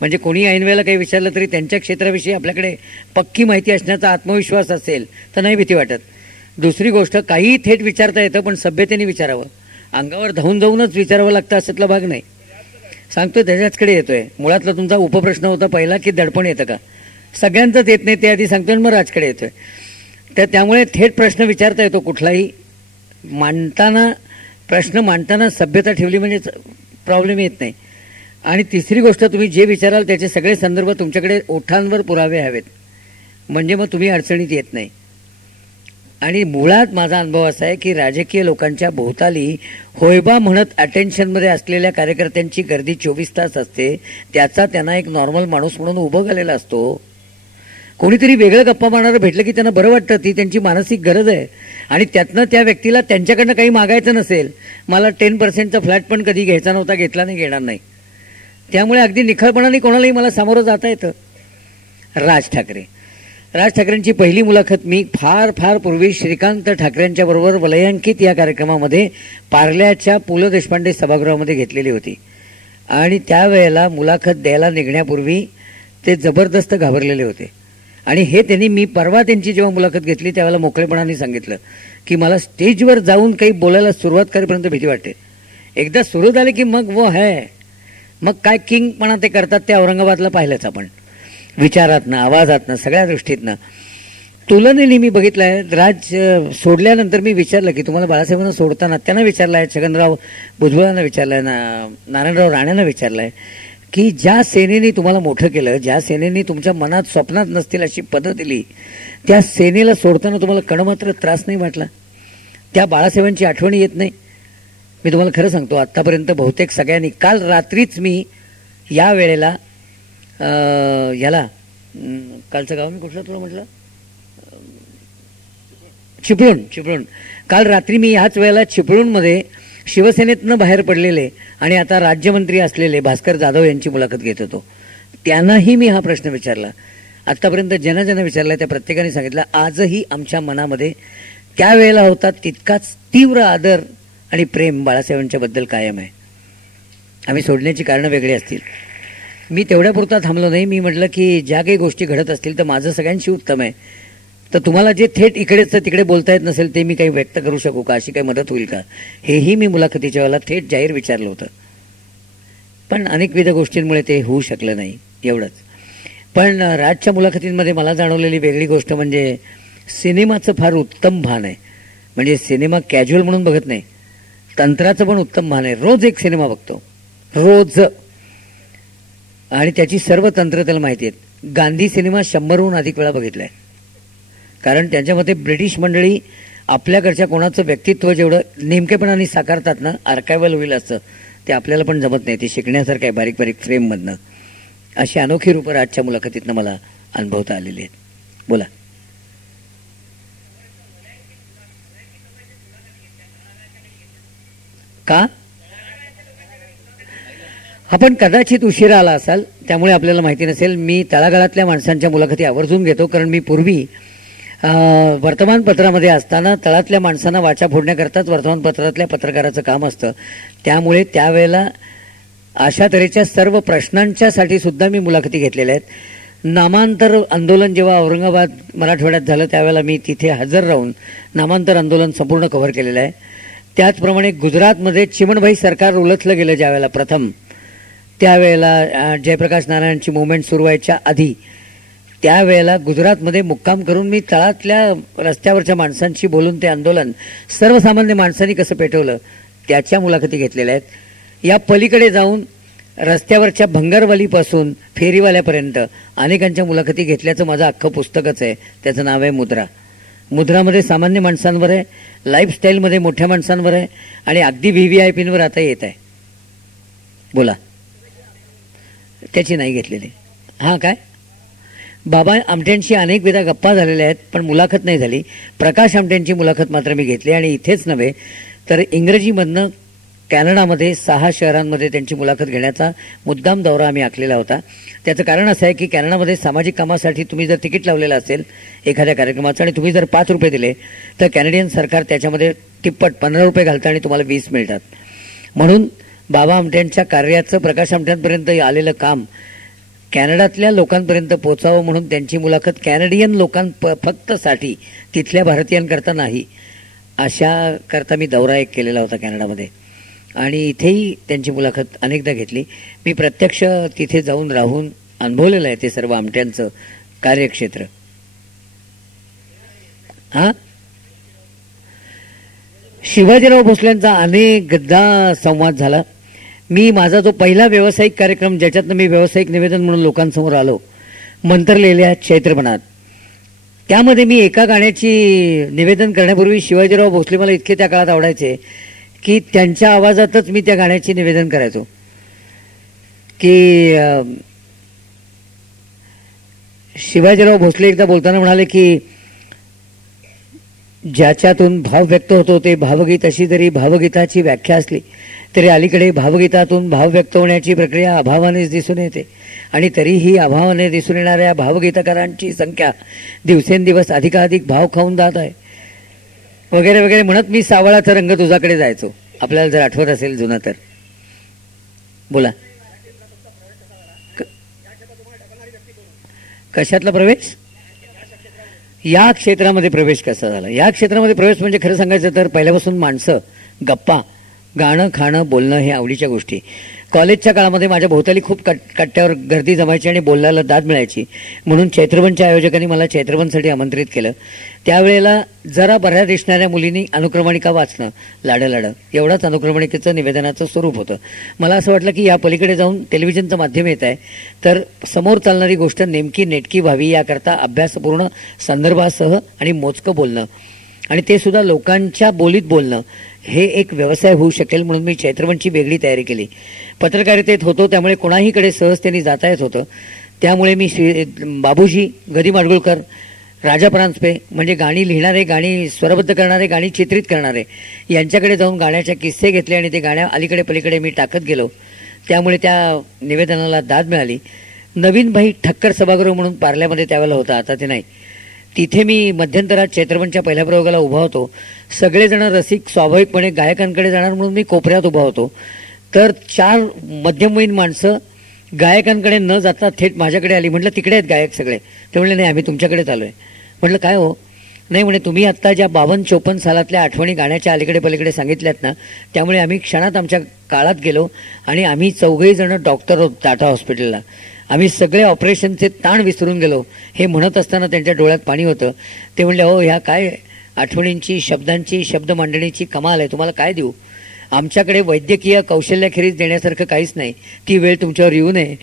म्हणजे कोणी ऐन वेळेला काही विचारलं तरी त्यांच्या क्षेत्राविषयी आपल्याकडे पक्की माहिती असण्याचा आत्मविश्वास असेल तर नाही भीती वाटत. दुसरी गोष्ट, काही थेट विचारता येतं पण सभ्यतेने विचारावं. अंगावर धावून जाऊनच विचारावं लागतं अशातला भाग नाही. सांगतोय त्याच्याचकडे येतोय. मुळातला तुमचा उपप्रश्न होता पहिला की दडपण येतं का? सगळ्यांचंच येत नाही, ते आधी सांगतोय मग राजकडे येतोय. तर त्यामुळे थेट प्रश्न विचारता येतो कुठलाही. प्रश्न मांडताना सभ्यता ठेवली म्हणजे प्रॉब्लेम येत नाही. आणि तिसरी गोष्ट, तुम्ही जे विचाराल त्याचे सगळे संदर्भ तुमच्याकडे ओठांवर पुरावे हवेत, म्हणजे मग तुम्ही अडचणीत येत नाही. आणि मुळात माझा अनुभव असा आहे की राजकीय लोकांच्या भोवताली होयबा म्हणत अटेन्शनमध्ये असलेल्या कार्यकर्त्यांची गर्दी 24 तास असते. त्याचा त्यांना एक नॉर्मल माणूस म्हणून उभं घालेला असतो. कोणीतरी वेगळं गप्पा मारणारं भेटलं की त्यांना बरं वाटतं. ती त्यांची मानसिक गरज आहे. आणि त्यातनं त्या व्यक्तीला त्यांच्याकडनं काही मागायचं नसेल, मला 10%चा फ्लॅट पण कधी घ्यायचा नव्हता, घेतला नाही, घेणार नाही. त्यामुळे अगदी निखळपणाने कोणालाही मला सामोरं जाता येतं. राज ठाकरेंची पहिली मुलाखत मी फार फार पूर्वी श्रीकांत ठाकरेंच्या बरोबर वलयांकित या कार्यक्रमामध्ये पार्ल्याच्या पु ल देशपांडे सभागृहामध्ये घेतलेली होती. आणि त्यावेळेला मुलाखत द्यायला निघण्यापूर्वी ते जबरदस्त घाबरलेले होते. आणि हे त्यांनी, मी परवा त्यांची जेव्हा मुलाखत घेतली त्यावेळेला मोकळेपणाने सांगितलं की मला स्टेजवर जाऊन काही बोलायला सुरुवात करेपर्यंत भीती वाटते. एकदा सुरू झाले की मग वो है, मग काय किंगपणा ते करतात ते औरंगाबादला पाहिलंच आपण, विचारातनं, आवाजातनं, सगळ्या दृष्टीतनं. तुलनेने मी बघितलंय, राज सोडल्यानंतर मी विचारलं की तुम्हाला बाळासाहेबांना सोडताना त्यांना विचारलंय, छगनराव भुजबळांना विचारलंय, नारायणराव राणेंना विचारलंय की ज्या सेनेने तुम्हाला मोठं केलं, ज्या सेनेने तुमच्या मनात स्वप्नात नसतील अशी पदं दिली, त्या सेनेला सोडताना तुम्हाला कणमात्र त्रास नाही वाटला? त्या बाळासाहेबांची आठवण येत नाही? मी तुम्हाला खरं सांगतो, आत्तापर्यंत बहुतेक सगळ्यांनी, काल रात्रीच मी या वेळेला याला, कालचं गाव मी कुठलं तुला म्हटलं, चिपळूण, काल रात्री मी ह्याच वेळेला चिपळूणमध्ये शिवसेनेतनं बाहेर पडलेले आणि आता राज्यमंत्री असलेले भास्कर जाधव यांची मुलाखत घेत होतो. त्यांनाही मी हा प्रश्न विचारला. आतापर्यंत ज्यांना विचारला त्या प्रत्येकाने सांगितलं आजही आमच्या मनामध्ये त्यावेळेला होता तितकाच तीव्र आदर आणि प्रेम बाळासाहेबांच्या बद्दल कायम आहे. आम्ही सोडण्याची कारणं वेगळी असतील. मी तेवढ्यापुरता थांबलो नाही. मी म्हटलं की ज्या काही गोष्टी घडत असतील तर माझं सगळ्यांशी उत्तम आहे, तर तुम्हाला जे थेट इकडेच तिकडे बोलता येत नसेल ते मी काही व्यक्त करू शकू का, अशी काही मदत होईल का, हेही मी मुलाखतीच्या वेळेला थेट जाहीर विचारलं होतं. पण अनेकविध गोष्टींमुळे ते होऊ शकलं नाही, एवढंच. पण राजच्या मुलाखतींमध्ये मला जाणवलेली वेगळी गोष्ट म्हणजे सिनेमाचं फार उत्तम भान आहे. म्हणजे सिनेमा कॅज्युअल म्हणून बघत नाही, तंत्राचं पण उत्तम भान आहे. रोज एक सिनेमा बघतो, रोज, आणि त्याची सर्व तंत्र त्याला माहिती आहेत. गांधी सिनेमा 100हून अधिक वेळा बघितलाय. कारण त्यांच्यामध्ये ब्रिटिश मंडळी आपल्याकडच्या कोणाचं व्यक्तित्व जेवढं नेमकेपणाने साकारतात ना, आर्कायवल होईल असं ते आपल्याला पण जमत नाही. ते शिकण्यासारखं आहे, बारीक बारीक फ्रेममधनं. अशी अनोखी रूपं आजच्या मुलाखतीतनं मला अनुभवता आलेली आहेत. बोला. का? आपण कदाचित उशिरा आला असाल, त्यामुळे आपल्याला माहिती नसेल. मी तळागाळातल्या माणसांच्या मुलाखती आवर्जून घेतो, कारण मी पूर्वी वर्तमानपत्रामध्ये असताना तळातल्या माणसांना वाचा फोडण्याकरताच वर्तमानपत्रातल्या पत्रकाराचं काम असतं. त्यामुळे त्यावेळेला अशा तऱ्हेच्या सर्व प्रश्नांच्यासाठी सुद्धा मी मुलाखती घेतलेल्या आहेत. नामांतर आंदोलन जेव्हा औरंगाबाद मराठवाड्यात झालं त्यावेळेला मी तिथे हजर राहून नामांतर आंदोलन संपूर्ण कव्हर केलेलं आहे. त्याचप्रमाणे गुजरातमध्ये चिमणभाई सरकार उलथलं गेलं ज्यावेळेला प्रथम, त्यावेळेला जयप्रकाश नारायणची मुवमेंट सुरू व्हायच्या आधी, त्यावेळेला गुजरातमध्ये मुक्काम करून मी तळातल्या रस्त्यावरच्या माणसांशी बोलून ते आंदोलन सर्वसामान्य माणसांनी कसं पेटवलं त्याच्या मुलाखती घेतलेल्या आहेत. या पलीकडे जाऊन रस्त्यावरच्या भंगारवालीपासून फेरीवाल्यापर्यंत अनेकांच्या मुलाखती घेतल्याचं माझं अख्खं पुस्तकच आहे. त्याचं नाव आहे मुद्रा. मुद्रामध्ये सामान्य माणसांवर आहे, लाईफस्टाईलमध्ये मोठ्या माणसांवर आहे, आणि अगदी VVIPंवर आता येत आहे. बोला. त्याची नाही घेतलेली. हां, काय? बाबा आमट्यांशी अनेक वेळा गप्पा झालेल्या आहेत, पण मुलाखत नाही झाली. प्रकाश आमट्यांची मुलाखत मात्र मी घेतली, आणि इथेच नव्हे तर इंग्रजीमधनं कॅनडामध्ये 6 शहरांमध्ये त्यांची मुलाखत घेण्याचा मुद्दाम दौरा आम्ही आखलेला होता. त्याचं कारण असं आहे की कॅनडामध्ये सामाजिक कामासाठी तुम्ही जर तिकीट लावलेलं असेल एखाद्या कार्यक्रमाचं आणि तुम्ही जर 5 रुपये दिले तर कॅनेडियन सरकार त्याच्यामध्ये तिप्पट 15 रुपये घालतं आणि तुम्हाला 20 मिळतात. म्हणून बाबा आमट्यांच्या कार्याचं प्रकाश आमट्यांपर्यंत आलेलं काम कॅनडातल्या लोकांपर्यंत पोचावं म्हणून त्यांची मुलाखत कॅनेडियन फक्त साठी, तिथल्या भारतीयांकरता नाही, अशा करता मी दौरा एक केलेला होता कॅनडामध्ये, आणि इथेही त्यांची मुलाखत अनेकदा घेतली. मी प्रत्यक्ष तिथे जाऊन राहून अनुभवलेलं आहे ते सर्व आमट्यांचं कार्यक्षेत्र. हा, शिवाजीराव भोसलेंचा अनेकदा संवाद झाला. मी माझा जो पहिला व्यावसायिक कार्यक्रम ज्याच्यातनं मी व्यावसायिक निवेदन म्हणून लोकांसमोर आलो, मंत्रलेल्या चैत्रपणात, त्यामध्ये मी एका गाण्याची निवेदन करण्यापूर्वी शिवाजीराव भोसले मला इतके त्या काळात आवडायचे की त्यांच्या आवाजातच मी त्या गाण्याची निवेदन करायचो. की शिवाजीराव भोसले एकदा बोलताना म्हणाले की ज्याच्यातून भाव व्यक्त होतो ते भावगीत, अशी जरी भावगीताची व्याख्या असली तरी अलीकडे भावगीतातून भाव व्यक्त होण्याची प्रक्रिया अभावानेच दिसून येते, आणि तरीही अभावाने दिसून येणाऱ्या भावगीतकारांची संख्या दिवसेंदिवस अधिकाधिक भाव खाऊन जात आहे, वगैरे वगैरे म्हणत मी सावळाचा रंग तुझ्याकडे जायचो. आपल्याला जर आठवत असेल जुना तर. बोला. कशातला प्रवेश? या क्षेत्रामध्ये प्रवेश कसा झाला? या क्षेत्रामध्ये प्रवेश म्हणजे खरं सांगायचं तर पहिल्यापासून माणसं, गप्पा, गाणं, खाणं, बोलणं हे आवडीच्या गोष्टी. कॉलेजच्या काळामध्ये माझ्या भोवताली खूप कट्ट्यावर गर्दी जमायची आणि बोलायला दाद मिळायची, म्हणून चैत्रबनच्या आयोजकांनी मला चैत्रबनसाठी आमंत्रित केलं. त्यावेळेला जरा बऱ्या दिसणाऱ्या मुलींनी अनुक्रमणिका वाचणं लाडं एवढाच अनुक्रमणिकेचं निवेदनाचं स्वरूप होतं. मला असं वाटलं की या पलीकडे जाऊन टेलिव्हिजनचं माध्यम येत आहे, तर समोर चालणारी गोष्ट नेमकी नेटकी व्हावी याकरता अभ्यासपूर्ण संदर्भासह आणि मोजकं बोलणं, आणि ते सुद्धा लोकांच्या बोलीत बोलणं, हे एक व्यवसाय होऊ शकेल म्हणून मी चैत्रबनची वेगळी तयारी केली. पत्रकारितेत होतो त्यामुळे कोणाहीकडे सहजतेने जाता येत होतं. त्यामुळे मी बाबूजी, गदी माडगुळकर, राजा परांजपे म्हणजे गाणी लिहिणारे, गाणी स्वरबद्ध करणारे, गाणी चित्रित करणारे यांच्याकडे जाऊन गाण्याचे किस्से घेतले आणि ते गाण्या अलीकडे पलीकडे मी टाकत गेलो. त्यामुळे त्या निवेदनाला दाद मिळाली. नवीन भाई ठक्कर सभागृह म्हणून पार्ल्यामध्ये त्यावेळेला होता, आता ते नाही. तिथे मी मध्यंतरात चैत्रबनच्या पहिल्या प्रयोगाला उभा होतो. सगळेजण रसिक स्वाभाविकपणे गायकांकडे जाणार म्हणून मी कोपऱ्यात उभा होतो. तर 4 मध्यमवयीन माणसं गायकांकडे न जाता थेट माझ्याकडे आली. म्हटलं तिकडे आहेत गायक सगळे. ते म्हणले नाही, आम्ही तुमच्याकडेच आलोय. म्हटलं काय हो? नाही म्हणे, तुम्ही आत्ता ज्या 52-54 सालातल्या आठवणी गाण्याच्या अलीकडे पलीकडे सांगितल्यात ना, त्यामुळे आम्ही क्षणात आमच्या काळात गेलो आणि आम्ही 4घे जण डॉक्टर होतो टाटा हॉस्पिटलला. आम्ही सगळे ऑपरेशनचे ताण विसरून गेलो. हे म्हणत असताना त्यांच्या डोळ्यात पाणी होतं. ते म्हणले, हो ह्या काय आठवणींची, शब्दांची, शब्द मांडणीची कमाल आहे, तुम्हाला काय देऊ? आमच्याकडे वैद्यकीय कौशल्याखेरीज देण्यासारखं काहीच नाही, ती वेळ तुमच्यावर येऊ नये,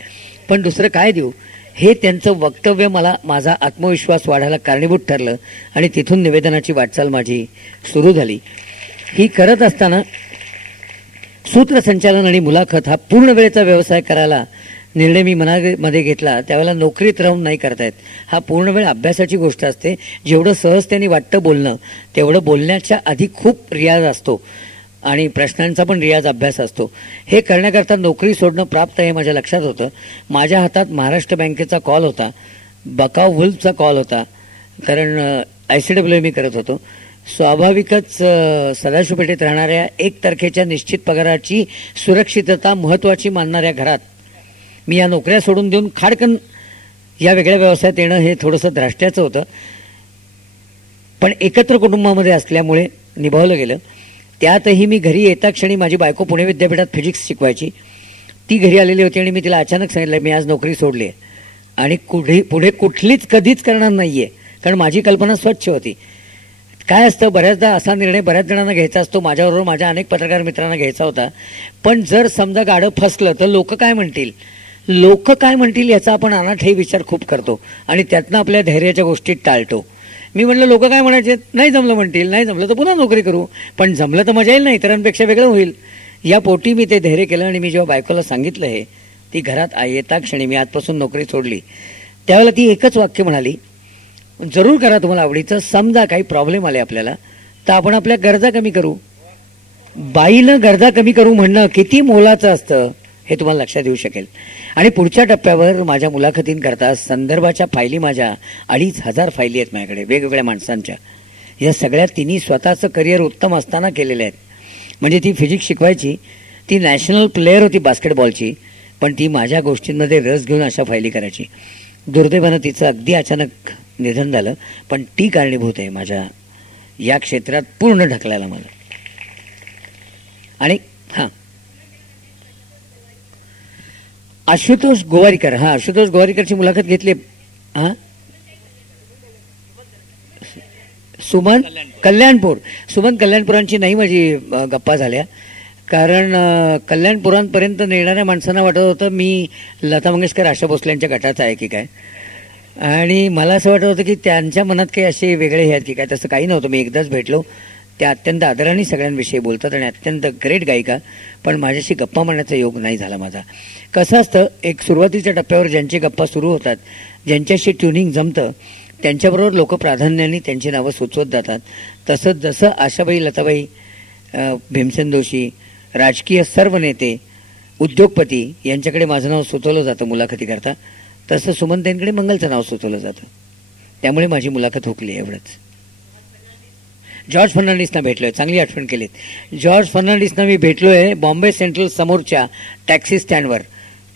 पण दुसरं काय देऊ? हे त्यांचं वक्तव्य मला माझा आत्मविश्वास वाढायला कारणीभूत ठरलं आणि तिथून निवेदनाची वाटचाल माझी सुरू झाली. ही करत असताना सूत्रसंचालन आणि मुलाखत हा पूर्ण वेळेचा व्यवसाय करायला निर्णय मी मनामध्ये घेतला. त्यावेळेला नोकरीत राहून नाही करतायत. हा पूर्ण वेळ अभ्यासाची गोष्ट असते. जेवढं सहजतेने वाटतं बोलणं, तेवढं बोलण्याच्या आधी खूप रियाज असतो आणि प्रश्नांचा पण रियाज अभ्यास असतो. हे करण्याकरता नोकरी सोडणं प्राप्त हे माझ्या लक्षात होतं. माझ्या हातात महाराष्ट्र बँकेचा कॉल होता, बकाव वुल्फचा कॉल होता, कारण ICWA मी करत होतो. स्वाभाविकच सदाशिव पेठेत राहणाऱ्या 1 तारखेच्या निश्चित पगाराची सुरक्षितता महत्वाची मानणाऱ्या घरात मी या नोकऱ्या सोडून देऊन खाडकन या वेगळ्या व्यवसायात येणं हे थोडंसं द्राष्ट्याचं होतं. पण एकत्र कुटुंबामध्ये असल्यामुळे निभावलं गेलं. त्यातही मी घरी येता क्षणी माझी बायको पुणे विद्यापीठात फिजिक्स शिकवायची. ती घरी आलेली होती आणि मी तिला अचानक सांगितलं, मी आज नोकरी सोडली आहे आणि पुढे कुठलीच कधीच करणार नाहीये, कारण माझी कल्पना स्वच्छ होती. काय असतं, बऱ्याचदा असा निर्णय बऱ्याच जणांना घ्यायचा असतो, माझ्याबरोबर माझ्या अनेक पत्रकार मित्रांना घ्यायचा होता. पण जर समजा गाडं फसलं तर लोक काय म्हणतील याचा आपण अनाठाई विचार खूप करतो आणि त्यातनं आपल्या धैर्याच्या गोष्टी टाळतो. मी म्हटलं, लोक काय म्हणायचे, नाही जमलं म्हणतील, नाही जमलं तर पुन्हा नोकरी करू, पण जमलं तर मजा येईल ना, इतरांपेक्षा वेगळं होईल. या पोटी मी ते धैर्य केलं आणि मी जेव्हा बायकोला सांगितलं हे, ती घरात येता क्षणी मी आजपासून नोकरी सोडली, त्यावेळेला ती एकच वाक्य म्हणाली, जरूर करा तुम्हाला आवडीचं, समजा काही प्रॉब्लेम आले आपल्याला तर आपण आपल्या गरजा कमी करू. बाईनं गरजा कमी करू म्हणणं किती मोलाचं असतं हे तुम्हाला लक्षात येऊ शकेल. आणि पुढच्या टप्प्यावर माझ्या मुलाखतींकरता संदर्भाच्या फायली, माझ्या 2500 फायली आहेत माझ्याकडे वेगवेगळ्या माणसांच्या. या सगळ्या तिन्ही स्वतःचं करिअर उत्तम असताना केलेल्या आहेत. म्हणजे ती फिजिक्स शिकवायची, ती नॅशनल प्लेअर होती बास्केटबॉलची, पण ती माझ्या गोष्टींमध्ये रस घेऊन अशा फायली करायची. दुर्दैवानं तिचं अगदी अचानक निधन झालं, पण ती कारणीभूत आहे माझ्या या क्षेत्रात पूर्ण ढकलायला मला. आणि हां, आशुतोष गोवारीकर, आशुतोष गोवारीकरची मुलाखत घेतली. हां, सुमन कल्याणपुरांची नाही माझी गप्पा झाल्या, कारण कल्याणपुरांपर्यंत नेणाऱ्या माणसांना वाटत होतं मी लता मंगेशकर, आशा भोसले यांच्या गटाचा आहे की काय, आणि मला असं वाटत होतं की त्यांच्या मनात काही असे वेगळे हे आहेत की काय. तसं काही नव्हतं. मी एकदाच भेटलो, त्या अत्यंत आदराने सगळ्यांविषयी बोलतात आणि अत्यंत ग्रेट गायिका, पण माझ्याशी गप्पा मारण्याचा योग नाही झाला माझा. कसं असतं, एक सुरुवातीच्या टप्प्यावर ज्यांची गप्पा सुरू होतात, ज्यांच्याशी ट्युनिंग जमतं, त्यांच्याबरोबर लोक प्राधान्याने त्यांची नावं सुचवत जातात. तसंच जसं आशाबाई, लताबाई, भीमसेन जोशी, राजकीय सर्व नेते, उद्योगपती यांच्याकडे माझं नाव सुचवलं जातं मुलाखतीकरता, तसं सुमनताईंकडे मंगलचं नाव सुचवलं जातं. त्यामुळे माझी मुलाखत हुकली. एवढंच. जॉर्ज फर्नांडिसना भेटलोय, चांगली आठवण केलीत. जॉर्ज फर्नांडिसना मी भेटलोय बॉम्बे सेंट्रल समोरच्या टॅक्सी स्टँडवर.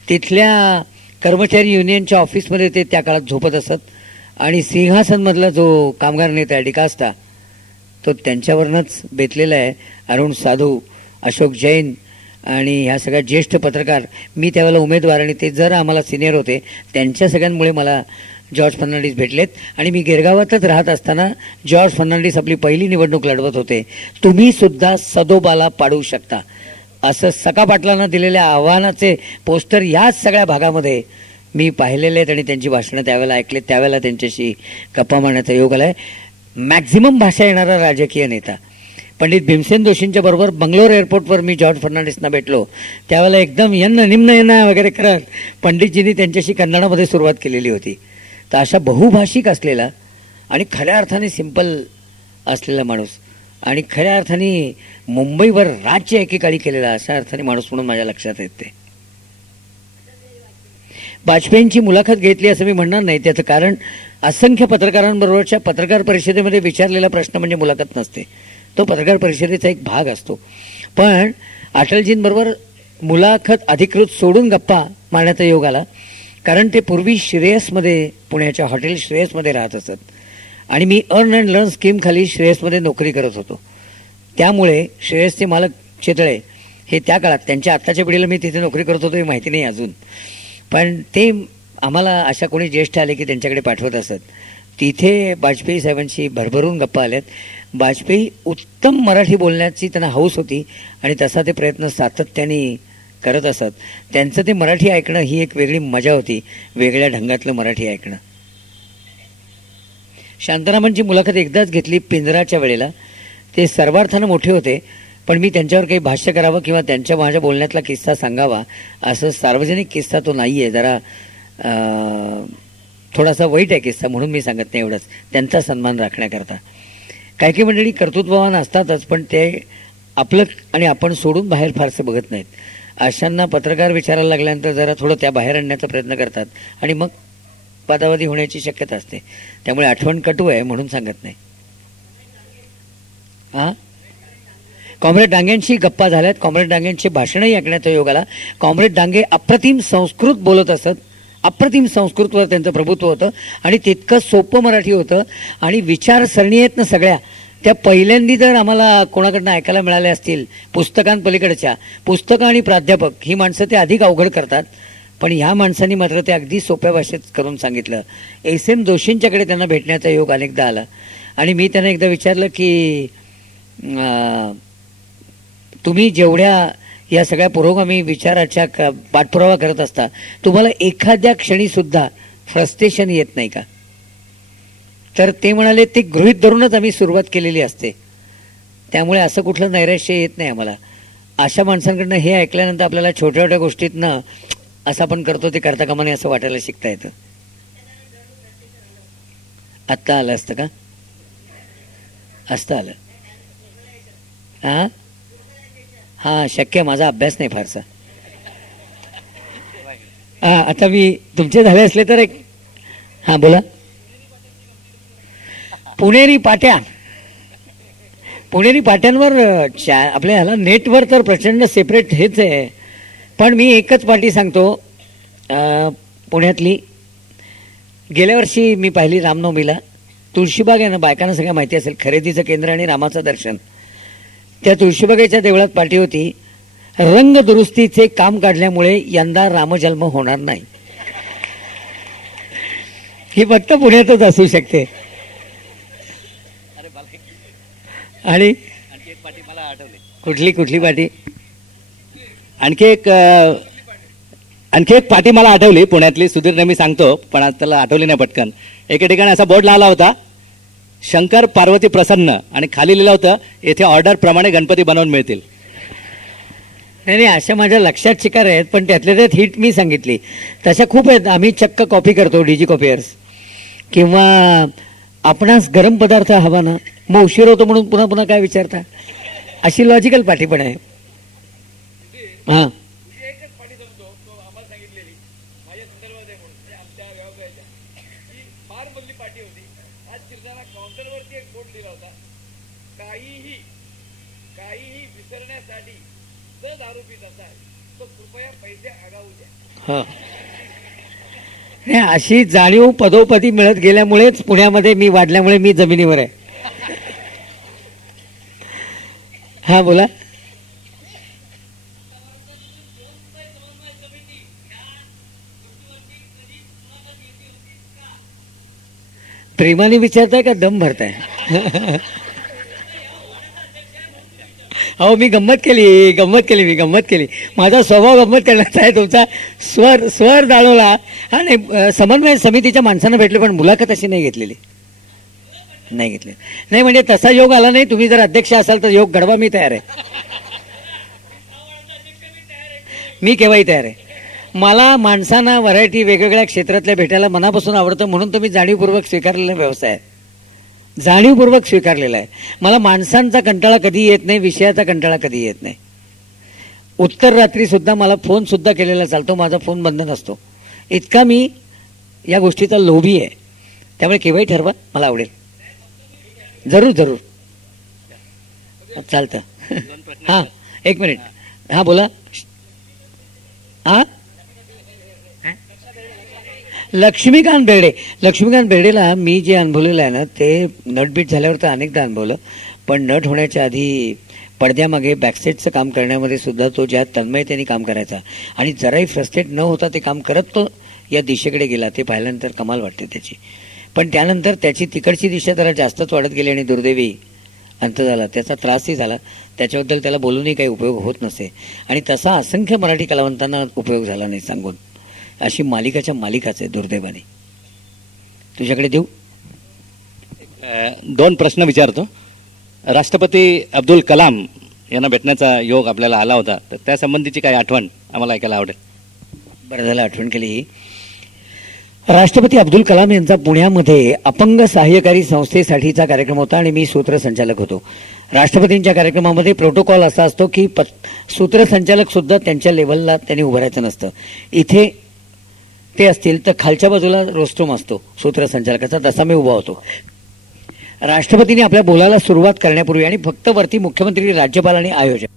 तिथल्या कर्मचारी युनियनच्या ऑफिसमध्ये ते त्या काळात झोपत असत आणि सिंहासनमधला जो कामगार नेता आहे डिकास्टा, तो त्यांच्यावरनंच बेतलेला आहे. अरुण साधू, अशोक जैन आणि ह्या सगळ्या ज्येष्ठ पत्रकार, मी त्यावेळेला उमेदवार आणि ते जर आम्हाला सिनियर होते, त्यांच्या सगळ्यांमुळे मला जॉर्ज फर्नांडिस भेटलेत. आणि मी गिरगावातच राहत असताना जॉर्ज फर्नांडिस आपली पहिली निवडणूक लढवत होते. तुम्ही सुद्धा सदोबाला पाडू शकता असं सका पाटलांना दिलेल्या आव्हानाचे पोस्टर याच सगळ्या भागामध्ये मी पाहिलेले आहेत आणि त्यांची भाषणं त्यावेळेला ऐकलेत. त्यावेळेला त्यांच्याशी गप्पा मारण्याचा योग आलाय. मॅक्झिमम भाषा येणारा राजकीय नेता. पंडित भीमसेन जोशींच्या बरोबर बंगलोर एअरपोर्टवर मी जॉर्ज फर्नांडिसना भेटलो. त्यावेळेला एकदम यन्न निम्न यन्न वगैरे करत पंडितजींनी त्यांच्याशी कन्नडामध्ये सुरुवात केलेली होती. तर अशा बहुभाषिक असलेला आणि खऱ्या अर्थाने सिंपल असलेला माणूस आणि खऱ्या अर्थाने मुंबईवर राज्य एकेकाळी केलेला अशा अर्थाने माणूस म्हणून माझ्या लक्षात येते. वाजपेयींची मुलाखत घेतली असं मी म्हणणार नाही. त्याचं कारण असंख्य पत्रकारांबरोबरच्या पत्रकार परिषदेमध्ये विचारलेला प्रश्न म्हणजे मुलाखत नसते, तो पत्रकार परिषदेचा एक भाग असतो. पण अटलजींबरोबर मुलाखत अधिकृत सोडून गप्पा मारण्याचा योग आला, कारण ते पूर्वी श्रेयसमध्ये, पुण्याच्या हॉटेल श्रेयसमध्ये राहत असत आणि मी अर्न अँड लर्न स्कीम खाली श्रेयसमध्ये नोकरी करत होतो. त्यामुळे श्रेयसचे मालक चितळे हे त्या काळात, त्यांच्या आत्ताच्या पिढीला मी तिथे नोकरी करत होतो हे माहिती नाही अजून, पण ते आम्हाला अशा कोणी ज्येष्ठ आले की त्यांच्याकडे पाठवत असत. तिथे वाजपेयी साहेबांशी भरभरून गप्पा आल्यात. वाजपेयी उत्तम मराठी बोलण्याची त्यांना हौस होती आणि तसा ते प्रयत्न सातत्याने करत असत. त्यांचं ते मराठी ऐकणं ही एक वेगळी मजा होती, वेगळ्या ढंगातलं मराठी ऐकणं. शांतारामांची मुलाखत एकदाच घेतली पिंजराच्या वेळेला. ते सर्वार्थानं मोठे होते, पण मी त्यांच्यावर काही भाष्य करावं किंवा त्यांच्या माझ्या बोलण्यातला किस्सा सांगावा असं सार्वजनिक किस्सा तो नाही आहे. जरा थोडासा वाईट आहे किस्सा, म्हणून मी सांगत नाही एवढंच, त्यांचा सन्मान राखण्याकरता. काही काही मंडळी कर्तृत्ववान असतातच, पण ते आपलं आणि आपण सोडून बाहेर फारसं बघत नाहीत. अशांना पत्रकार विचारायला लागल्यानंतर जरा थोडं त्या बाहेर आणण्याचा प्रयत्न करतात आणि मग वादावादी होण्याची शक्यता असते. त्यामुळे आठवण कटू आहे म्हणून सांगत नाही. हां, कॉम्रेड डांगेंशी गप्पा झाल्यात. कॉम्रेड डांगेंचे भाषणही ऐकण्याचा योग आला. कॉम्रेड डांगे अप्रतिम संस्कृत बोलत असत. अप्रतिम संस्कृतवर त्यांचं प्रभुत्व होतं आणि तितकं सोपं मराठी होतं. आणि विचारसरणी आहेत ना सगळ्या, त्या पहिल्यांदी जर आम्हाला कोणाकडनं ऐकायला मिळाल्या असतील पुस्तकांपलीकडच्या, पुस्तकं आणि प्राध्यापक ही माणसं ते अधिक अवघड करतात, पण ह्या माणसांनी मात्र ते अगदी सोप्या भाषेत करून सांगितलं. एस.एम. जोशींच्याकडे त्यांना भेटण्याचा योग अनेकदा आला आणि मी त्यांना एकदा विचारलं की तुम्ही जेवढ्या या सगळ्या पुरोगामी विचाराच्या पाठपुरावा करत असता, तुम्हाला एखाद्या क्षणी सुद्धा फ्रस्ट्रेशन येत नाही का? तर ते म्हणाले, ते गृहीत धरूनच आम्ही सुरुवात केलेली असते, त्यामुळे असं कुठलं नैराश्य येत नाही आम्हाला. अशा माणसांकडनं हे ऐकल्यानंतर आपल्याला छोट्या छोट्या गोष्टीतनं असं आपण करतो ते करता कामा नये असं वाटायला शिकता येतं. आत्ता आलं असतं का? असतं आलं. हां हां, शक्य, माझा अभ्यास नाही फारसा. हां, आता मी तुमचे झाले असले तर एक, हां बोला. पुणेरी पाट्या, पुणेरी पाट्यांवर आपल्या ह्याला नेटवर तर प्रचंड सेपरेट हेच आहे, पण मी एकच पाटी सांगतो पुण्यातली. गेल्या वर्षी मी पाहिली रामनवमीला. तुळशीबाग आहे ना, बायकांना सगळ्या माहिती असेल, खरेदीचं केंद्र आणि रामाचं दर्शन. त्या तुळशीबागेच्या देवळात पाठी होती, रंग दुरुस्तीचे काम काढल्यामुळे यंदा रामजन्म होणार नाही. ही फक्त पुण्यातच असू शकते. आणि आणखी एक पाटी मला आठवली. कुठली पाटी? आणखी एक पाटी मला आठवली पुण्यातली, सुधीर मी सांगतो, पण आज त्याला आठवली नाही पटकन. एके ठिकाणी असा बोर्ड लावला होता, शंकर पार्वती प्रसन्न, आणि खाली लिहिलं होतं, येथे ऑर्डर प्रमाणे गणपती बनवून मिळतील. नाही, अशा माझ्या लक्षात शिकार आहेत, पण त्यातल्या त्यात हिट मी सांगितली. तशा खूप आहेत. आम्ही चक्क कॉपी करतो, डीजी कॉपियर्स. किंवा आपणास गरम पदार्थ हवा ना, मग उशीर होतो म्हणून पुन्हा पुन्हा काय विचारता, अशी लॉजिकल पाठी पण आहे. हां, एकच पाठी सांगतो, तो आम्हाला सांगितलेली माझ्या संदर्भात आहे म्हणून, आमच्या व्यवसायाच्या, की फार मधली पाठी होती. आज फिरताना काउंटरवरती एक बोर्ड लिहिला होता, काहीही विसरण्यासाठी जर दारू पित असाल तर कृपया पैसे आगाऊ द्या. हां, अशी जाणीव पदोपदी मिळत गेल्यामुळेच पुण्यामध्ये मी वाढल्यामुळे मी जमिनीवर आहे. हा बोला. प्रेमाने विचारताय का दम भरताय? अहो मी गंमत केली. माझा स्वभाव गंमत करण्याचा आहे. तुमचा स्वर जाणवला. आणि समन्वय समितीच्या माणसांना भेटले, पण मुलाखत अशी नाही घेतली. नाही म्हणजे तसा योग आला नाही. तुम्ही जर अध्यक्ष असाल तर योग घडवा, मी तयार आहे. मी केव्हाही तयार आहे. मला माणसांना व्हरायटी वेगवेगळ्या क्षेत्रातल्या भेटायला मनापासून आवडतं, म्हणून तो मी जाणीवपूर्वक स्वीकारलेला व्यवसाय आहे. जाणीवपूर्वक स्वीकारलेला आहे. मला माणसांचा कंटाळा कधी येत नाही, विषयाचा कंटाळा कधी येत नाही. उत्तर रात्री सुद्धा मला फोन सुद्धा केलेला चालतो, माझा फोन बंद नसतो. इतका मी या गोष्टीचा लोभी आहे. त्यामुळे केव्हाही ठरवा, मला आवडेल. जरूर चालतं. हां, 1 मिनिट. हां बोला. हां, लक्ष्मीकांत बेर्डेला मी जे अनुभवलेलं आहे ना, ते नटबीट झाल्यावर तर अनेकदा अनुभवलं, पण नट होण्याच्या आधी पडद्यामागे बॅकस्टेजचं काम करण्यामध्ये सुद्धा तो ज्या तन्मयतेने काम करायचा आणि जराही फ्रस्ट्रेट न होता ते काम करत तो या दिशेकडे गेला, ते पाहिल्यानंतर कमाल वाटते त्याची. पण त्यानंतर त्याची तिकडची दिशा जरा जास्तच वाढत गेली आणि दुर्दैवी अंत झाला. त्याचा त्रासही झाला. त्याच्याबद्दल त्याला बोलूनही काही उपयोग होत नसे आणि तसा असंख्य मराठी कलावंतांना उपयोग झाला नाही सांगून. अशी मालिकाच आहे दुर्दैवाने. तुझ्याकडे देऊ. 2 प्रश्न विचारतो. राष्ट्रपती अब्दुल कलाम यांना भेटण्याचा योग आपल्याला आला होता, तर त्या संबंधीची काही आठवण आम्हाला ऐकायला आवडेल. बरं झालं आठवण केली. राष्ट्रपती अब्दुल कलाम यांचा पुण्यामध्ये अपंग सहाय्यकारी संस्थेसाठीचा कार्यक्रम होता आणि मी सूत्रसंचालक होतो. राष्ट्रपतींच्या कार्यक्रमामध्ये प्रोटोकॉल असा असतो की सूत्रसंचालक सुद्धा त्यांच्या लेवलला त्यांनी उभं राहायचं नसतं. इथे ते असतील तर खालच्या बाजूला रोस्ट्रूम असतो सूत्रसंचालकाचा, तसा मी उभा होतो. राष्ट्रपतींनी आपल्या बोलायला सुरुवात करण्यापूर्वी आणि फक्त वरती मुख्यमंत्री, राज्यपाल आणि आयोजक